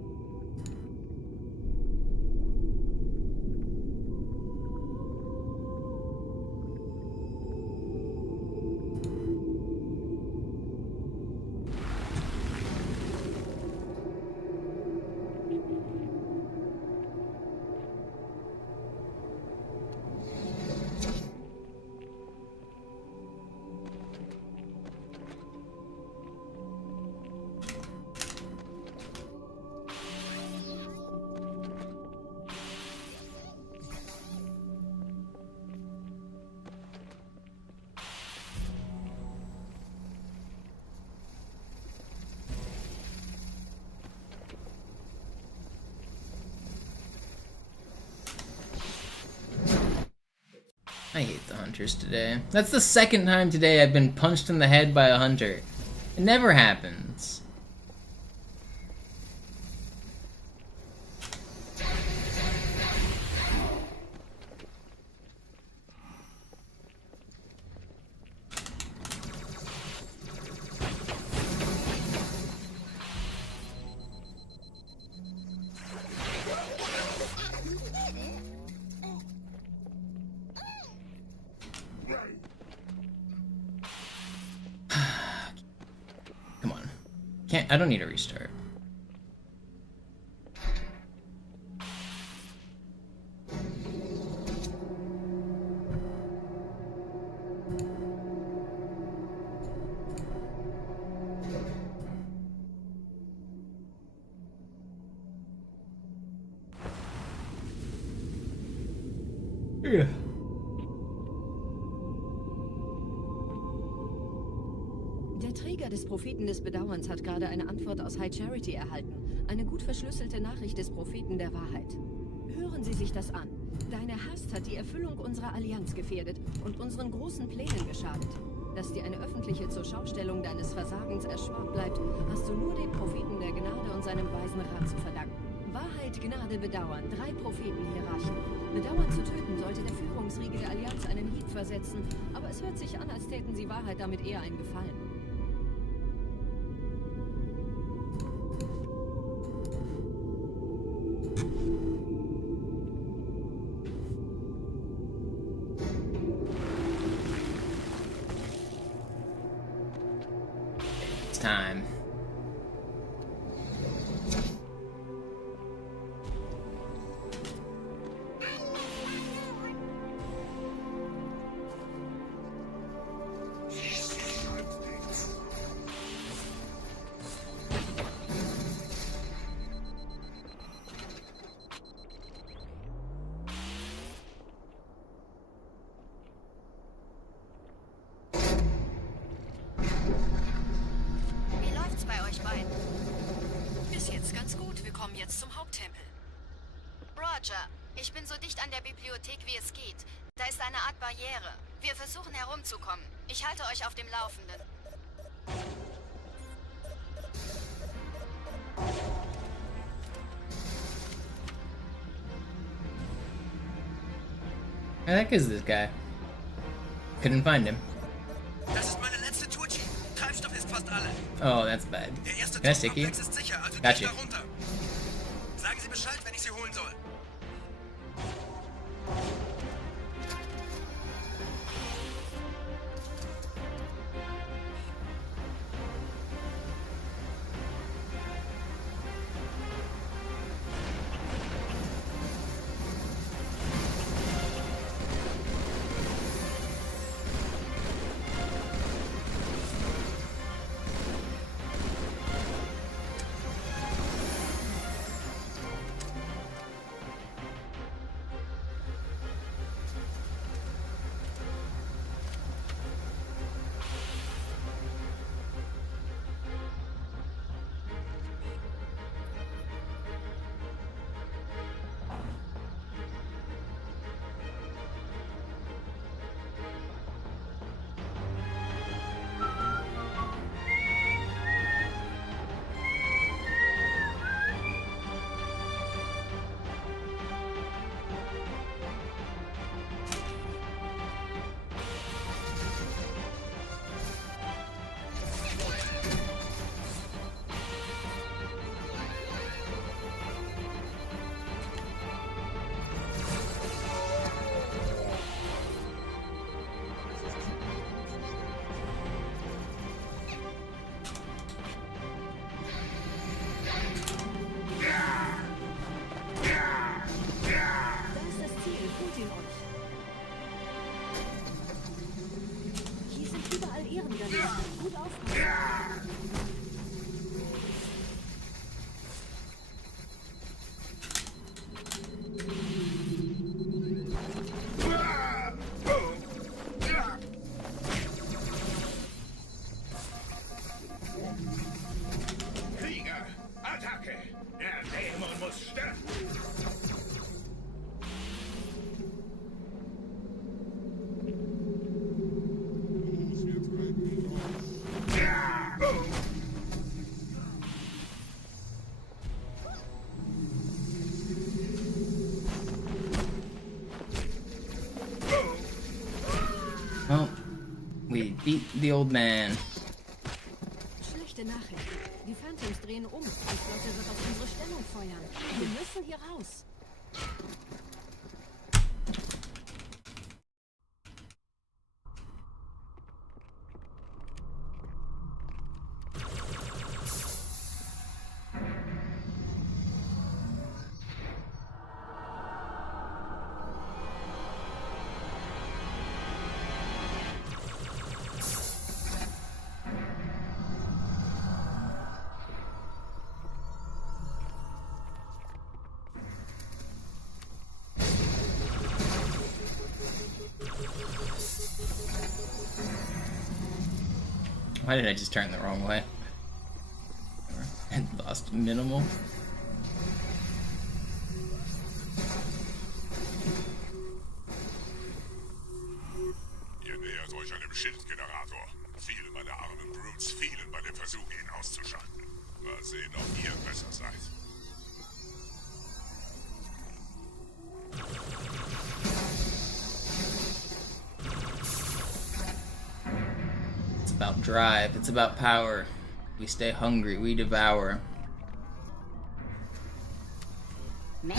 I hate the hunters today. That's the second time today I've been punched in the head by a hunter. It never happens. Come on. I don't need a restart. Yeah. Der Träger des Propheten des Bedauerns hat gerade eine Antwort aus High Charity erhalten. Eine gut verschlüsselte Nachricht des Propheten der Wahrheit. Hören Sie sich das an. Deine Hast hat die Erfüllung unserer Allianz gefährdet und unseren großen Plänen geschadet. Dass dir eine öffentliche Zurschaustellung deines Versagens erspart bleibt, hast du nur dem Propheten der Gnade und seinem weisen Rat zu verdanken. Wahrheit, Gnade, Bedauern, 3 Prophetenhierarchen. Bedauern zu töten sollte der Führungsriege der Allianz einen Hieb versetzen, aber es hört sich an, als täten sie Wahrheit damit eher einen Gefallen. It's time. Wie läuft's bei euch beiden? Bis jetzt ganz gut. Wir kommen jetzt zum Haupttempel. Roger, ich bin so dicht an der Bibliothek, wie es geht. Da ist eine Art Barriere. Wir versuchen herumzukommen. Ich halte euch auf dem Laufenden. How the heck is this guy? Couldn't find him. Das ist meine letzte Tour, Chief. Treibstoff ist fast alle. Oh, that's bad. Der erste Can I stick you? Turmkomplex ist sicher, also Got geht you. da runter. Sagen Sie Bescheid, wenn ich Sie holen soll. Da ist das Ziel. Holt ihn euch. Hier sind überall Ehrengardisten. Gut aufpassen. Krieger, Attacke! Der Dämon muss sterben! Well, we beat the old man. Schlechte Nachricht. Die Phantoms drehen um. Die Flotte wird auf unsere Stellung feuern. Wir müssen hier raus. Why did I just turn the wrong way? I lost minimal. versuche ihn auszuschalten. Mal sehen, ob ihr besser seid. It's about drive. It's about power. We stay hungry. We devour. Sie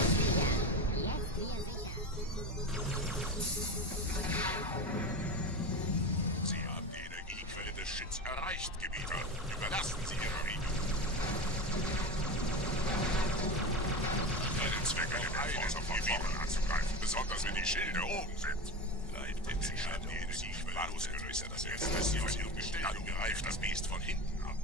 haben die Energiequelle des Shits erreicht, Gebieter. Überlassen Sie Ihre Riegel. Bei dem Zweck, einen Enforcer von vorn anzugreifen, besonders wenn die Schilde oben sind. Bleibt in den Schatten die Energiequelle ausgelöst. Das jetzt lässt sie von ihrem Gestell. Dann greift das Biest von hinten an.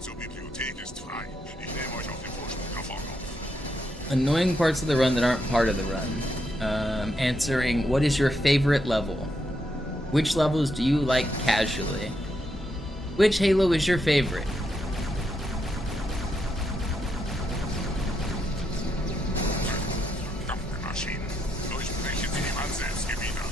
Zur Bibliothek ist frei. Ich nehme euch auf den Vorsprung da vorne auf. Annoying parts of the run that aren't part of the run. Answering, what is your favorite level? Which levels do you like casually? Which Halo is your favorite? Verdammte Maschinen. Durchbrechen Sie die Wand selbst, Gebieter.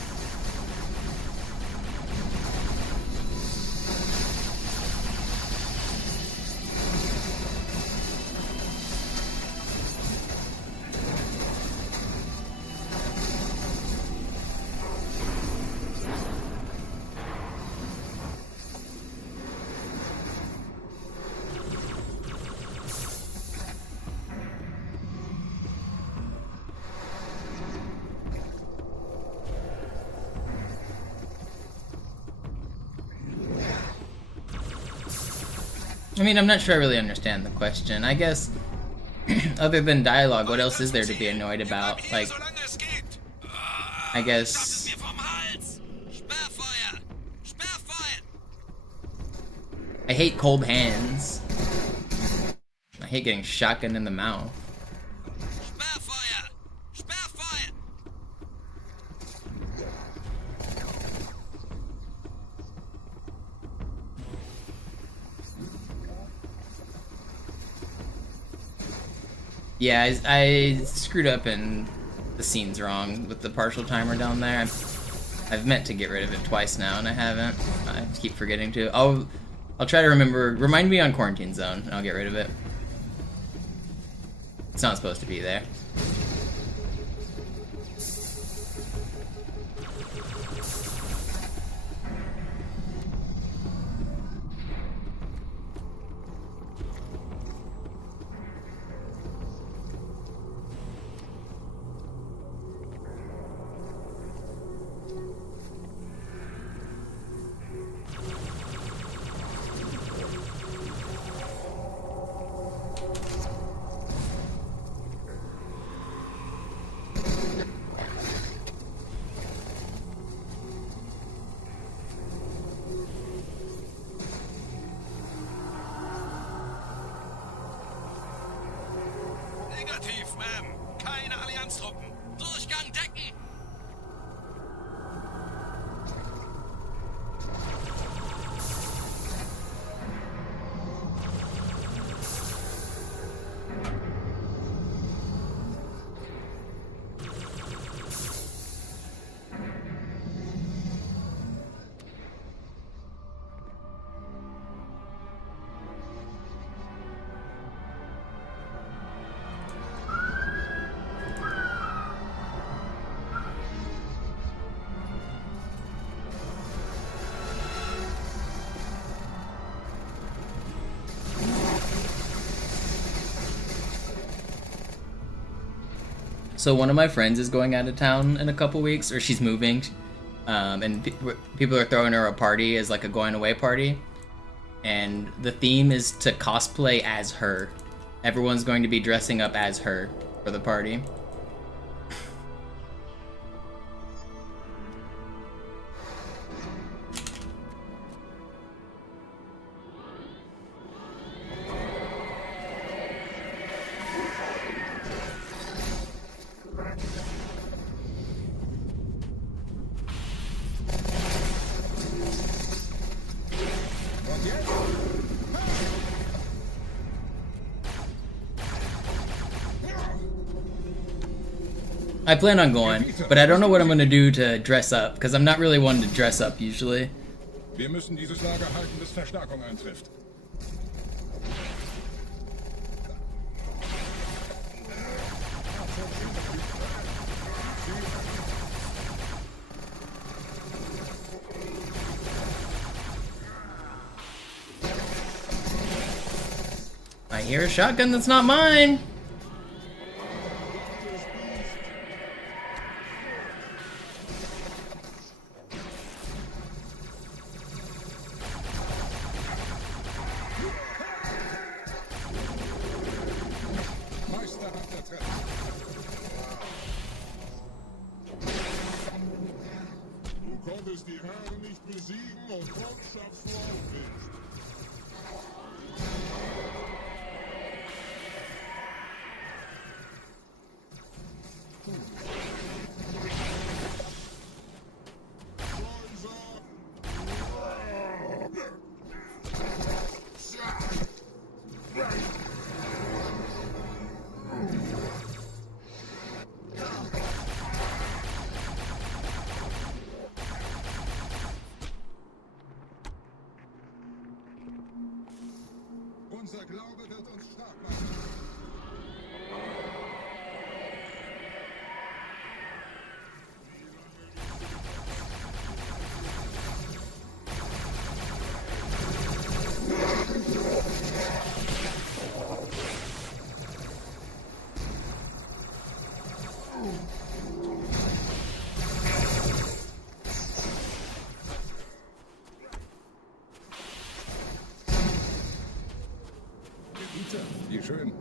I mean, I'm not sure I really understand the question. I guess, other than dialogue, what else is there to be annoyed about? Like, I guess... I hate cold hands. I hate getting shotgunned in the mouth. Yeah, I screwed up and the scene's wrong with the partial timer down there. I've meant to get rid of it twice now and I haven't. I keep forgetting to. I'll try to remember. Remind me on Quarantine Zone and I'll get rid of it. It's not supposed to be there. Negativ, Ma'am. Keine Allianztruppen. Durchgang decken! So one of my friends is going out of town in a couple weeks, or she's moving, and people are throwing her a party as like a going away party, and the theme is to cosplay as her. Everyone's going to be dressing up as her for the party. I plan on going, but I don't know what I'm gonna do to dress up, because I'm not really one to dress up usually. Wir müssen dieses Lager halten, bis Verstärkung eintrifft. I hear a shotgun that's not mine. Du konntest die Herren nicht besiegen und Gott schaffst du auch nicht. Unser Glaube wird uns stark machen. Wie schön.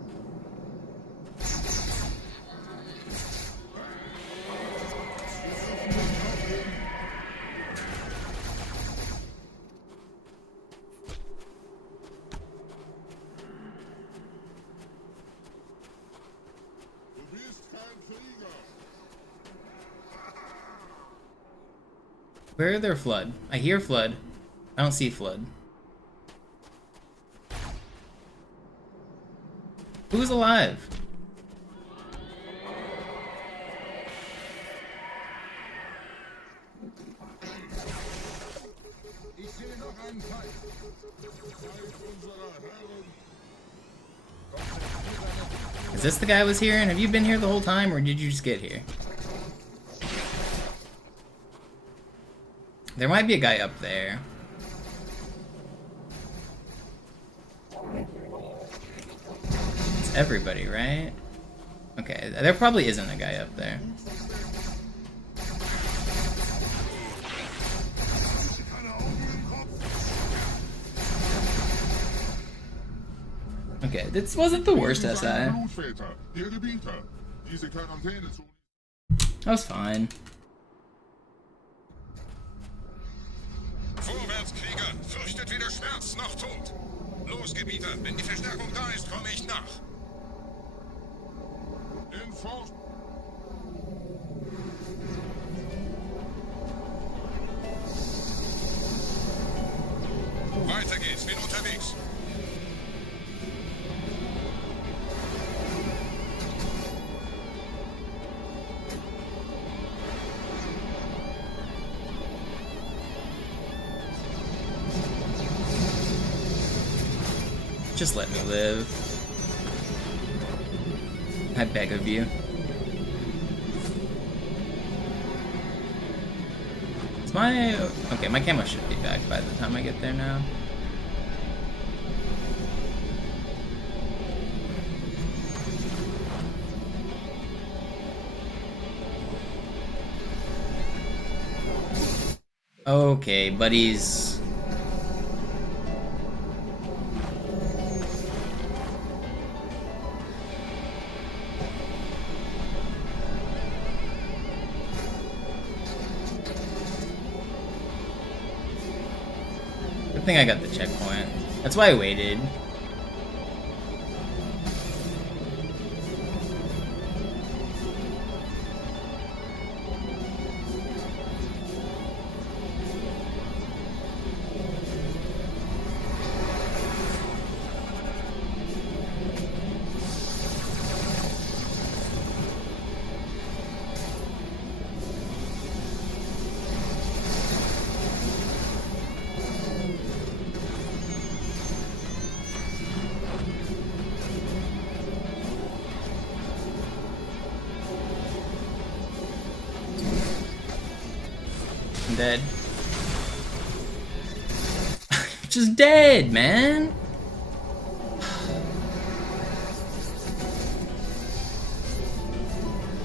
Du bist kein Krieger. Where are their flood? I hear flood. I don't see flood. Who's alive? Ich sehe noch einen Feind. Feind unserer Herren. Is this the guy I was hearing? Have you been here the whole time, or did you just get here? There might be a guy up there. It's everybody, right? Okay, there probably isn't a guy up there. Okay, this wasn't the worst SI. That was fine. Vorwärts, Krieger! Fürchtet weder Schmerz noch Tod! Los, Gebieter! Wenn die Verstärkung da ist, komme ich nach! In Fort... Weiter geht's, bin unterwegs! Just let me live. I beg of you. Is my... Okay, my camera should be back by the time I get there now. Okay, buddies. Good thing I got the checkpoint. That's why I waited. dead. Just dead, man.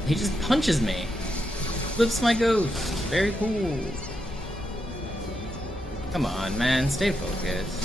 He just punches me. Flips my ghost. Very cool. Come on, man. Stay focused.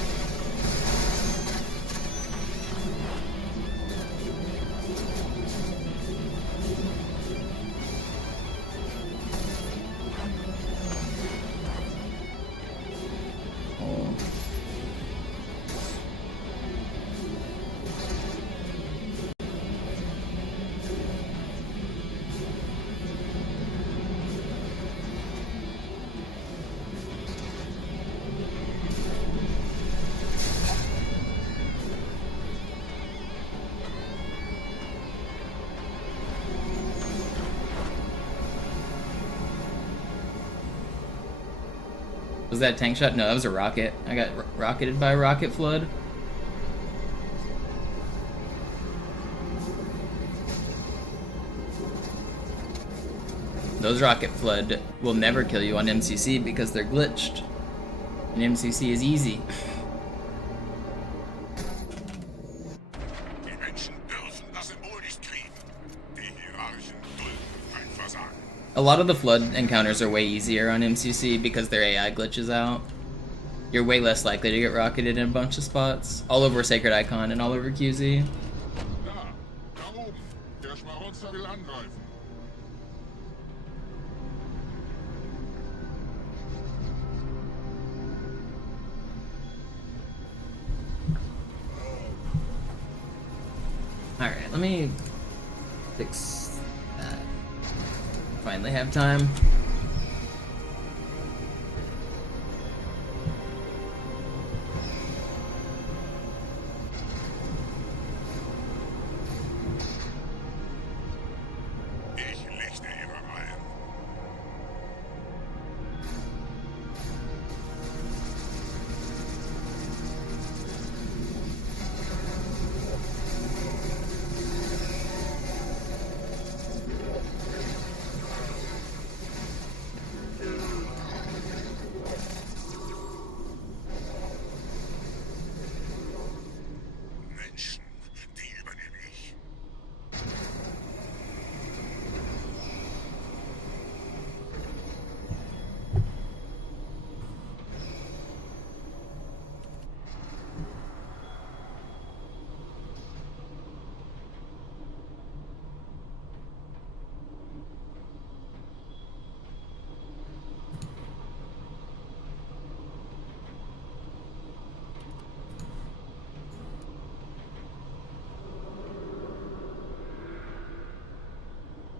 Was that a tank shot? No, that was a rocket. I got rocketed by a rocket flood. Those rocket flood will never kill you on MCC because they're glitched. And MCC is easy. Die Menschen dürfen das Symbol nicht kriegen. Die Hierarchen dulden kein Versagen. A lot of the flood encounters are way easier on MCC because their AI glitches out. You're way less likely to get rocketed in a bunch of spots. All over Sacred Icon and all over QZ. Da oben. Der Schmarotzer will angreifen. Alright, let me fix that. Finally have time. Ich lichte ihre Reihen. Menschen, die übernehme ich.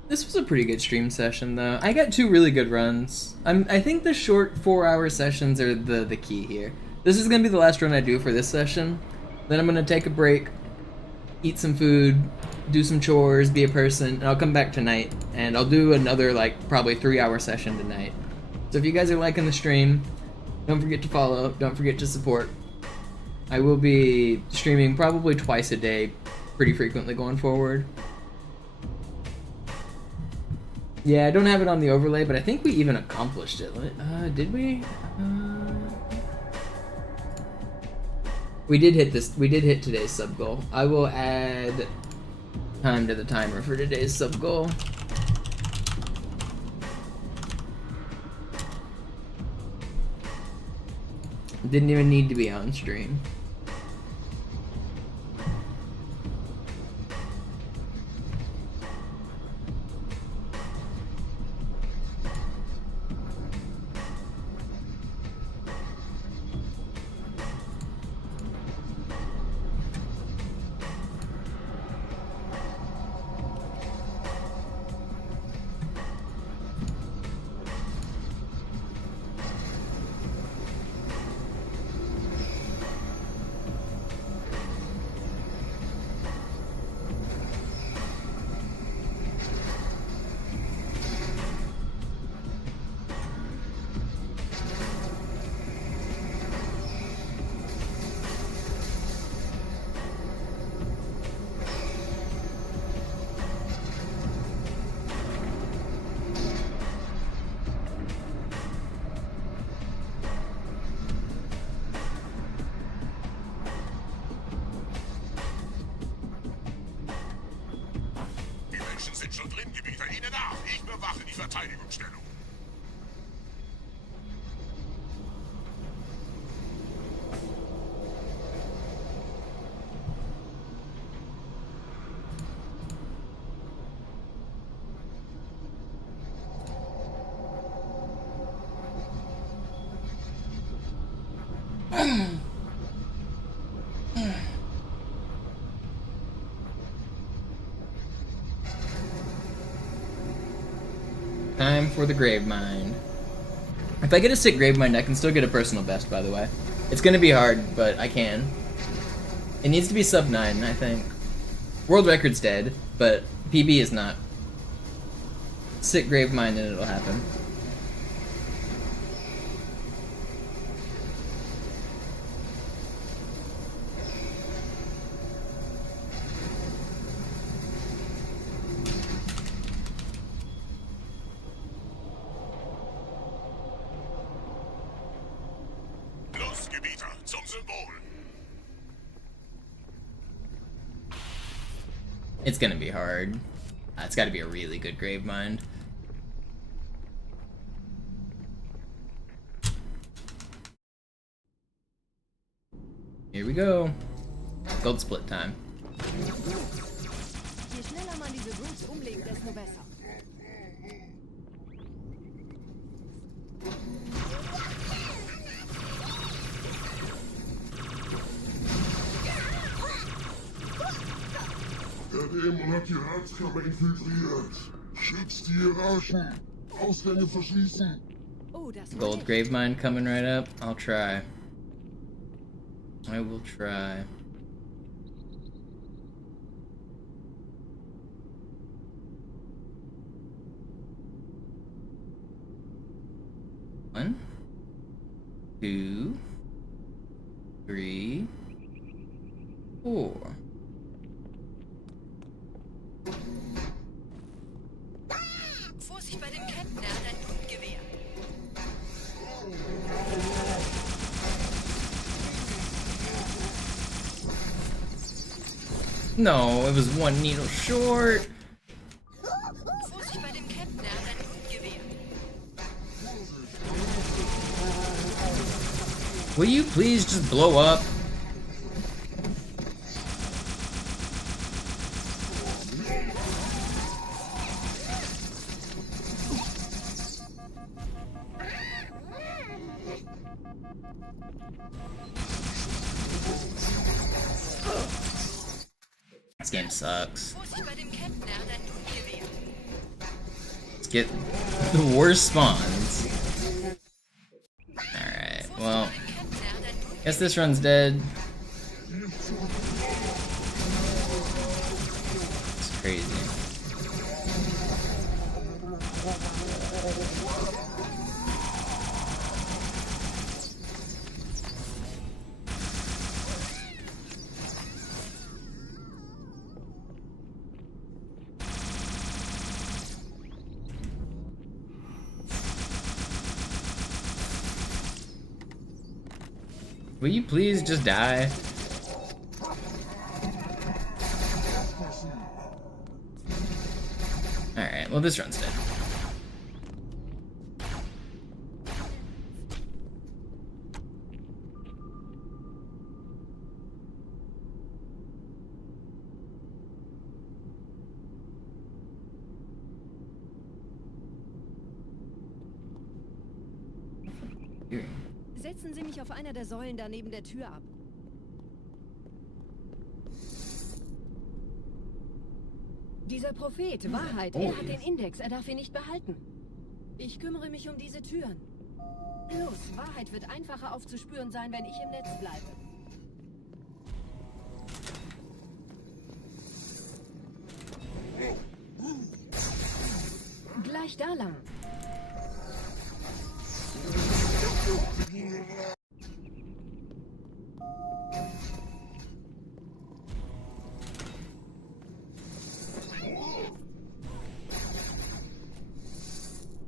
This was a pretty good stream session, though. I got 2 really good runs. I think the short 4-hour sessions are the key here. This is going to be the last run I do for this session. Then I'm going to take a break, eat some food, do some chores, be a person, and I'll come back tonight. And I'll do another, like, probably 3-hour session tonight. So if you guys are liking the stream, don't forget to follow, don't forget to support. I will be streaming probably twice a day, pretty frequently going forward. Yeah, I don't have it on the overlay, but I think we even accomplished it. Did we? We did hit this. We did hit today's sub goal. I will add time to the timer for today's sub goal. Didn't even need to be on stream. Menschen sind schon drin, Gebieter. Ihnen nach. Ich bewache die Verteidigungsstellung. Time for the grave mine. If I get a sick grave mine, I can still get a personal best, by the way. It's gonna be hard, but I can. It needs to be sub 9, I think. World record's dead, but PB is not. Sick grave mine and it'll happen. It's gonna be hard. It's gotta be a really good grave mine. Here we go. Gold split time. Je schneller man diese Brutes umlegt, desto besser. Der Dämon hat die Ratskammer infiltriert. Schützt die Hierarchen. Ausgänge verschließen. Oh, das Gold grave mine coming right up. I'll try. I will try. One, 2, 3, 4. Vorsicht bei dem Captain, er hat ein Blutgewehr. No, it was one needle short. Vorsicht bei dem Captain, er hat ein Blutgewehr. Will you please just blow up? This game sucks. Vorsicht bei dem Captain, er hat ein Blutgewehr. Let's get the worst spawns. Alright, well, guess this run's dead. It's crazy. Will you please just die? Alright, well this run's dead. Setzen Sie mich auf einer der Säulen da neben der Tür ab. Dieser Prophet, Wahrheit, er hat den Index, er darf ihn nicht behalten. Ich kümmere mich um diese Türen. Los, Wahrheit wird einfacher aufzuspüren sein, wenn ich im Netz bleibe. Gleich da lang.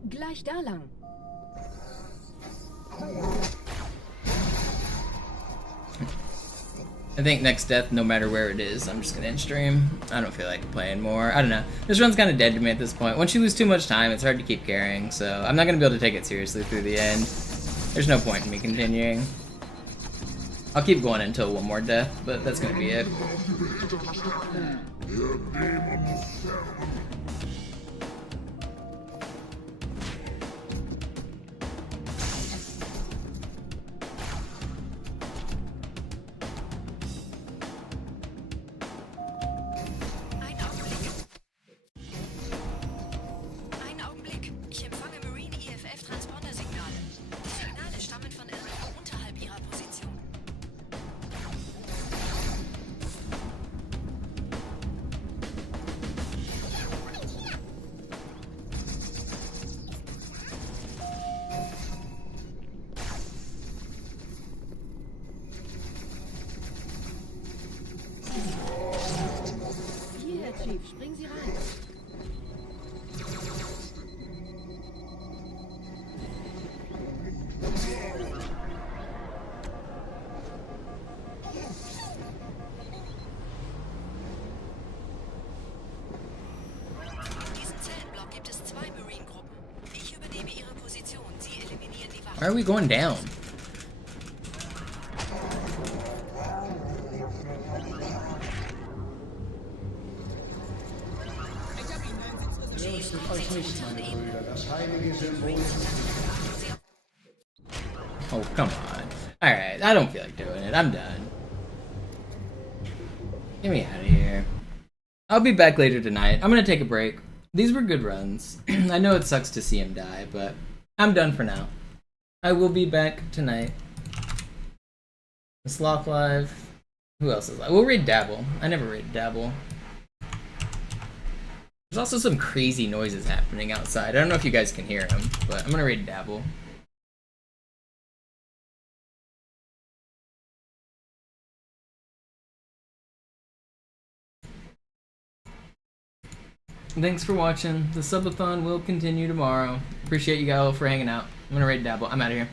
Gleich da lang. I think next death, no matter where it is, I'm just gonna end stream. I don't feel like playing more. I don't know. This run's kind of dead to me at this point. Once you lose too much time, it's hard to keep carrying, so I'm not gonna be able to take it seriously through the end. There's no point in me continuing. I'll keep going until one more death, but that's gonna be it. Einen Augenblick. Ich empfange Marine EFF-Transponder-Signale. Die Signale stammen von irgendwo unterhalb ihrer Position. Hier, Herr Chief, springen Sie rein. In diesem Zellenblock gibt es 2 Marine-Gruppen. Ich übernehme ihre Position. Sie eliminieren die Wachen. Why are we going down? Oh, come on. Alright, I don't feel like doing it. I'm done. Get me out of here. I'll be back later tonight. I'm gonna take a break. These were good runs. I know it sucks to see him die, but I'm done for now. I will be back tonight. Sloth Live. Who else is live? We'll raid Dabble. I never raid Dabble. There's also some crazy noises happening outside. I don't know if you guys can hear them, but I'm gonna raid Dabble. Thanks for watching. The subathon will continue tomorrow. Appreciate you guys all for hanging out. I'm gonna raid Dabble. I'm out of here.